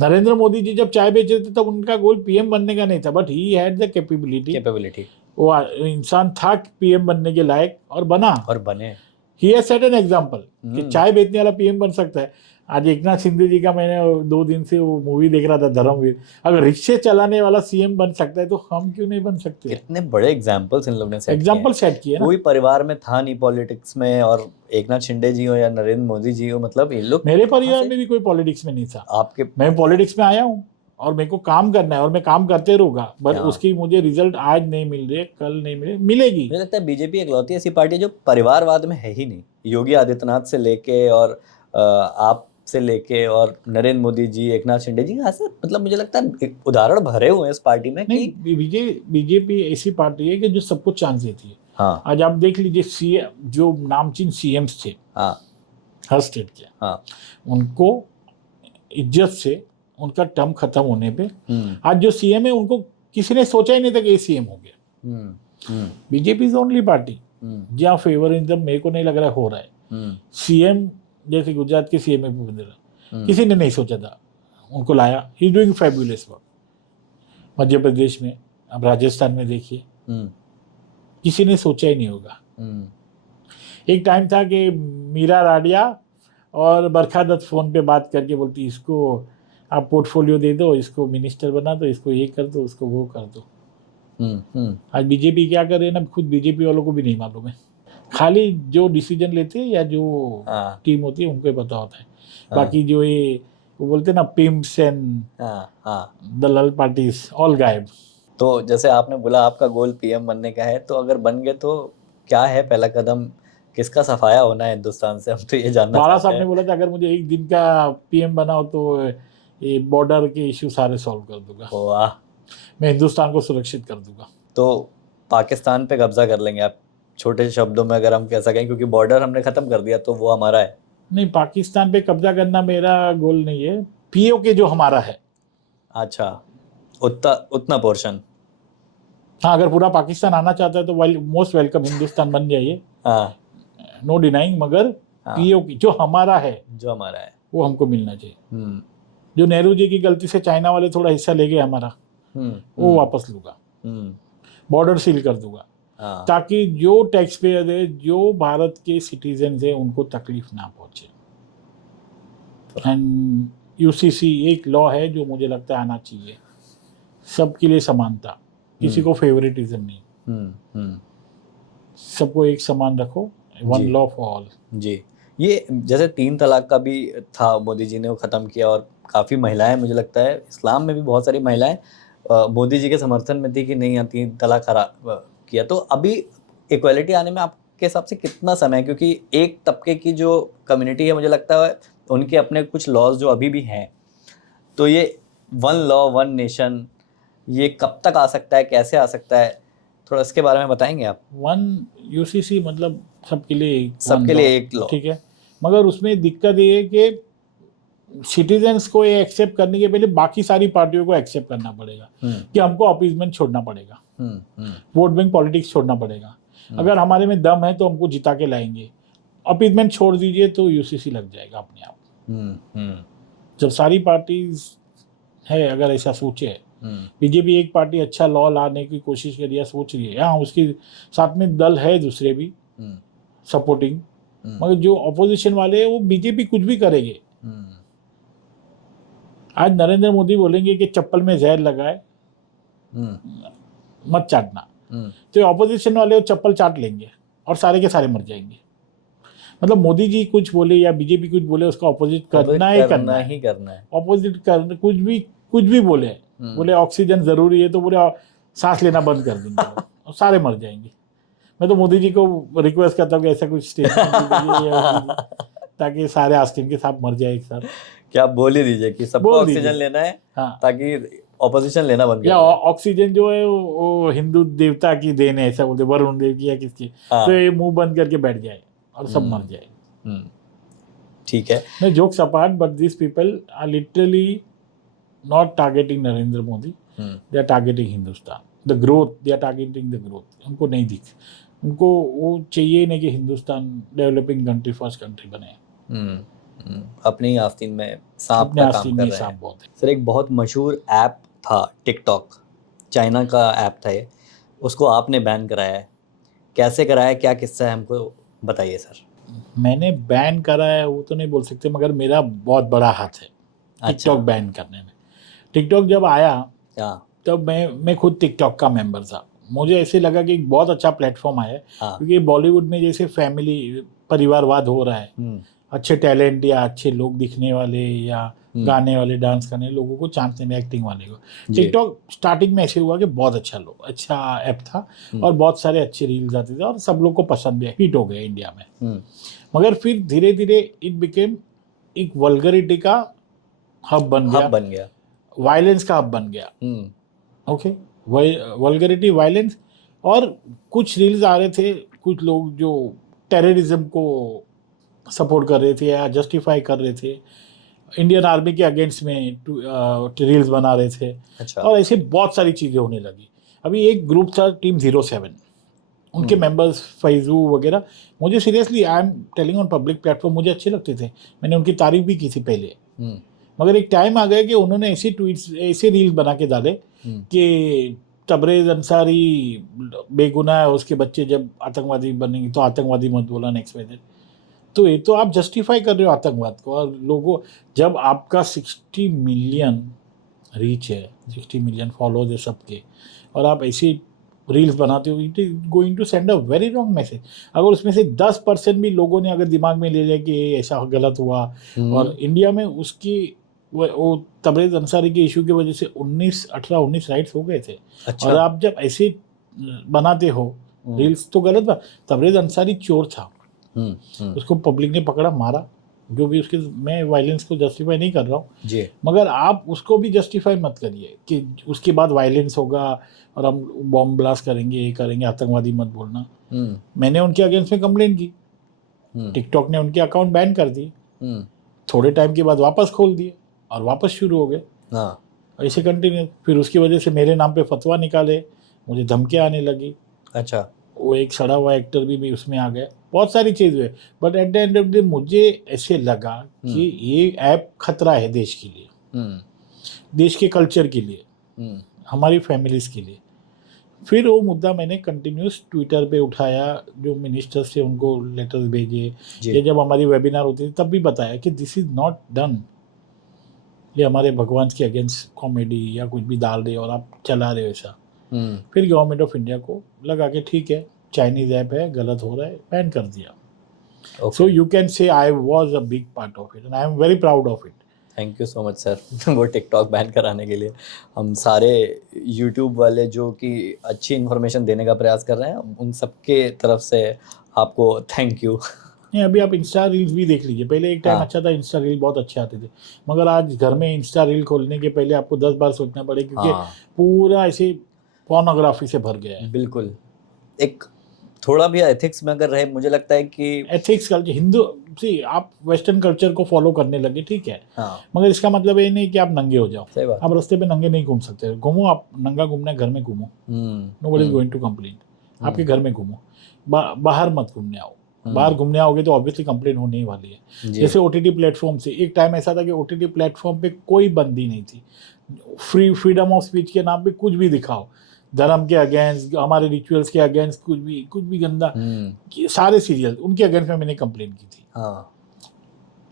नरेंद्र मोदी जी जब चाय बेच रहे थे तब उनका गोल पीएम बनने का नहीं था, but he had the capability. वो इंसान था पीएम बनने के लायक और बना और बने। He has set an example कि चाय बेचने वाला पीएम बन सकता है। आज एकनाथ शिंदे जी का मैंने 2 दिन से वो मूवी देख रहा था धर्मवीर, अगर रिक्शे चलाने वाला सीएम बन सकता है तो हम क्यों नहीं बन सकते। कितने बड़े एग्जाम्पल्स इन लोगों ने सेट किए ना। कोई परिवार में था नहीं पॉलिटिक्स में, और एकनाथ शिंदे जी हो या नरेंद्र मोदी जी हो, मतलब ये लोग, मेरे परिवार में भी कोई पॉलिटिक्स में नहीं था। आपके, मैं पॉलिटिक्स में आया हूँ और मेरे को काम करना है और मैं काम करते रहूंगा, बट उसकी मुझे रिजल्ट आज नहीं मिल रहे, कल नहीं मिले, मिलेगी। मुझे लगता है बीजेपी एकलौती ऐसी पार्टी है जो परिवारवाद में है ही नहीं। योगी आदित्यनाथ से लेके और आप से लेके और नरेंद्र मोदी जी, एकनाथ शिंदे जी, ऐसे मतलब मुझे लगता है उदाहरण भरे हुए हैं इस पार्टी में। नहीं, बीजेपी ऐसी पार्टी है कि जो सबको चांस देती है। हाँ। आज आप देख लीजिए सीएम, जो नामचीन सीएम्स थे हर स्टेट के, उनको इज्जत से उनका टर्म खत्म होने पे आज जो सीएम है उनको किसी ने सोचा ही नहीं था कि ये सीएम हो गया। बीजेपी इज ओनली पार्टी जहाँ फेवरिज्म मेरे को नहीं लग रहा है हो रहा है। सीएम जैसे गुजरात के सीएम है भूपेंद्र, किसी ने नहीं सोचा था, उनको लाया। He doing fabulous work. Madhya Pradesh में, अब राजस्थान में देखिए, किसी ने सोचा ही नहीं होगा। एक टाइम था कि मीरा राडिया और बरखा दत्त फोन पे बात करके बोलती इसको आप पोर्टफोलियो दे दो, इसको मिनिस्टर बना दो, इसको ये कर दो, उसको वो कर दो। आज बीजेपी क्या कर रहे हैं ना, खुद बीजेपी वालों को भी नहीं मालूम है। खाली जो डिसीजन लेते हैं या जो टीम होती है उनको ही पता होता है। बाकी जो ये वो बोलते हैं ना pimps and Dalal parties all गायब। तो जैसे आपने बोला आपका गोल पीएम बनने का है, तो अगर बन गए तो क्या है पहला कदम, किसका सफाया होना है हिंदुस्तान से, हम तो ये जानना बाला चाहते हैं। साहब ने बोला था अगर मुझे एक दिन का पीएम बनाओ तो ये बॉर्डर के इश्यू सारे सॉल्व कर दूंगा। वाह। मैं हिंदुस्तान को सुरक्षित कर दूंगा। तो पाकिस्तान पे कब्जा कर लेंगे आप, छोटे शब्दों में अगर हम कह सकें, क्योंकि बॉर्डर हमने खत्म कर दिया तो वो हमारा है। नहीं, पाकिस्तान पे कब्जा करना मेरा गोल नहीं है, पीओके जो हमारा है। अच्छा, उतना पोर्शन। हाँ, अगर पूरा पाकिस्तान आना चाहता है तो मोस्ट वेलकम, हिंदुस्तान बन जाइए, नो डिनाइंग, मगर पीओके जो हमारा है वो हमको मिलना चाहिए। जो नेहरू जी की गलती से चाइना वाले थोड़ा हिस्सा ले गए हमारा, वो वापस लूँगा, बॉर्डर सील कर दूंगा, हाँ, ताकि जो टैक्स पेयर है, जो भारत के सिटीजन है, उनको तकलीफ ना पहुंचे। एंड यूसीसी एक लॉ है जो मुझे लगता है आना चाहिए, सबके लिए समानता, किसी को फेवरेटिज्म नहीं, सबको एक समान रखो, वन जी। Law for all. जी, ये जैसे 3 तलाक का भी था, मोदी जी ने वो ख़त्म किया, और काफ़ी महिलाएं, मुझे लगता है इस्लाम में भी बहुत सारी महिलाएं मोदी जी के समर्थन में थी कि नहीं, 3 तलाक किया। तो अभी इक्वलिटी आने में आपके हिसाब से कितना समय है? क्योंकि एक तबके की जो कम्युनिटी है, मुझे लगता है उनके अपने कुछ लॉज जो अभी भी हैं, तो ये वन लॉ वन नेशन, ये कब तक आ सकता है, कैसे आ सकता है, थोड़ा इसके बारे में बताएंगे आप? वन यूसीसी मतलब सबके लिए एक वन सबके लॉ, लिए एक लॉ। ठीक है, मगर उसमें दिक्कत ये है कि सिटीजन्स को ये एक्सेप्ट करने के पहले बाकी सारी पार्टियों को एक्सेप्ट करना पड़ेगा कि हमको अपीजमेंट छोड़ना पड़ेगा, वोट बैंक पॉलिटिक्स छोड़ना पड़ेगा। अगर हमारे में दम है तो हमको जिता के लाएंगे, अपीजमेंट छोड़ दीजिए तो यूसीसी लग जाएगा अपने आप। जब सारी पार्टीज है, अगर ऐसा सोचे, बीजेपी एक पार्टी अच्छा लॉ लाने की कोशिश कर रही है, सोच रही है, हाँ उसके साथ में दल है दूसरे भी सपोर्टिंग, मगर जो अपोजिशन वाले हैं वो बीजेपी कुछ भी करेंगे। आज नरेंद्र मोदी बोलेंगे कि चप्पल में जहर लगाए मत चाटना, तो ऑपोजिशन वाले वो चप्पल चाट लेंगे और सारे के सारे मर जाएंगे। मतलब मोदी जी कुछ बोले या बीजेपी कुछ बोले, उसका ऑपोजिट करना ही करना है। ऑपोजिट कर कुछ भी बोले ऑक्सीजन जरूरी है तो बोले सांस लेना बंद कर देंगे लोग, और सारे मर जाएंगे। मैं तो मोदी जी को रिक्वेस्ट करता हूँ कि ऐसा कुछ स्टेटमेंट ताकि सारे आस्तीन के साथ मर जाए एक साथ। क्या आप बोल ही दीजिए कि सबको बोल ऑक्सीजन दीजिए, लेना है, हाँ, ताकि ऑपोजिशन लेना बंद कर या दे। ऑक्सीजन जो है वो हिंदू देवता की देन है, ऐसा बोलते, वरुण देव की या किसकी, हाँ। तो ये मुंह बंद करके बैठ जाए और सब मर जाए। ठीक है। No, jokes apart, but these people are literally not targeting Narendra Modi. They are targeting Hindustan. The growth, they are targeting the growth. उनको नहीं दिख, उनको वो चाहिए नहीं कि Hindustan developing country, first country बने। अपनी आस्तीन में सांप अपने का आस्तीन काम कर में रहे सांप हैं। बहुत है। सर, एक बहुत मशहूर ऐप था टिकटॉक, चाइना का ऐप था ये, उसको आपने बैन कराया है, कैसे कराया, क्या किस्सा है, हमको बताइए सर। मैंने बैन करा है वो तो नहीं बोल सकते, मगर मेरा बहुत बड़ा हाथ है टिकटॉक बैन करने में। टिकटॉक जब आया तब मैं खुद टिकटॉक का मेंबर था। मुझे ऐसे लगा कि एक बहुत अच्छा प्लेटफॉर्म आया है, क्योंकि बॉलीवुड में जैसे फैमिली परिवारवाद हो रहा है, अच्छे टैलेंट या अच्छे लोग दिखने वाले या गाने वाले, डांस करने लोगों को चांस देने, एक्टिंग वाले को। टिकटॉक स्टार्टिंग में ऐसे हुआ कि बहुत अच्छा ऐप था और बहुत सारे अच्छे रील्स आते थे और सब लोग को पसंद भी, हिट हो गए इंडिया में। मगर फिर धीरे धीरे इट बिकेम एक वल्गरिटी का हब बन गया, वायलेंस का हब बन गया। ओके, वल्गरिटी, वायलेंस, और कुछ रील्स आ रहे थे, कुछ लोग जो टेररिज्म को सपोर्ट कर रहे थे या जस्टिफाई कर रहे थे, इंडियन आर्मी के अगेंस्ट में रील्स बना रहे थे। अच्छा। और ऐसे बहुत सारी चीज़ें होने लगी। अभी एक ग्रुप था टीम 07, उनके मेंबर्स फैजू वगैरह, मुझे seriously, I am telling on public platform, मुझे अच्छे लगते थे, मैंने उनकी तारीफ भी की थी पहले। मगर एक टाइम आ गया कि उन्होंने ऐसे ट्वीट्स, ऐसे रील्स बना के डाले कि तबरेज़ अंसारी बेगुनाह है, उसके बच्चे जब आतंकवादी बनेंगे तो आतंकवादी मत बोला, नेक्स्ट में। तो ये तो आप जस्टिफाई कर रहे हो आतंकवाद को। और लोगों, जब आपका 60 मिलियन रीच है, 60 मिलियन फॉलोअर्स है सबके, और आप ऐसी रील्स बनाते हो, it is going to send a very wrong message. अगर उसमें से 10% भी लोगों ने अगर दिमाग में ले लिया कि ऐसा गलत हुआ, और इंडिया में उसकी वो तबरेज़ अंसारी के इशू की वजह से 18-19 राइट्स हो गए थे। अच्छा। और आप जब ऐसे बनाते हो रील्स तो गलत बात। तबरेज़ अंसारी चोर था, उसको पब्लिक ने पकड़ा, मारा, जो भी उसके, मैं वायलेंस को जस्टिफाई नहीं कर रहा हूँ, मगर आप उसको भी जस्टिफाई मत करिए कि उसके बाद वायलेंस होगा और हम बॉम्ब ब्लास्ट करेंगे, ये करेंगे, आतंकवादी मत बोलना। मैंने उनके अगेंस्ट में कंप्लेंट की, टिकटॉक ने उनके अकाउंट बैन कर दिए, थोड़े टाइम के बाद वापस खोल दिए और वापस शुरू हो गए, ऐसे कंटिन्यू। फिर उसकी वजह से मेरे नाम पे फतवा निकाले, मुझे धमकियाँ आने लगी। अच्छा। वो एक सड़ा हुआ एक्टर भी उसमें आ गया, बहुत सारी चीज़ हुई। But at the end of the day मुझे ऐसे लगा कि ये ऐप खतरा है देश के लिए, देश के कल्चर के लिए। हमारी फैमिलीज़ के लिए। फिर वो मुद्दा मैंने कंटिन्यूस ट्विटर पे उठाया, जो मिनिस्टर्स थे उनको लेटर्स भेजे, जी। या जब हमारी वेबिनार होती थी तब भी बताया कि दिस इज़ नॉट डन। ये हमारे भगवान के अगेंस्ट कॉमेडी या कुछ भी डाल रहे हो और आप चला रहे हो ऐसा। फिर गवर्नमेंट ऑफ इंडिया को लगा कि ठीक है, चाइनीज़ ऐप है, गलत हो रहा है, बैन कर दिया। So you can say I was a big part of it and I am very proud of it. Thank you so much sir वो टिकटॉक बैन कराने के लिए। हम सारे यूट्यूब वाले जो कि अच्छी इन्फॉर्मेशन देने का प्रयास कर रहे हैं, उन सबके तरफ से आपको थैंक यू। नहीं, अभी आप इंस्टा रील्स भी देख लीजिए। पहले एक टाइम हाँ। अच्छा था, इंस्टा रील बहुत अच्छे आते थे, मगर आज घर में इंस्टा रील खोलने के पहले आपको 10 बार सोचना पड़े, क्योंकि हाँ पूरा ऐसे पोर्नोग्राफी से भर गया है। बिल्कुल। एक थोड़ा भी एथिक्स में अगर रहे, मुझे लगता है कि एथिक्स कल्चर, हिंदू सी आप वेस्टर्न कल्चर को फॉलो करने लगे, ठीक है, हाँ मगर इसका मतलब ये नहीं कि आप नंगे हो जाओ। सही बात। आप रास्ते पे नंगे नहीं घूम सकते, घूमो, आप नंगा घूमना है घर में घूमो, nobody is going to complain. आपके घर में घूमो, बाहर मत घूमने आओ। बाहर घूमने आओगे तो ऑब्वियसली कंप्लेन होने ही वाली है। जी। जैसे ओटीटी प्लेटफॉर्म से एक टाइम ऐसा था कि ओटीटी प्लेटफॉर्म पे कोई बंदी नहीं थी, फ्रीडम ऑफ स्पीच के नाम पे कुछ भी दिखाओ, धर्म के अगेंस्ट, हमारे रिचुअल्स के अगेंस्ट, कुछ भी गंदा, सारे सीरियल उनके अगेंस्ट में मैंने कंप्लेन की थी। हाँ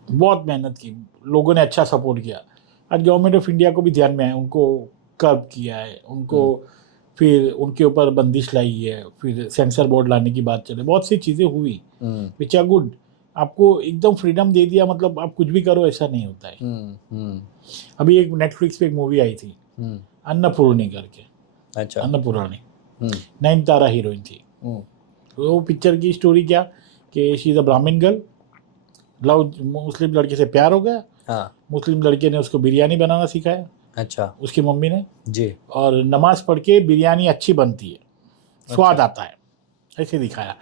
बहुत मेहनत की, लोगों ने अच्छा सपोर्ट किया। आज गवर्नमेंट ऑफ इंडिया को भी ध्यान में आया, उनको कर्ब किया है, उनको फिर उनके ऊपर बंदिश लाई है, फिर सेंसर बोर्ड लाने की बात चले, बहुत सी चीज़ें हुई विच आर गुड। आपको एकदम फ्रीडम दे दिया मतलब आप कुछ भी करो, ऐसा नहीं होता है। अभी एक नेटफ्लिक्स पे एक मूवी आई थी अन्नपूर्णी करके, अच्छा। अन्नपूर्णी, नयनतारा हीरोइन थी। वो पिक्चर की स्टोरी क्या कि शी इज़ अ ब्राह्मण गर्ल, लव, मुस्लिम लड़के से प्यार हो गया। हाँ मुस्लिम लड़के ने उसको बिरयानी बनाना सिखाया, अच्छा उसकी मम्मी ने, जी। और नमाज पढ़ के बिरयानी अच्छी बनती है, स्वाद आता है, ऐसे दिखाया।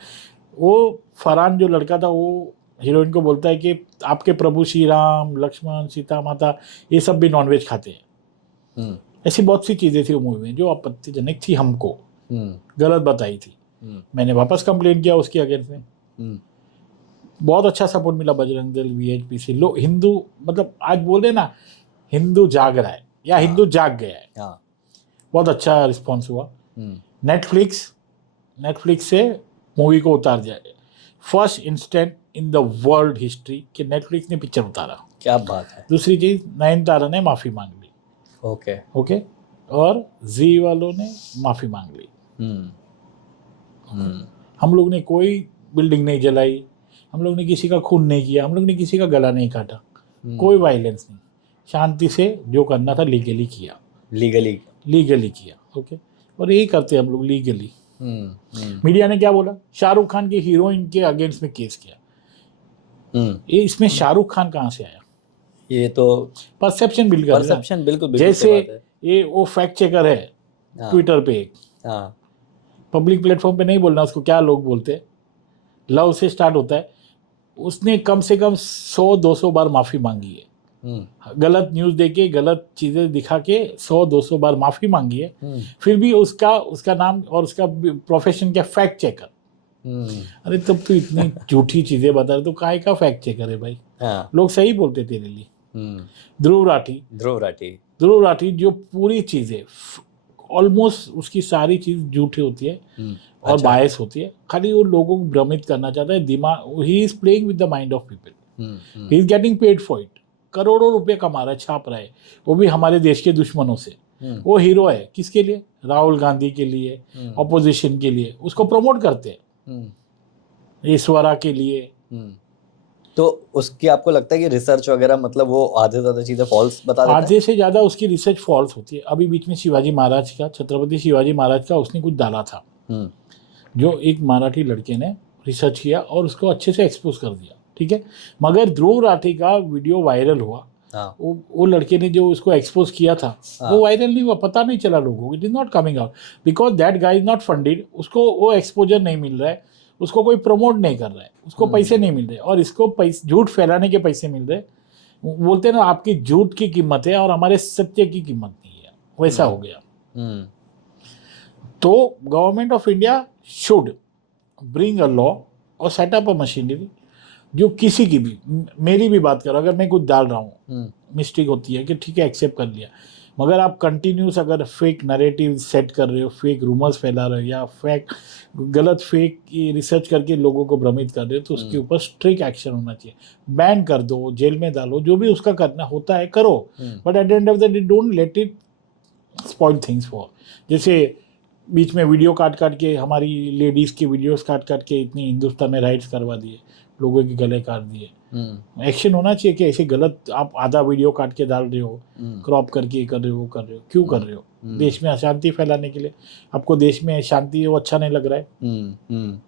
वो फरहान जो लड़का था वो हीरोइन को बोलता है कि आपके प्रभु श्री राम, लक्ष्मण, सीता माता ये सब भी नॉनवेज खाते हैं। ऐसी बहुत सी चीज़ें थी वो मूवी में जो आपत्तिजनक थी, हमको गलत बताई थी। मैंने वापस कंप्लेन किया उसके अगेंस्ट में। बहुत अच्छा सपोर्ट मिला, बजरंग दल, वीएचपीसी, लोग, हिंदू, मतलब आज बोल रहे ना हिंदू जाग रहा है या हिंदू जाग गया है। बहुत अच्छा रिस्पॉन्स हुआ। नेटफ्लिक्स से मूवी को उतार दिया, first instant in the world history कि नेटफ्लिक्स ने पिक्चर उतारा। क्या बात है। दूसरी चीज़, नयनतारा ने माफ़ी मांग ली। ओके, और जी वालों ने माफ़ी मांग ली। हम लोग ने कोई बिल्डिंग नहीं जलाई, हम लोग ने किसी का खून नहीं किया, हम लोग ने किसी का गला नहीं काटा, कोई वायलेंस नहीं, शांति से जो करना था लीगली किया, लीगली किया। ओके, और यही करते हैं हम लोग, लीगली। मीडिया ने क्या बोला, शाहरुख खान की हीरोइन के अगेंस्ट में केस किया। ये इसमें शाहरुख खान कहाँ से आया? ये तो परसेप्शन बिल्ड कर, परसेप्शन बिल्कुल जैसे ये वो फैक्ट चेकर है ट्विटर पे, पब्लिक प्लेटफॉर्म पे नहीं बोलना उसको, क्या लोग बोलते हैं, लव से स्टार्ट होता है। उसने कम से कम 100-200 बार माफ़ी मांगी है, गलत न्यूज़ देके, गलत चीज़ें दिखा के 100-200 बार माफ़ी मांगी है। फिर भी उसका नाम और उसका प्रोफेशन क्या, फैक्ट चेकर। अरे तब तो इतनी झूठी चीज़ें बता रहे तो काहे का फैक्ट चेकर है भाई? लोग सही बोलते तेरे लिए। ध्रुव राठी जो पूरी चीज़ें ऑलमोस्ट उसकी सारी चीज़ झूठी होती है और बायस होती है, खाली वो लोगों को भ्रमित करना चाहता है, दिमाग, he is playing with the mind of people, he is getting paid for it, करोड़ों रुपए कमा रहा है, छाप रहा है, वो भी हमारे देश के दुश्मनों से। वो हीरो है किसके लिए? राहुल गांधी के लिए, ऑपोजिशन के लिए उसको प्रमोट करते हैं, ईश्वरा के लिए। तो उसकी आपको लगता है कि रिसर्च वगैरह, मतलब वो आधे से ज़्यादा चीज़ें फॉल्स बता देता है? आधे से ज़्यादा उसकी रिसर्च फॉल्स होती है। अभी बीच में शिवाजी महाराज का, छत्रपति शिवाजी महाराज का उसने कुछ डाला था, जो एक मराठी लड़के ने रिसर्च किया और उसको अच्छे से एक्सपोज कर दिया, ठीक है। मगर ध्रुव राठी का वीडियो वायरल हुआ, वो लड़के ने जो उसको एक्सपोज किया था वो वायरल नहीं हुआ, पता नहीं चला लोगों को, it is not coming out because that guy is not funded, उसको वो एक्सपोजर नहीं मिल रहा है, उसको कोई प्रमोट नहीं कर रहा है, उसको पैसे नहीं मिल रहे, और इसको झूठ फैलाने के पैसे मिल रहे। बोलते हैं ना, आपकी झूठ की कीमत है और हमारे सत्य की कीमत नहीं है, वैसा हो गया। तो government of India should bring a law और सेटअप अ मशीनरी जो किसी की भी, मेरी भी बात करो, अगर मैं कुछ डाल रहा हूँ, मिस्टेक होती है कि ठीक है एक्सेप्ट कर लिया, मगर आप कंटिन्यूस अगर फेक नैरेटिव सेट कर रहे हो, फेक रूमर्स फैला रहे हो या गलत फेक रिसर्च करके लोगों को भ्रमित कर रहे हो, तो उसके ऊपर स्ट्रिक्ट एक्शन होना चाहिए। बैन कर दो, जेल में डालो, जो भी उसका करना होता है करो, but at the end of the day don't let it spoil things for. जैसे बीच में वीडियो काट काट के, हमारी लेडीज़ की वीडियोस काट काट के इतनी हिंदुस्तान में राइट्स करवा दिए, लोगों के गले काट दिए। एक्शन होना चाहिए कि ऐसे गलत आप आधा वीडियो काट के डाल रहे हो, क्रॉप करके ये कर रहे हो, वो कर रहे हो, क्यों कर रहे हो? देश में अशांति फैलाने के लिए? आपको देश में शांति है वो अच्छा नहीं लग रहा है?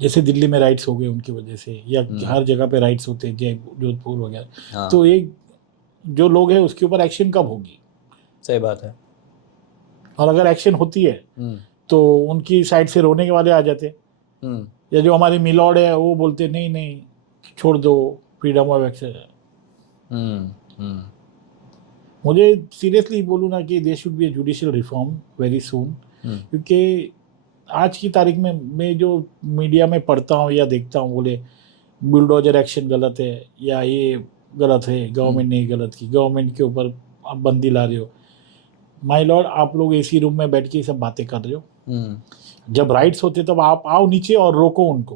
जैसे दिल्ली में राइट्स हो गए उनकी वजह से, या हर जगह पे राइट्स होते हैं, जोधपुर वगैरह, तो एक जो लोग हैं उसके ऊपर एक्शन कब होगी? सही बात है। और अगर एक्शन होती है तो उनकी साइड से रोने के वाले आ जाते, या जो हमारे मिलॉर्ड है वो बोलते नहीं नहीं छोड़ दो, फ्रीडम ऑफ एक्शन। मुझे सीरियसली बोलूँ ना कि they should be a judicial reform very soon, क्योंकि आज की तारीख में मैं जो मीडिया में पढ़ता हूँ या देखता हूँ, बोले बुलडोजर एक्शन गलत है या ये गलत है, गवर्नमेंट ने गलत की, गवर्नमेंट के ऊपर आप बंदी ला रहे हो। माय लॉर्ड, आप लोग एसी रूम में बैठ के सब बातें कर रहे हो। जब राइट्स होते तब आप आओ नीचे और रोको उनको,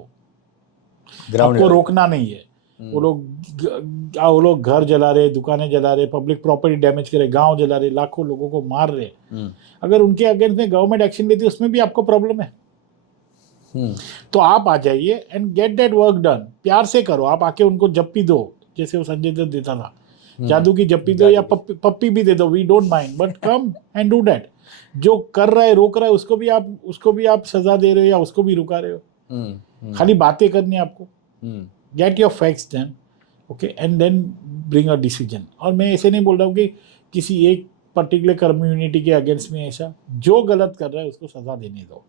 आपको रोकना नहीं है। वो लोग घर जला रहे, दुकानें जला रहे, पब्लिक प्रॉपर्टी डैमेज करे, गांव जला रहे, लाखों लोगों को मार रहे। अगर उनके अगेंस्ट में गवर्नमेंट एक्शन लेती है उसमें भी आपको प्रॉब्लम है, तो आप आ जाइए and get that work done. प्यार से करो, आप आके उनको जप्पी दो, जैसे वो संजय दत्त देता था, जादू की जप्पी दो या पप्पी भी दे दो, we don't mind, but come and do that. जो कर रहा है, रोक रहा है, उसको भी आप सजा दे रहे हो या उसको भी रुका रहे हो। खाली बातें करनी है आपको। Get your facts then, okay, and then bring a decision. और मैं ऐसे नहीं बोल रहा हूँ कि किसी एक पर्टिकुलर कम्युनिटी के अगेंस्ट में, ऐसा जो गलत कर रहा है उसको सजा देने दो।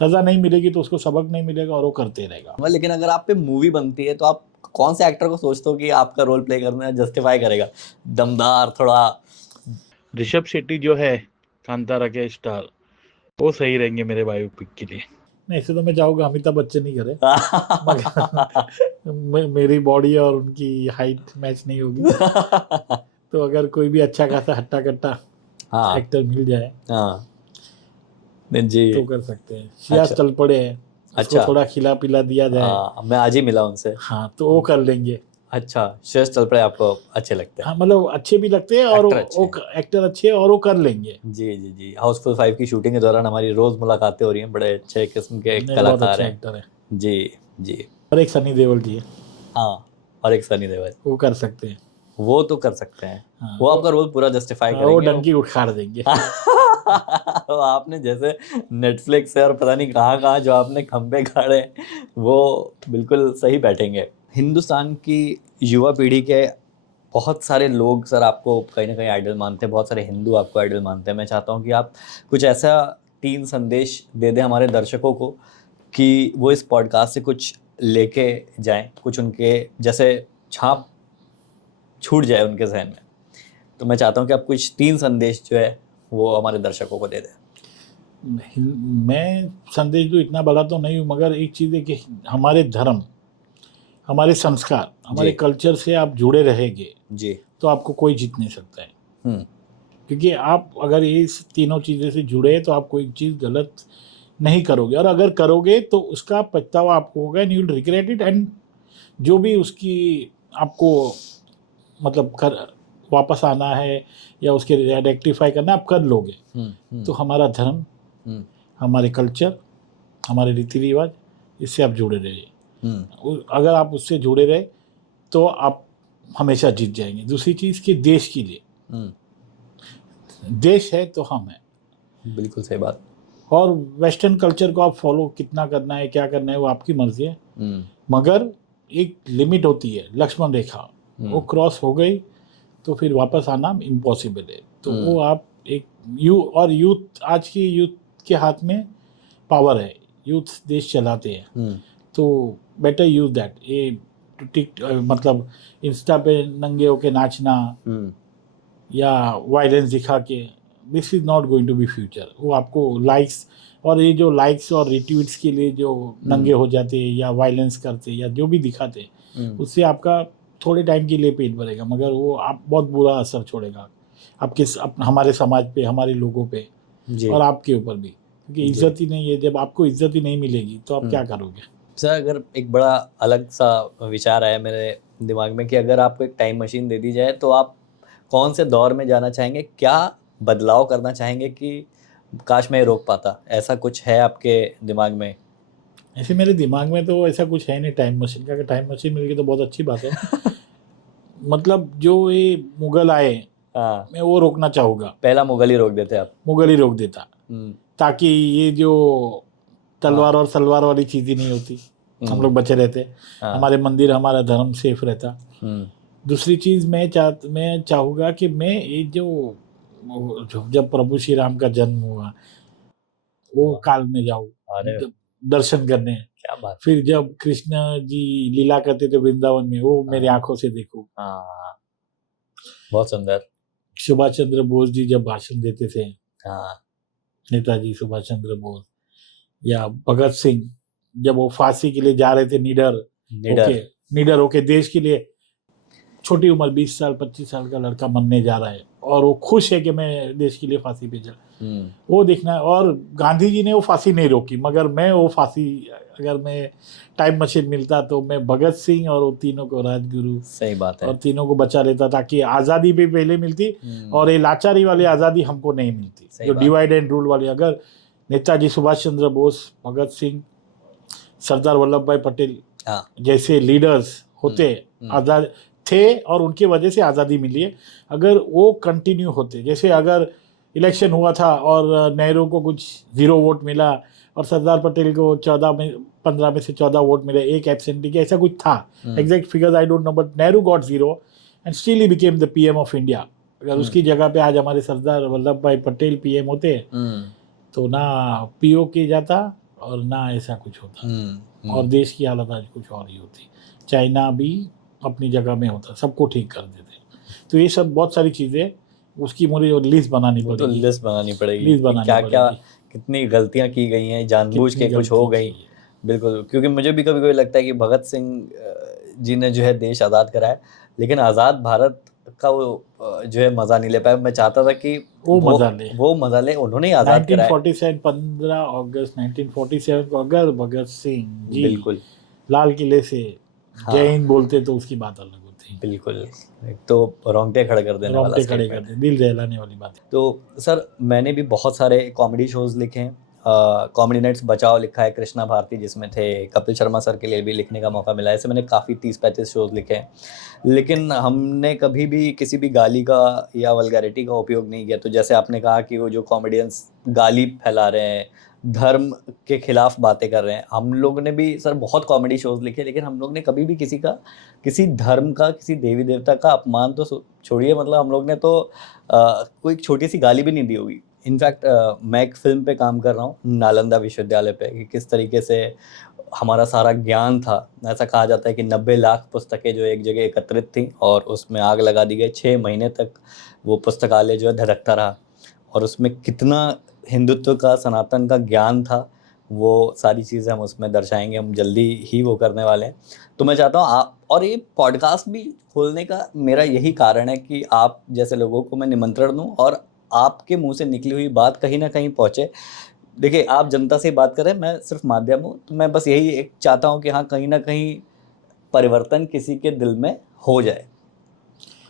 सजा नहीं मिलेगी तो उसको सबक नहीं मिलेगा और वो करते रहेगा। लेकिन अगर आप पे मूवी बनती है तो आप कौन से एक्टर को सोचते हो कि आपका रोल प्ले करना जस्टिफाई करेगा? दमदार थोड़ा। ऋषभ शेट्टी जो है कांतारा के स्टार, वो सही रहेंगे मेरे बायोपिक के लिए। नहीं, ऐसे तो मैं चाहूँगा अमिताभ बच्चन ही करे, मगर मेरी बॉडी और उनकी हाइट मैच नहीं होगी। तो अगर कोई भी अच्छा खासा हट्टा कट्टा एक्टर मिल जाए जी तो कर सकते हैं। सियाज तल पड़े हैं, उसको थोड़ा खिला पिला दिया जाए। मैं आज ही मिला उनसे। हाँ, तो वो कर लेंगे। अच्छा, श्रेयस तलपड़े आपको अच्छे लगते हैं? हाँ, मतलब अच्छे भी लगते हैं और एक्टर अच्छे, और वो कर लेंगे। जी जी जी। हाउसफुल 5 की शूटिंग के दौरान हमारी रोज मुलाकातें हो रही हैं, बड़े अच्छे किस्म के कलाकार हैं। एक्टर है जी जी। और एक सनी देओल जी है। हाँ, और एक सनी देओल, वो कर सकते हैं। वो तो कर सकते हैं। वो आपका रोल पूरा जस्टिफाई करेंगे, वो डंकी उखाड़ देंगे। तो आपने जैसे नेटफ्लिक्स से और पता नहीं कहाँ कहाँ जो आपने खंबे गाड़े, वो बिल्कुल सही बैठेंगे। हिंदुस्तान की युवा पीढ़ी के बहुत सारे लोग सर आपको कहीं ना कहीं आइडल मानते हैं, बहुत सारे हिंदू आपको आइडल मानते हैं। मैं चाहता हूँ कि आप कुछ ऐसा 3 संदेश दे दें हमारे दर्शकों को कि वो इस पॉडकास्ट से कुछ लेके जाएं, कुछ उनके जैसे छाप छूट जाए उनके जहन में। तो मैं चाहता हूँ कि आप कुछ 3 संदेश जो है वो हमारे दर्शकों को दे दें। मैं संदेश तो इतना बड़ा तो नहीं हूँ, मगर एक चीज़ है कि हमारे धर्म, हमारे संस्कार, हमारे कल्चर से आप जुड़े रहेंगे जी, तो आपको कोई जीत नहीं सकता है। क्योंकि आप अगर इस तीनों चीज़ों से जुड़े तो आप कोई चीज़ गलत नहीं करोगे, और अगर करोगे तो उसका पछतावा आपको होगा, and you will regret it. And जो भी उसकी आपको मतलब वापस आना है या उसके रेक्टिफाई करना, आप कर लोगे। तो हमारा धर्म, हमारे कल्चर, हमारे रीति रिवाज, इससे आप जुड़े रहिए। अगर आप उससे जुड़े रहे तो आप हमेशा जीत जाएंगे। दूसरी चीज़ कि देश के लिए, देश है तो हम हैं। बिल्कुल सही बात। और वेस्टर्न कल्चर को आप फॉलो कितना करना है, क्या करना है, वो आपकी मर्जी है, मगर एक लिमिट होती है, लक्ष्मण रेखा, वो क्रॉस हो गई तो फिर वापस आना इम्पॉसिबल है। तो वो आप एक यूथ, आज की यूथ के हाथ में पावर है, यूथ देश चलाते हैं, तो बेटर यूज दैट। ये मतलब इंस्टा पे नंगे होके नाचना या वायलेंस दिखा के, this is not going to be future. वो आपको लाइक्स, और ये जो लाइक्स और रिट्वीट्स के लिए जो नंगे हो जाते हैं या वायलेंस करते या जो भी दिखाते हैं, उससे आपका थोड़े टाइम के लिए पेट भरेगा, मगर वो आप बहुत बुरा असर छोड़ेगा। हमारे समाज पे, हमारे लोगों पे जी और आपके ऊपर भी, क्योंकि जी। इज्जत ही नहीं है। जब आपको इज्जत ही नहीं मिलेगी तो आप क्या हम्म। करोगे? सर अगर एक बड़ा अलग सा विचार आया मेरे दिमाग में कि अगर आपको एक टाइम मशीन दे दी जाए तो आप कौन से दौर में जाना चाहेंगे, क्या बदलाव करना चाहेंगे कि काश मैं ये रोक पाता, ऐसा कुछ है आपके दिमाग में? ऐसे मेरे दिमाग में तो ऐसा कुछ है नहीं टाइम मशीन का, अगर टाइम मशीन मिल गई तो बहुत अच्छी बात है। मतलब जो ये मुगल आए, हाँ, मैं वो रोकना चाहूँगा। पहला मुगल ही रोक देते आप। मुगल ही रोक देता, हम्म। ताकि ये जो तलवार और सलवार वाली चीज़ ही नहीं होती, हम लोग बचे रहते, हाँ। हमारे मंदिर, हमारा धर्म सेफ रहता। हम्म। दूसरी चीज़ मैं चाहूँगा कि मैं ये जब प्रभु श्री राम का जन्म हुआ वो काल में जाऊँ, अरे दर्शन करने। क्या बात। फिर जब कृष्ण जी लीला करते थे वृंदावन में, वो मेरी हाँ आंखों से देखूं। हाँ, बहुत सुंदर। सुभाष चंद्र बोस जी जब भाषण देते थे, हाँ। नेताजी सुभाष चंद्र बोस, या भगत सिंह जब वो फांसी के लिए जा रहे थे, होके निडर। निडर होके देश के लिए, छोटी उम्र 20 साल 25 साल का लड़का मरने जा रहा है और वो खुश है कि मैं देश के लिए फांसी पे चला, हम्म। वो देखना है। और गांधी जी ने वो फांसी नहीं रोकी, मगर मैं वो फांसी, अगर मैं टाइम मशीन मिलता तो मैं भगत सिंह और वो तीनों को, राजगुरु सही बात है। और तीनों को बचा लेता, ताकि आज़ादी भी पहले मिलती और ये लाचारी वाली आज़ादी हमको नहीं मिलती, सही जो बात। डिवाइड एंड रूल वाली। अगर नेताजी सुभाष चंद्र बोस, भगत सिंह, सरदार वल्लभ भाई पटेल हाँ। जैसे लीडर्स होते, आज़ाद थे और उनकी वजह से आज़ादी मिली है, अगर वो कंटिन्यू होते, जैसे अगर इलेक्शन हुआ था और नेहरू को कुछ 0 वोट मिला और सरदार पटेल को 15 में से 14 वोट मिले, एक एब्सेंटी के, ऐसा कुछ था। Exact figures I don't know, but Nehru got 0 and still he became the PM of India. अगर उसकी जगह पे आज हमारे सरदार वल्लभ भाई पटेल पीएम होते तो ना पीओ की जाता और ना ऐसा कुछ होता, और देश की हालत आज कुछ और ही होती। चाइना भी अपनी जगह में होता, सबको ठीक कर देते। तो ये सब बहुत सारी चीज़ें, उसकी मुझे लिस्ट बनानी वो तो पड़ेगी, लिस्ट बनानी पड़ेगी लिस्ट कि बनानी क्या क्या पड़ेगी, कितनी गलतियां की गई हैं जानबूझ कितनी के कुछ हो गलती गई। की है। बिल्कुल, क्योंकि मुझे भी कभी कभी लगता है कि भगत सिंह जी ने जो है देश आज़ाद कराया, लेकिन आज़ाद भारत का वो जो है मज़ा नहीं ले पाए। मैं चाहता था कि वो मजा ले। वो मज़ा ले, उन्होंने ही आज़ाद कराया। 1947, 15 अगस्त 1947 को अगर भगत सिंह जी बिल्कुल। लाल किले से जय हाँ हिंद बोलते तो उसकी बात अलग होती, बिल्कुल, एक तो रोंगटे खड़े कर देने वाला रोंगटे खड़े स्टेटमेंट। करते, दिल दहलाने वाली बात है। तो सर मैंने भी बहुत सारे कॉमेडी शोज़ लिखे हैं। कॉमेडी नाइट्स बचाओ लिखा है कृष्णा भारती जिसमें थे, कपिल शर्मा सर के लिए भी लिखने का मौका मिला है। ऐसे मैंने काफ़ी 30-35 शोज़ लिखे हैं, लेकिन हमने कभी भी किसी भी गाली का या वल्गैरिटी का उपयोग नहीं किया। तो जैसे आपने कहा कि वो जो कॉमेडियंस गाली फैला रहे हैं, धर्म के खिलाफ बातें कर रहे हैं, हम लोग ने भी सर बहुत कॉमेडी शोज़ लिखे, लेकिन हम लोग ने कभी भी किसी धर्म का, किसी देवी देवता का अपमान तो छोड़िए, मतलब हम लोग ने तो कोई छोटी सी गाली भी नहीं दी होगी। इनफैक्ट मैं एक फिल्म पे काम कर रहा हूँ नालंदा विश्वविद्यालय पे, कि किस तरीके से हमारा सारा ज्ञान था। ऐसा कहा जाता है कि 90 लाख पुस्तकें जो एक जगह एकत्रित थी और उसमें आग लगा दी गई। 6 महीने तक वो पुस्तकालय जो है धधकता रहा, और उसमें कितना हिंदुत्व का, सनातन का ज्ञान था, वो सारी चीज़ें हम उसमें दर्शाएंगे। हम जल्दी ही वो करने वाले हैं। तो मैं चाहता हूँ आप, और ये पॉडकास्ट भी खोलने का मेरा यही कारण है कि आप जैसे लोगों को मैं निमंत्रण दूं और आपके मुंह से निकली हुई बात कहीं ना कहीं पहुंचे। देखिए आप जनता से बात करें, मैं सिर्फ माध्यम हूँ, तो मैं बस यही एक चाहता हूँ कि हाँ कहीं ना कहीं परिवर्तन किसी के दिल में हो जाए।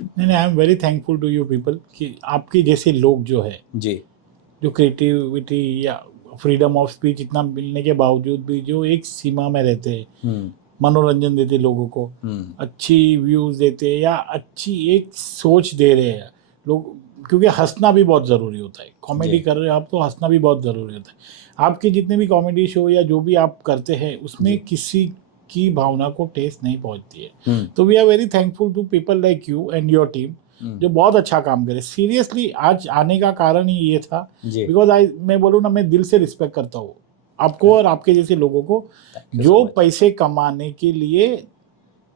नहीं, I am very thankful to you people कि आपके जैसे लोग जो है, जी जो क्रिएटिविटी या फ्रीडम ऑफ स्पीच इतना मिलने के बावजूद भी जो एक सीमा में रहते हैं, मनोरंजन देते लोगों को, अच्छी व्यूज़ देते या अच्छी एक सोच दे रहे हैं लोग, क्योंकि हंसना भी बहुत ज़रूरी होता है। कॉमेडी जी। कर रहे हो आप तो हंसना भी बहुत ज़रूरी होता है। आपके जितने भी कॉमेडी शो या जो भी आप करते हैं उसमें जी। किसी की भावना को ठेस नहीं पहुंचती है। तो we are very thankful to people like you and your team, जो बहुत अच्छा काम करे। सीरियसली आज आने का कारण ही ये था, जी बिकॉज मैं बोलूँ ना, मैं दिल से रिस्पेक्ट करता हूँ आपको और आपके जैसे लोगों को, Thank you so जो much. पैसे कमाने के लिए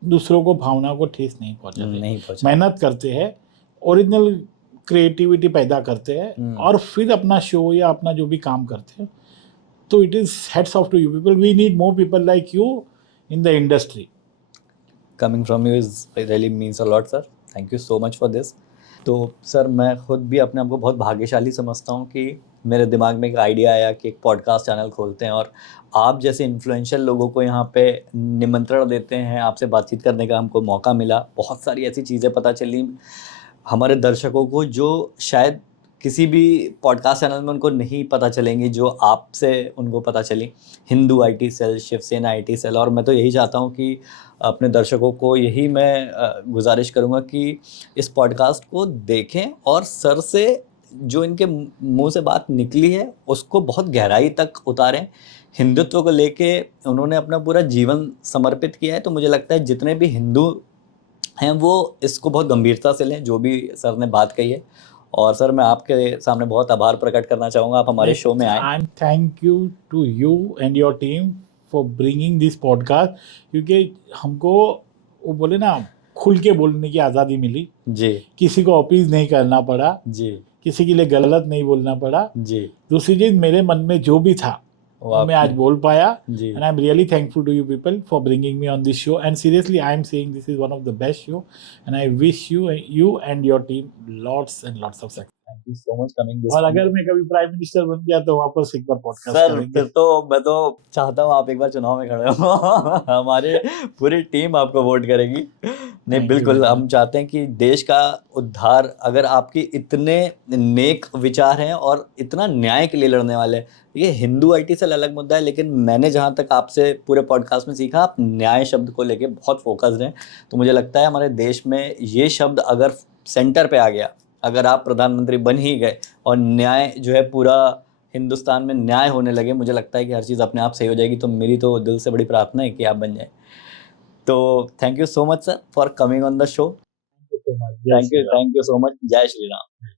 दूसरों को भावना को ठेस नहीं पहुंचाते, नहीं पहुंचा। मेहनत करते हैं, ओरिजिनल क्रिएटिविटी पैदा करते हैं और फिर अपना शो या अपना जो भी काम करते हैं। तो it is heads off to you people, we need more people like you in the industry. Coming from you is really means a lot, sir. Thank you so much for this. तो sir मैं खुद भी अपने आप को बहुत भाग्यशाली समझता हूँ कि मेरे दिमाग में एक आइडिया आया कि एक पॉडकास्ट चैनल खोलते हैं और आप जैसे इन्फ्लुएंशियल लोगों को यहाँ पे निमंत्रण देते हैं, आपसे बातचीत करने का हमको मौका मिला, बहुत सारी ऐसी चीज़ें पता चली हमारे दर्शकों को जो शायद किसी भी पॉडकास्ट चैनल में उनको नहीं पता चलेंगी, जो आपसे उनको पता चली। Hindu IT cell, Shiv Sena IT cell, और मैं तो यही चाहता हूँ कि अपने दर्शकों को यही मैं गुजारिश करूँगा कि इस पॉडकास्ट को देखें और सर से जो इनके मुंह से बात निकली है उसको बहुत गहराई तक उतारें। हिंदुत्व को लेके उन्होंने अपना पूरा जीवन समर्पित किया है, तो मुझे लगता है जितने भी हिंदू हैं वो इसको बहुत गंभीरता से लें, जो भी सर ने बात कही है। और सर मैं आपके सामने बहुत आभार प्रकट करना चाहूँगा, आप हमारे शो में आए। And thank you to you and your team for bringing this podcast, क्योंकि हमको वो बोले ना खुल के बोलने की आज़ादी मिली, जी किसी को अपीज नहीं करना पड़ा, जी किसी के लिए गलत नहीं बोलना पड़ा। जी। दूसरी चीज, मेरे मन में जो भी था वो मैं आज आपने बोल पाया, जी and I am really thankful to you people for bringing me on this show, and seriously I am saying this is one of the best show, and I wish you and your team lots and lots of success. Thank you so much coming this. और अगर मैं कभी prime minister बन गया तो वापस एक बार podcast sir करेंगे। फिर तो मैं तो चाहता हूँ आप एक बार चुनाव में खड़े हो हमारे पूरी टीम आपको वोट करेगी। नहीं Thank you बिल्कुल, very हम much. चाहते हैं कि देश का उद्धार, अगर आपकी इतने नेक विचार हैं और इतना न्याय के लिए लड़ने वाले हैं। ये हिंदू आईटी से अलग मुद्दा है, लेकिन मैंने जहाँ तक आपसे पूरे पॉडकास्ट में सीखा, आप न्याय शब्द को लेके बहुत फोकस्ड हैं। तो मुझे लगता है हमारे देश में ये शब्द अगर सेंटर पे आ गया, अगर आप प्रधानमंत्री बन ही गए और न्याय जो है पूरा हिंदुस्तान में न्याय होने लगे, मुझे लगता है कि हर चीज़ अपने आप सही हो जाएगी। तो मेरी तो दिल से बड़ी प्रार्थना है कि आप बन जाए। तो thank you so much sir for coming on the show. Thank you so much. Yes, thank you so much. जय श्री राम।